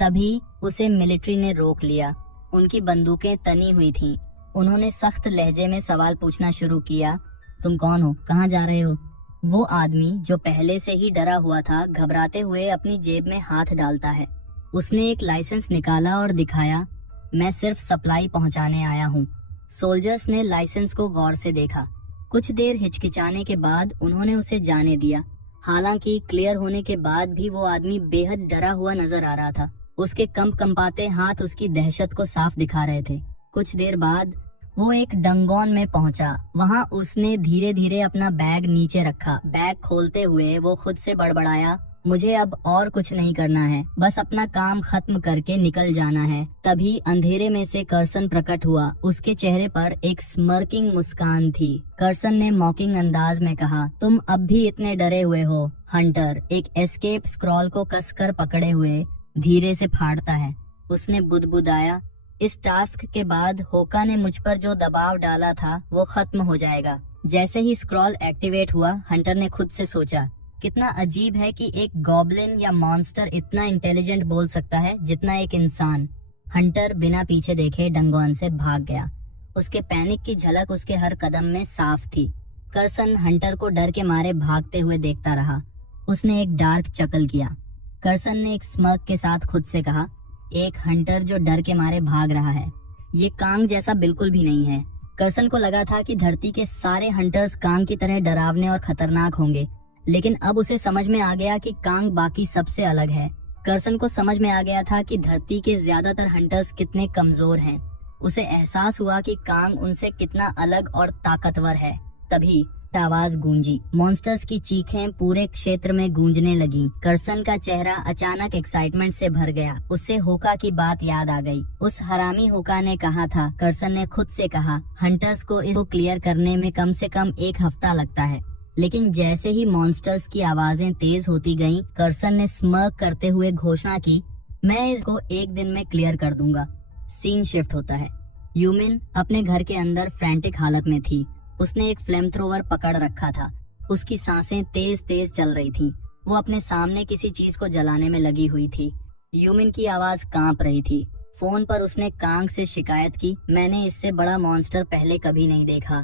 तभी उसे मिलिट्री ने रोक लिया। उनकी बंदूकें तनी हुई थीं। उन्होंने सख्त लहजे में सवाल पूछना शुरू किया, तुम कौन हो, कहाँ जा रहे हो? वो आदमी जो पहले से ही डरा हुआ था, घबराते हुए अपनी जेब में हाथ डालता है। उसने एक लाइसेंस निकाला और दिखाया, मैं सिर्फ सप्लाई पहुंचाने आया हूँ। सोल्जर्स ने लाइसेंस को गौर से देखा। कुछ देर हिचकिचाने के बाद उन्होंने उसे जाने दिया। हालांकि क्लियर होने के बाद भी वो आदमी बेहद डरा हुआ नजर आ रहा था। उसके कंपाते हाथ उसकी दहशत को साफ दिखा रहे थे। कुछ देर बाद वो एक डंगोन में पहुंचा। वहां उसने धीरे धीरे अपना बैग नीचे रखा। बैग खोलते हुए वो खुद से बड़बड़ाया, मुझे अब और कुछ नहीं करना है, बस अपना काम खत्म करके निकल जाना है। तभी अंधेरे में से कर्सन प्रकट हुआ। उसके चेहरे पर एक स्मर्किंग मुस्कान थी। कर्सन ने मॉकिंग अंदाज में कहा, तुम अब भी इतने डरे हुए हो? हंटर एक एस्केप स्क्रॉल को कसकर पकड़े हुए धीरे से फाड़ता है। उसने बुदबुदाया, इस टास्क के बाद होका ने मुझ पर जो दबाव डाला था वो खत्म हो जाएगा। जैसे ही स्क्रॉल एक्टिवेट हुआ, हंटर ने खुद से सोचा, कितना अजीब है कि एक गॉब्लिन या मॉन्स्टर इतना इंटेलिजेंट बोल सकता है जितना एक इंसान। हंटर बिना पीछे देखे डंगोन से भाग गया। उसके पैनिक की झलक उसके हर कदम में साफ थी। कर्सन हंटर को डर के मारे भागते हुए देखता रहा। उसने एक डार्क चकल किया। कर्सन ने एक स्मर्क के साथ खुद से कहा, एक हंटर जो डर के मारे भाग रहा है, ये कांग जैसा बिल्कुल भी नहीं है। कर्सन को लगा था कि धरती के सारे हंटर्स कांग की तरह डरावने और खतरनाक होंगे, लेकिन अब उसे समझ में आ गया कि कांग बाकी सबसे अलग है। कर्सन को समझ में आ गया था कि धरती के ज्यादातर हंटर्स कितने कमजोर हैं। उसे एहसास हुआ कि कांग उनसे कितना अलग और ताकतवर है। तभी आवाज गूंजी। मॉन्स्टर्स की चीखें पूरे क्षेत्र में गूंजने लगी। कर्सन का चेहरा अचानक एक्साइटमेंट से भर गया। उससे होका की बात याद आ गई। उस हरामी होका ने कहा था, कर्सन ने खुद से कहा, हंटर्स को इसको क्लियर करने में कम से कम 1 हफ्ता लगता है। लेकिन जैसे ही मॉन्स्टर्स की आवाजें तेज होती गईं, कर्सन ने स्मर्क करते हुए घोषणा की, मैं इसको 1 दिन में क्लियर कर दूंगा। सीन शिफ्ट होता है। यूमिन अपने घर के अंदर फ्रैंटिक हालत में थी। उसने एक फ्लेम थ्रोवर पकड़ रखा था। उसकी सांसें तेज तेज चल रही थीं। वो अपने सामने किसी चीज को जलाने में लगी हुई थी। यूमिन की आवाज कांप रही थी। फोन पर उसने कांग से शिकायत की, मैंने इससे बड़ा मॉन्स्टर पहले कभी नहीं देखा।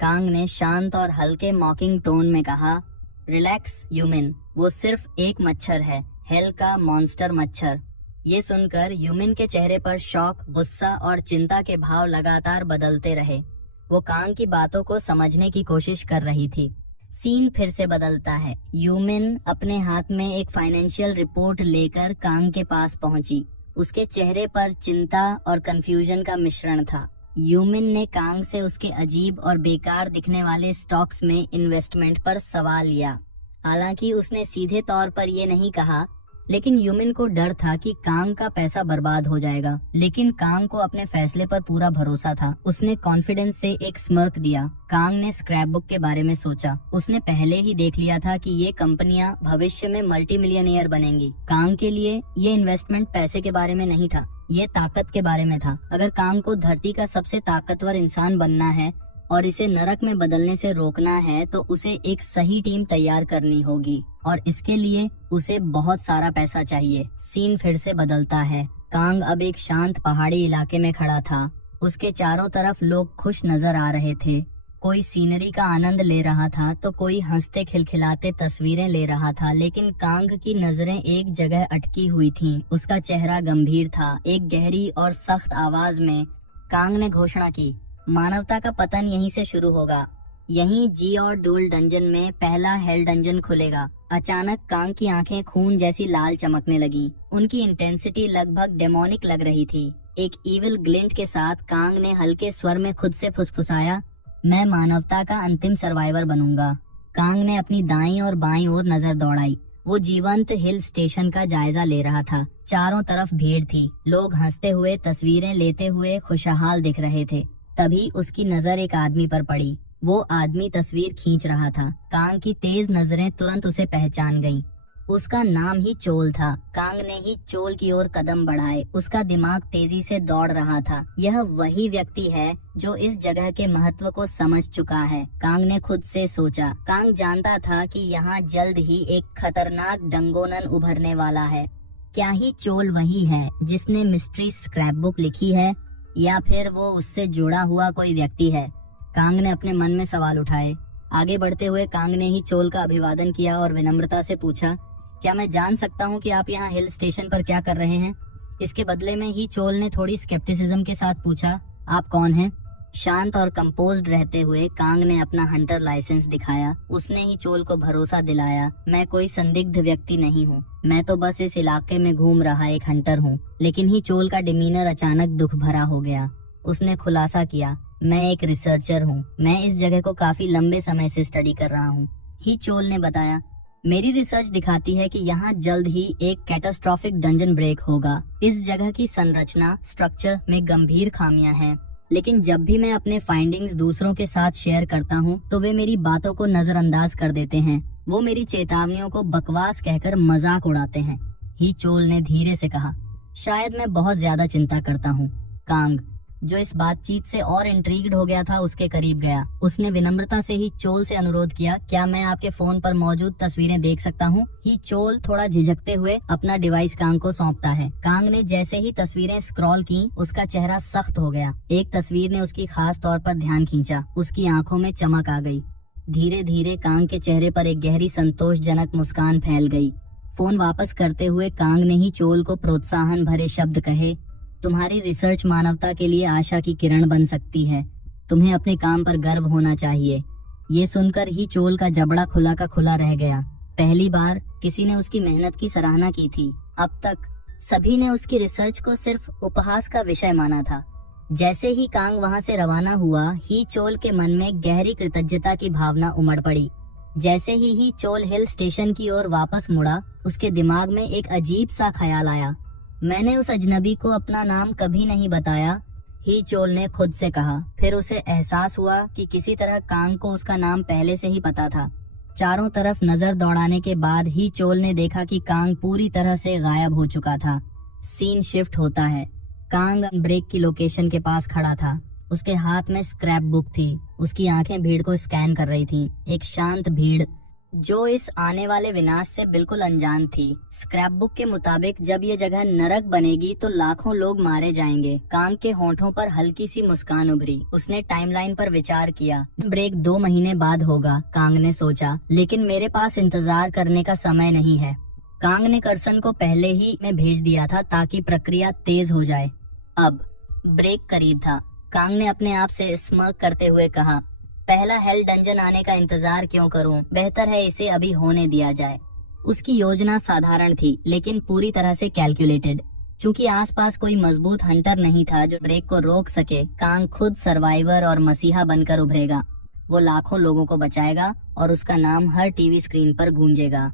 कांग ने शांत और हल्के मॉकिंग टोन में कहा, रिलैक्स यूमिन, वो सिर्फ एक मच्छर है, हेल का मॉन्स्टर मच्छर। ये सुनकर यूमिन के चेहरे पर शौक, गुस्सा और चिंता के भाव लगातार बदलते रहे। वो कांग की बातों को समझने की कोशिश कर रही थी। सीन फिर से बदलता है। यूमिन अपने हाथ में एक फाइनेंशियल रिपोर्ट लेकर कांग के पास पहुंची। उसके चेहरे पर चिंता और कंफ्यूजन का मिश्रण था। यूमिन ने कांग से उसके अजीब और बेकार दिखने वाले स्टॉक्स में इन्वेस्टमेंट पर सवाल लिया। हालांकि उसने सीधे तौर पर ये नहीं कहा, लेकिन यूमिन को डर था कि कांग का पैसा बर्बाद हो जाएगा। लेकिन कांग को अपने फैसले पर पूरा भरोसा था। उसने कॉन्फिडेंस से एक स्मर्क दिया। कांग ने स्क्रैप बुक के बारे में सोचा। उसने पहले ही देख लिया था कि ये कंपनियां भविष्य में मल्टी मिलियनियर बनेंगी। कांग के लिए ये इन्वेस्टमेंट पैसे के बारे में नहीं था, ये ताकत के बारे में था। अगर कांग को धरती का सबसे ताकतवर इंसान बनना है और इसे नरक में बदलने से रोकना है, तो उसे एक सही टीम तैयार करनी होगी और इसके लिए उसे बहुत सारा पैसा चाहिए। सीन फिर से बदलता है। कांग अब एक शांत पहाड़ी इलाके में खड़ा था। उसके चारों तरफ लोग खुश नजर आ रहे थे। कोई सीनरी का आनंद ले रहा था तो कोई हंसते खिलखिलाते तस्वीरें ले रहा था। लेकिन कांग की नजरें एक जगह अटकी हुई थीं। उसका चेहरा गंभीर था। एक गहरी और सख्त आवाज में कांग ने घोषणा की, मानवता का पतन यहीं से शुरू होगा। यहीं जी और डूल डंजन में पहला हेल डंजन खुलेगा। अचानक कांग की आंखें खून जैसी लाल चमकने लगी। उनकी इंटेंसिटी लगभग डेमोनिक लग रही थी। एक इविल ग्लिंट के साथ कांग ने हल्के स्वर में खुद से फुसफुसाया, मैं मानवता का अंतिम सर्वाइवर बनूंगा। कांग ने अपनी दाईं और बाईं ओर नजर दौड़ाई। वो जीवंत हिल स्टेशन का जायजा ले रहा था। चारों तरफ भीड़ थी। लोग हंसते हुए, तस्वीरें लेते हुए खुशहाल दिख रहे थे। तभी उसकी नजर एक आदमी पर पड़ी। वो आदमी तस्वीर खींच रहा था। कांग की तेज नजरें तुरंत उसे पहचान गईं। उसका नाम ही चोल था। कांग ने ही चोल की ओर कदम बढ़ाए। उसका दिमाग तेजी से दौड़ रहा था। यह वही व्यक्ति है जो इस जगह के महत्व को समझ चुका है, कांग ने खुद से सोचा। कांग जानता था कि यहाँ जल्द ही एक खतरनाक डंगोनन उभरने वाला है। क्या ही चोल वही है जिसने मिस्ट्री स्क्रैप बुक लिखी है, या फिर वो उससे जुड़ा हुआ कोई व्यक्ति है? कांग ने अपने मन में सवाल उठाए। आगे बढ़ते हुए कांग ने ही चोल का अभिवादन किया और विनम्रता से पूछा, क्या मैं जान सकता हूँ कि आप यहाँ हिल स्टेशन पर क्या कर रहे हैं? इसके बदले में ही चोल ने थोड़ी स्केप्टिसिज्म के साथ पूछा, आप कौन हैं? शांत और कंपोज्ड रहते हुए कांग ने अपना हंटर लाइसेंस दिखाया। उसने ही चोल को भरोसा दिलाया, मैं कोई संदिग्ध व्यक्ति नहीं हूँ, मैं तो बस इस इलाके में घूम रहा एक हंटर हूँ। लेकिन ही चोल का डिमीनर अचानक दुख भरा हो गया। उसने खुलासा किया, मैं एक रिसर्चर हूँ, मैं इस जगह को काफी लंबे समय से स्टडी कर रहा हूँ। ही चोल ने बताया, मेरी रिसर्च दिखाती है कि यहाँ जल्द ही एक कैटास्ट्रॉफिक डंजन ब्रेक होगा। इस जगह की संरचना, स्ट्रक्चर में गंभीर खामियां हैं, लेकिन जब भी मैं अपने फाइंडिंग्स दूसरों के साथ शेयर करता हूँ तो वे मेरी बातों को नजरअंदाज कर देते हैं। वो मेरी चेतावनियों को बकवास कहकर मजाक उड़ाते हैं। ही चोल ने धीरे से कहा, शायद मैं बहुत ज्यादा चिंता करता हूँ। कांग, जो इस बातचीत से और इंट्रीग्ड हो गया था, उसके करीब गया। उसने विनम्रता से ही चोल से अनुरोध किया, क्या मैं आपके फोन पर मौजूद तस्वीरें देख सकता हूँ? ही चोल थोड़ा झिझकते हुए अपना डिवाइस कांग को सौंपता है। कांग ने जैसे ही तस्वीरें स्क्रॉल की, उसका चेहरा सख्त हो गया। एक तस्वीर ने उसकी खास तौर पर ध्यान खींचा। उसकी आंखों में चमक आ गई। धीरे धीरे कांग के चेहरे पर एक गहरी संतोषजनक मुस्कान फैल गई। फोन वापस करते हुए कांग ने ही चोल को प्रोत्साहन भरे शब्द कहे, तुम्हारी रिसर्च मानवता के लिए आशा की किरण बन सकती है। तुम्हें अपने काम पर गर्व होना चाहिए। ये सुनकर ही चोल का जबड़ा खुला का खुला रह गया। पहली बार किसी ने उसकी मेहनत की सराहना की थी। अब तक सभी ने उसकी रिसर्च को सिर्फ उपहास का विषय माना था। जैसे ही कांग वहां से रवाना हुआ, ही चोल के मन में गहरी कृतज्ञता की भावना उमड़ पड़ी। जैसे ही चोल हिल स्टेशन की ओर वापस मुड़ा, उसके दिमाग में एक अजीब सा ख्याल आया। मैंने उस अजनबी को अपना नाम कभी नहीं बताया, ही चोल ने खुद से कहा। फिर उसे एहसास हुआ कि किसी तरह कांग को उसका नाम पहले से ही पता था। चारों तरफ नजर दौड़ाने के बाद ही चोल ने देखा कि कांग पूरी तरह से गायब हो चुका था। सीन शिफ्ट होता है। कांग ब्रेक की लोकेशन के पास खड़ा था। उसके हाथ में स्क्रैप बुक थी। उसकी आंखें भीड़ को स्कैन कर रही थीं। एक शांत भीड़ जो इस आने वाले विनाश से बिल्कुल अनजान थी। स्क्रैप बुक के मुताबिक जब ये जगह नरक बनेगी तो लाखों लोग मारे जाएंगे। कांग के होठों पर हल्की सी मुस्कान उभरी। उसने टाइमलाइन पर विचार किया। ब्रेक 2 महीने बाद होगा, कांग ने सोचा, लेकिन मेरे पास इंतजार करने का समय नहीं है। कांग ने कर्सन को पहले ही में भेज दिया था ताकि प्रक्रिया तेज हो जाए। अब ब्रेक करीब था। कांग ने अपने आप से स्मर्क करते हुए कहा, पहला हेल डंजन आने का इंतजार क्यों करूं? बेहतर है इसे अभी होने दिया जाए। उसकी योजना साधारण थी लेकिन पूरी तरह से कैलकुलेटेड। चूंकि आसपास कोई मजबूत हंटर नहीं था जो ब्रेक को रोक सके, कांग खुद सर्वाइवर और मसीहा बनकर उभरेगा। वो लाखों लोगों को बचाएगा और उसका नाम हर टीवी स्क्रीन पर गूंजेगा।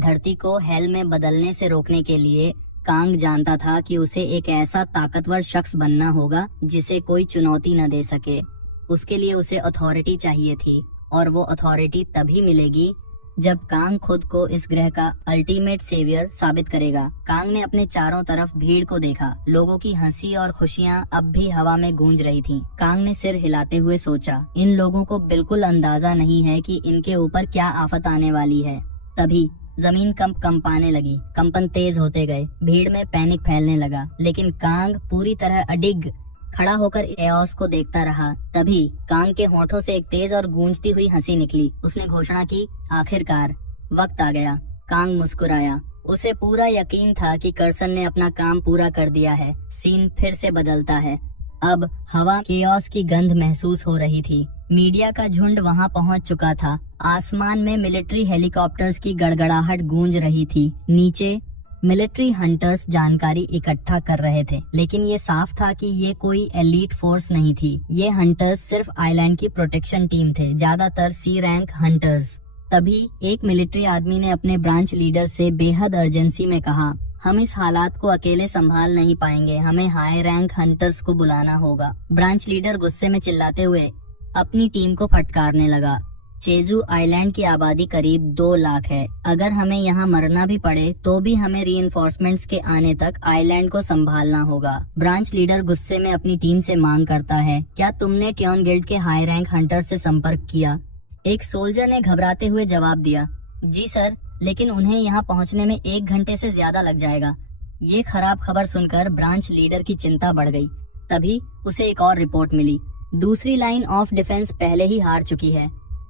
धरती को हेल में बदलने से रोकने के लिए कांग जानता था कि उसे एक ऐसा ताकतवर शख्स बनना होगा जिसे कोई चुनौती न दे सके। उसके लिए उसे अथॉरिटी चाहिए थी और वो अथॉरिटी तभी मिलेगी जब कांग खुद को इस ग्रह का अल्टीमेट सेवियर साबित करेगा। कांग ने अपने चारों तरफ भीड़ को देखा। लोगों की हंसी और खुशियां अब भी हवा में गूंज रही थीं। कांग ने सिर हिलाते हुए सोचा, इन लोगों को बिल्कुल अंदाजा नहीं है कि इनके ऊपर क्या आफत आने वाली है। तभी जमीन कंपाने लगी। कंपन तेज होते गए। भीड़ में पैनिक फैलने लगा, लेकिन कांग पूरी तरह अडिग खड़ा होकर एओस को देखता रहा। तभी कांग के होठों से एक तेज और गूंजती हुई हंसी निकली। उसने घोषणा की, आखिरकार वक्त आ गया। कांग मुस्कुराया। उसे पूरा यकीन था कि कर्सन ने अपना काम पूरा कर दिया है। सीन फिर से बदलता है। अब हवा केओस की गंध महसूस हो रही थी। मीडिया का झुंड वहां पहुंच चुका था। आसमान में मिलिट्री हेलीकॉप्टर्स की गड़गड़ाहट गूंज रही थी। नीचे मिलिट्री हंटर्स जानकारी इकट्ठा कर रहे थे, लेकिन ये साफ था कि ये कोई एलीट फोर्स नहीं थी। ये हंटर्स सिर्फ आइलैंड की प्रोटेक्शन टीम थे, ज्यादातर सी रैंक हंटर्स। तभी एक मिलिट्री आदमी ने अपने ब्रांच लीडर से बेहद अर्जेंसी में कहा, हम इस हालात को अकेले संभाल नहीं पाएंगे, हमें हाई रैंक हंटर्स को बुलाना होगा। ब्रांच लीडर गुस्से में चिल्लाते हुए अपनी टीम को फटकारने लगा। चेजू आइलैंड की आबादी करीब 2 लाख है। अगर हमें यहाँ मरना भी पड़े तो भी हमें रीइंफोर्समेंट्स के आने तक आइलैंड को संभालना होगा। ब्रांच लीडर गुस्से में अपनी टीम से मांग करता है, क्या तुमने ट्योन गिल्ड के हाई रैंक हंटर से संपर्क किया? एक सोल्जर ने घबराते हुए जवाब दिया, जी सर, लेकिन उन्हें यहाँ पहुँचने में 1 घंटे से ज्यादा लग जाएगा। ये खराब खबर सुनकर ब्रांच लीडर की चिंता बढ़ गई। तभी उसे एक और रिपोर्ट मिली। दूसरी लाइन ऑफ डिफेंस पहले ही हार चुकी है।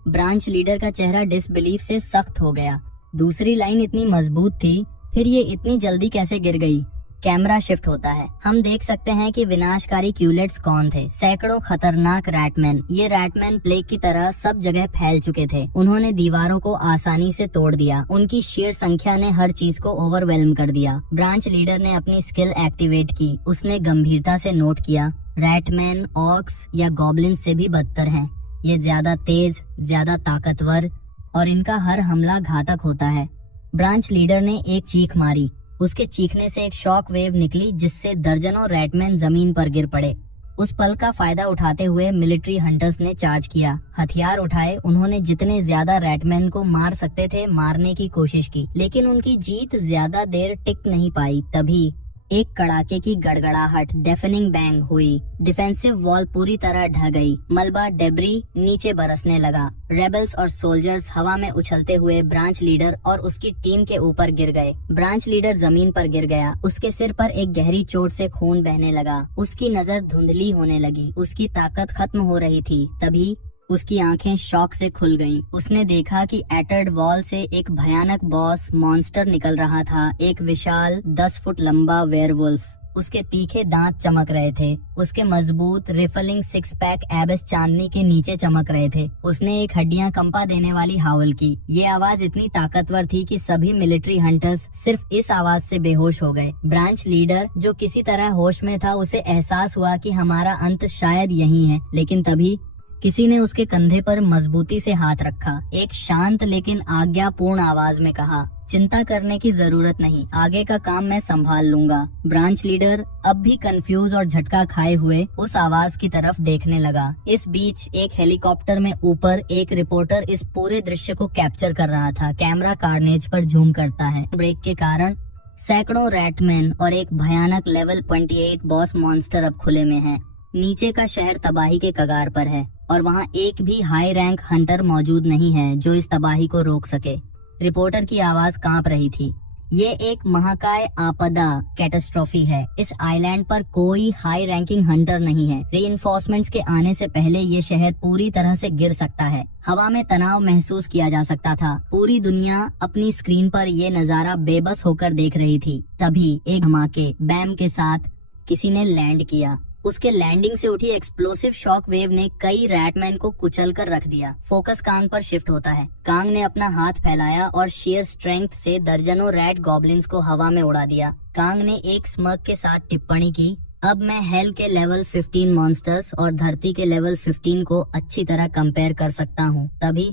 ब्रांच लीडर का चेहरा डिसबिलीफ से सख्त हो गया। दूसरी लाइन इतनी मजबूत थी, फिर ये इतनी जल्दी कैसे गिर गई? कैमरा शिफ्ट होता है। हम देख सकते हैं कि विनाशकारी क्यूलेट्स कौन थे। सैकड़ों खतरनाक रैटमैन। ये रैटमैन प्लेग की तरह सब जगह फैल चुके थे। उन्होंने दीवारों को आसानी से तोड़ दिया। उनकी शेर संख्या ने हर चीज को ओवरवेल्म कर दिया। ब्रांच लीडर ने अपनी स्किल एक्टिवेट की। उसने गंभीरता से नोट किया, रैटमैन ऑक्स या गॉब्लिन्स से भी बदतर हैं। ये ज्यादा तेज, ज्यादा ताकतवर और इनका हर हमला घातक होता है। ब्रांच लीडर ने एक चीख मारी। उसके चीखने से एक शॉक वेव निकली जिससे दर्जनों रैटमैन जमीन पर गिर पड़े। उस पल का फायदा उठाते हुए मिलिट्री हंटर्स ने चार्ज किया। हथियार उठाए। उन्होंने जितने ज्यादा रैटमैन को मार सकते थे मारने की कोशिश की, लेकिन उनकी जीत ज्यादा देर टिक नहीं पाई। तभी एक कड़ाके की गड़गड़ाहट डेफनिंग बैंग हुई। डिफेंसिव वॉल पूरी तरह ढह गई। मलबा डेब्री नीचे बरसने लगा। रेबल्स और सोल्जर्स हवा में उछलते हुए ब्रांच लीडर और उसकी टीम के ऊपर गिर गए। ब्रांच लीडर जमीन पर गिर गया। उसके सिर पर एक गहरी चोट से खून बहने लगा। उसकी नजर धुंधली होने लगी। उसकी ताकत खत्म हो रही थी। तभी उसकी आंखें शॉक से खुल गईं। उसने देखा कि एटर्ड वॉल से एक भयानक बॉस मॉन्स्टर निकल रहा था। एक विशाल 10 फुट लंबा वेयरवुल्फ। उसके तीखे दांत चमक रहे थे। उसके मजबूत रिफलिंग 6 पैक एबस चांदनी के नीचे चमक रहे थे। उसने एक हड्डियां कंपा देने वाली हाउल की। ये आवाज इतनी ताकतवर थी कि सभी मिलिट्री हंटर्स सिर्फ इस आवाज से बेहोश हो गए। ब्रांच लीडर जो किसी तरह होश में था, उसे एहसास हुआ कि हमारा अंत शायद यही है। लेकिन तभी किसी ने उसके कंधे पर मजबूती से हाथ रखा। एक शांत लेकिन आज्ञापूर्ण आवाज में कहा, चिंता करने की जरूरत नहीं, आगे का काम मैं संभाल लूंगा। ब्रांच लीडर अब भी कंफ्यूज और झटका खाए हुए उस आवाज की तरफ देखने लगा। इस बीच एक हेलीकॉप्टर में ऊपर एक रिपोर्टर इस पूरे दृश्य को कैप्चर कर रहा था। कैमरा कार्नेज पर जूम करता है। ब्रेक के कारण सैकड़ों रैटमैन और एक भयानक लेवल 28 बॉस मॉन्स्टर अब खुले में है। नीचे का शहर तबाही के कगार पर है और वहाँ एक भी हाई रैंक हंटर मौजूद नहीं है जो इस तबाही को रोक सके। रिपोर्टर की आवाज कांप रही थी। ये एक महाकाय आपदा कैटास्ट्रोफी है। इस आइलैंड पर कोई हाई रैंकिंग हंटर नहीं है। रीइंफोर्समेंट्स के आने से पहले ये शहर पूरी तरह से गिर सकता है। हवा में तनाव महसूस किया जा सकता था। पूरी दुनिया अपनी स्क्रीन पर ये नजारा बेबस होकर देख रही थी। तभी एक धमाके बैम के साथ किसी ने लैंड किया। उसके लैंडिंग से उठी एक्सप्लोसिव शॉक वेव ने कई रैटमैन को कुचल कर रख दिया। फोकस कांग पर शिफ्ट होता है। कांग ने अपना हाथ फैलाया और शेयर स्ट्रेंथ से दर्जनों रैट गॉब्लिन्स को हवा में उड़ा दिया। कांग ने एक स्मग के साथ टिप्पणी की, अब मैं हेल के लेवल 15 मॉन्स्टर्स और धरती के लेवल 15 को अच्छी तरह कंपेयर कर सकता हूँ। तभी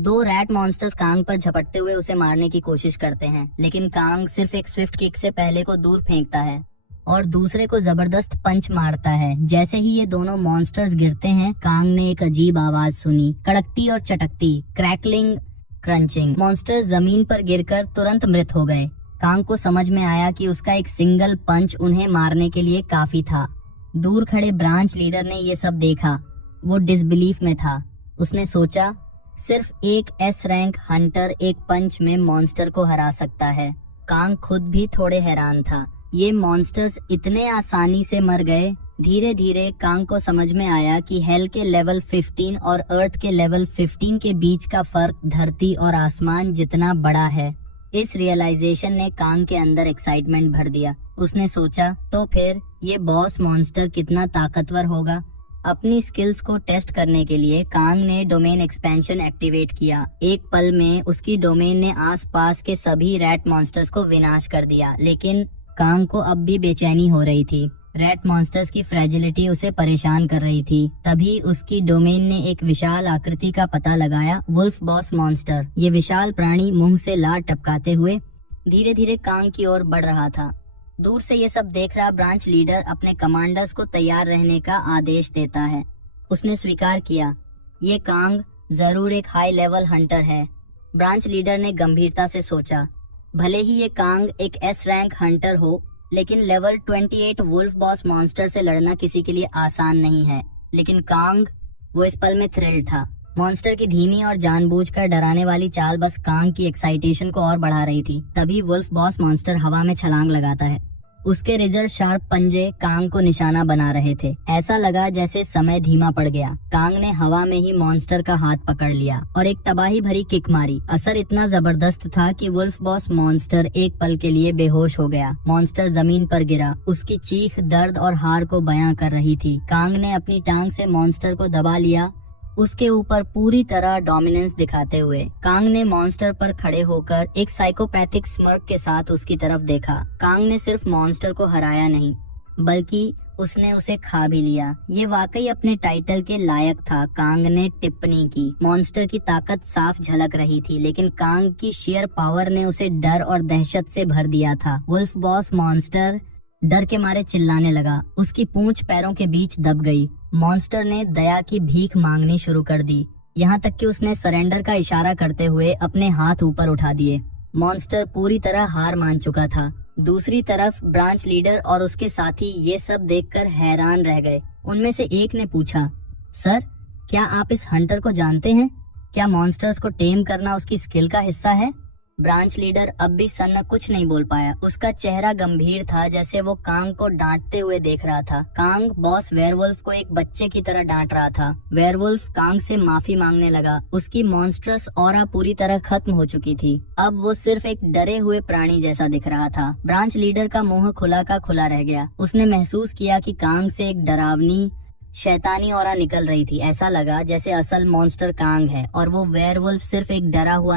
2 रैट मॉन्स्टर्स कांग पर झपटते हुए उसे मारने की कोशिश करते हैं, लेकिन कांग सिर्फ एक स्विफ्ट किक से पहले को दूर फेंकता है और दूसरे को जबरदस्त पंच मारता है। जैसे ही ये दोनों मॉन्स्टर्स गिरते हैं, कांग ने एक अजीब आवाज सुनी, कड़कती और चटकती, क्रैकलिंग, क्रंचिंग। मॉन्स्टर्स जमीन पर गिरकर तुरंत मृत हो गए। कांग को समझ में आया कि उसका एक सिंगल पंच उन्हें मारने के लिए काफी था। दूर खड़े ब्रांच लीडर ने ये सब देखा। वो डिसबिलीफ में था। उसने सोचा, सिर्फ एक एस रैंक हंटर एक पंच में मॉन्स्टर को हरा सकता है। कांग खुद भी थोड़े हैरान था। ये मॉन्स्टर्स इतने आसानी से मर गए। धीरे धीरे कांग को समझ में आया कि हेल के लेवल 15 और अर्थ के लेवल 15 के बीच का फर्क धरती और आसमान जितना बड़ा है। इस रियलाइजेशन ने कांग के अंदर एक्साइटमेंट भर दिया। उसने सोचा, तो फिर ये बॉस मॉन्स्टर कितना ताकतवर होगा। अपनी स्किल्स को टेस्ट करने के लिए कांग ने डोमेन एक्सपेंशन एक्टिवेट किया। एक पल में उसकी डोमेन ने आसपास के सभी रैट मॉन्स्टर्स को विनाश कर दिया। लेकिन कांग को अब भी बेचैनी हो रही थी। रैट मॉन्स्टर्स की फ्रेजिलिटी उसे परेशान कर रही थी। तभी उसकी डोमेन ने एक विशाल आकृति का पता लगाया, वुल्फ बॉस मॉन्स्टर। ये विशाल प्राणी मुंह से लार टपकाते हुए धीरे धीरे कांग की ओर बढ़ रहा था। दूर से ये सब देख रहा ब्रांच लीडर अपने कमांडर्स को तैयार रहने का आदेश देता है। उसने स्वीकार किया, ये कांग जरूर एक हाई लेवल हंटर है। ब्रांच लीडर ने गंभीरता से सोचा, भले ही ये कांग एक एस रैंक हंटर हो, लेकिन लेवल 28 वुल्फ बॉस मॉन्स्टर से लड़ना किसी के लिए आसान नहीं है। लेकिन कांग, वो इस पल में थ्रिल्ड था। मॉन्स्टर की धीमी और जानबूझकर डराने वाली चाल बस कांग की एक्साइटेशन को और बढ़ा रही थी। तभी वुल्फ बॉस मॉन्स्टर हवा में छलांग लगाता है। उसके रेजर शार्प पंजे कांग को निशाना बना रहे थे। ऐसा लगा जैसे समय धीमा पड़ गया। कांग ने हवा में ही मॉन्स्टर का हाथ पकड़ लिया और एक तबाही भरी किक मारी। असर इतना जबरदस्त था कि वुल्फ बॉस मॉन्स्टर एक पल के लिए बेहोश हो गया। मॉन्स्टर जमीन पर गिरा। उसकी चीख दर्द और हार को बयां कर रही थी। कांग ने अपनी टांग से मॉन्स्टर को दबा लिया, उसके ऊपर पूरी तरह डोमिनेंस दिखाते हुए। कांग ने मॉन्स्टर पर खड़े होकर एक साइकोपैथिक स्मर्क के साथ उसकी तरफ देखा। कांग ने सिर्फ मॉन्स्टर को हराया नहीं, बल्कि उसने उसे खा भी लिया। ये वाकई अपने टाइटल के लायक था, कांग ने टिप्पणी की। मॉन्स्टर की ताकत साफ झलक रही थी, लेकिन कांग की शेयर पावर ने उसे डर और दहशत से भर दिया था। वुल्फ बॉस मॉन्स्टर डर के मारे चिल्लाने लगा। उसकी पूंछ पैरों के बीच दब गई। मॉन्स्टर ने दया की भीख मांगनी शुरू कर दी, यहाँ तक कि उसने सरेंडर का इशारा करते हुए अपने हाथ ऊपर उठा दिए। मॉन्स्टर पूरी तरह हार मान चुका था। दूसरी तरफ ब्रांच लीडर और उसके साथी ये सब देखकर हैरान रह गए। उनमें से एक ने पूछा, सर, क्या आप इस हंटर को जानते हैं? क्या मॉन्स्टर्स को टेम करना उसकी स्किल का हिस्सा है? ब्रांच लीडर अब भी सन्न कुछ नहीं बोल पाया। उसका चेहरा गंभीर था, जैसे वो कांग को डांटते हुए देख रहा था। कांग बॉस वेयरवुल्फ को एक बच्चे की तरह डांट रहा था। वेयरवुल्फ कांग से माफी मांगने लगा। उसकी मॉन्स्ट्रस ऑरा पूरी तरह खत्म हो चुकी थी। अब वो सिर्फ एक डरे हुए प्राणी जैसा दिख रहा था। ब्रांच लीडर का मुंह खुला का खुला रह गया। उसने महसूस किया कि कांग से एक डरावनी शैतानी ऑरा निकल रही थी। ऐसा लगा जैसे असल मॉन्स्टर कांग है और वो वेयरवुल्फ सिर्फ एक डरा हुआ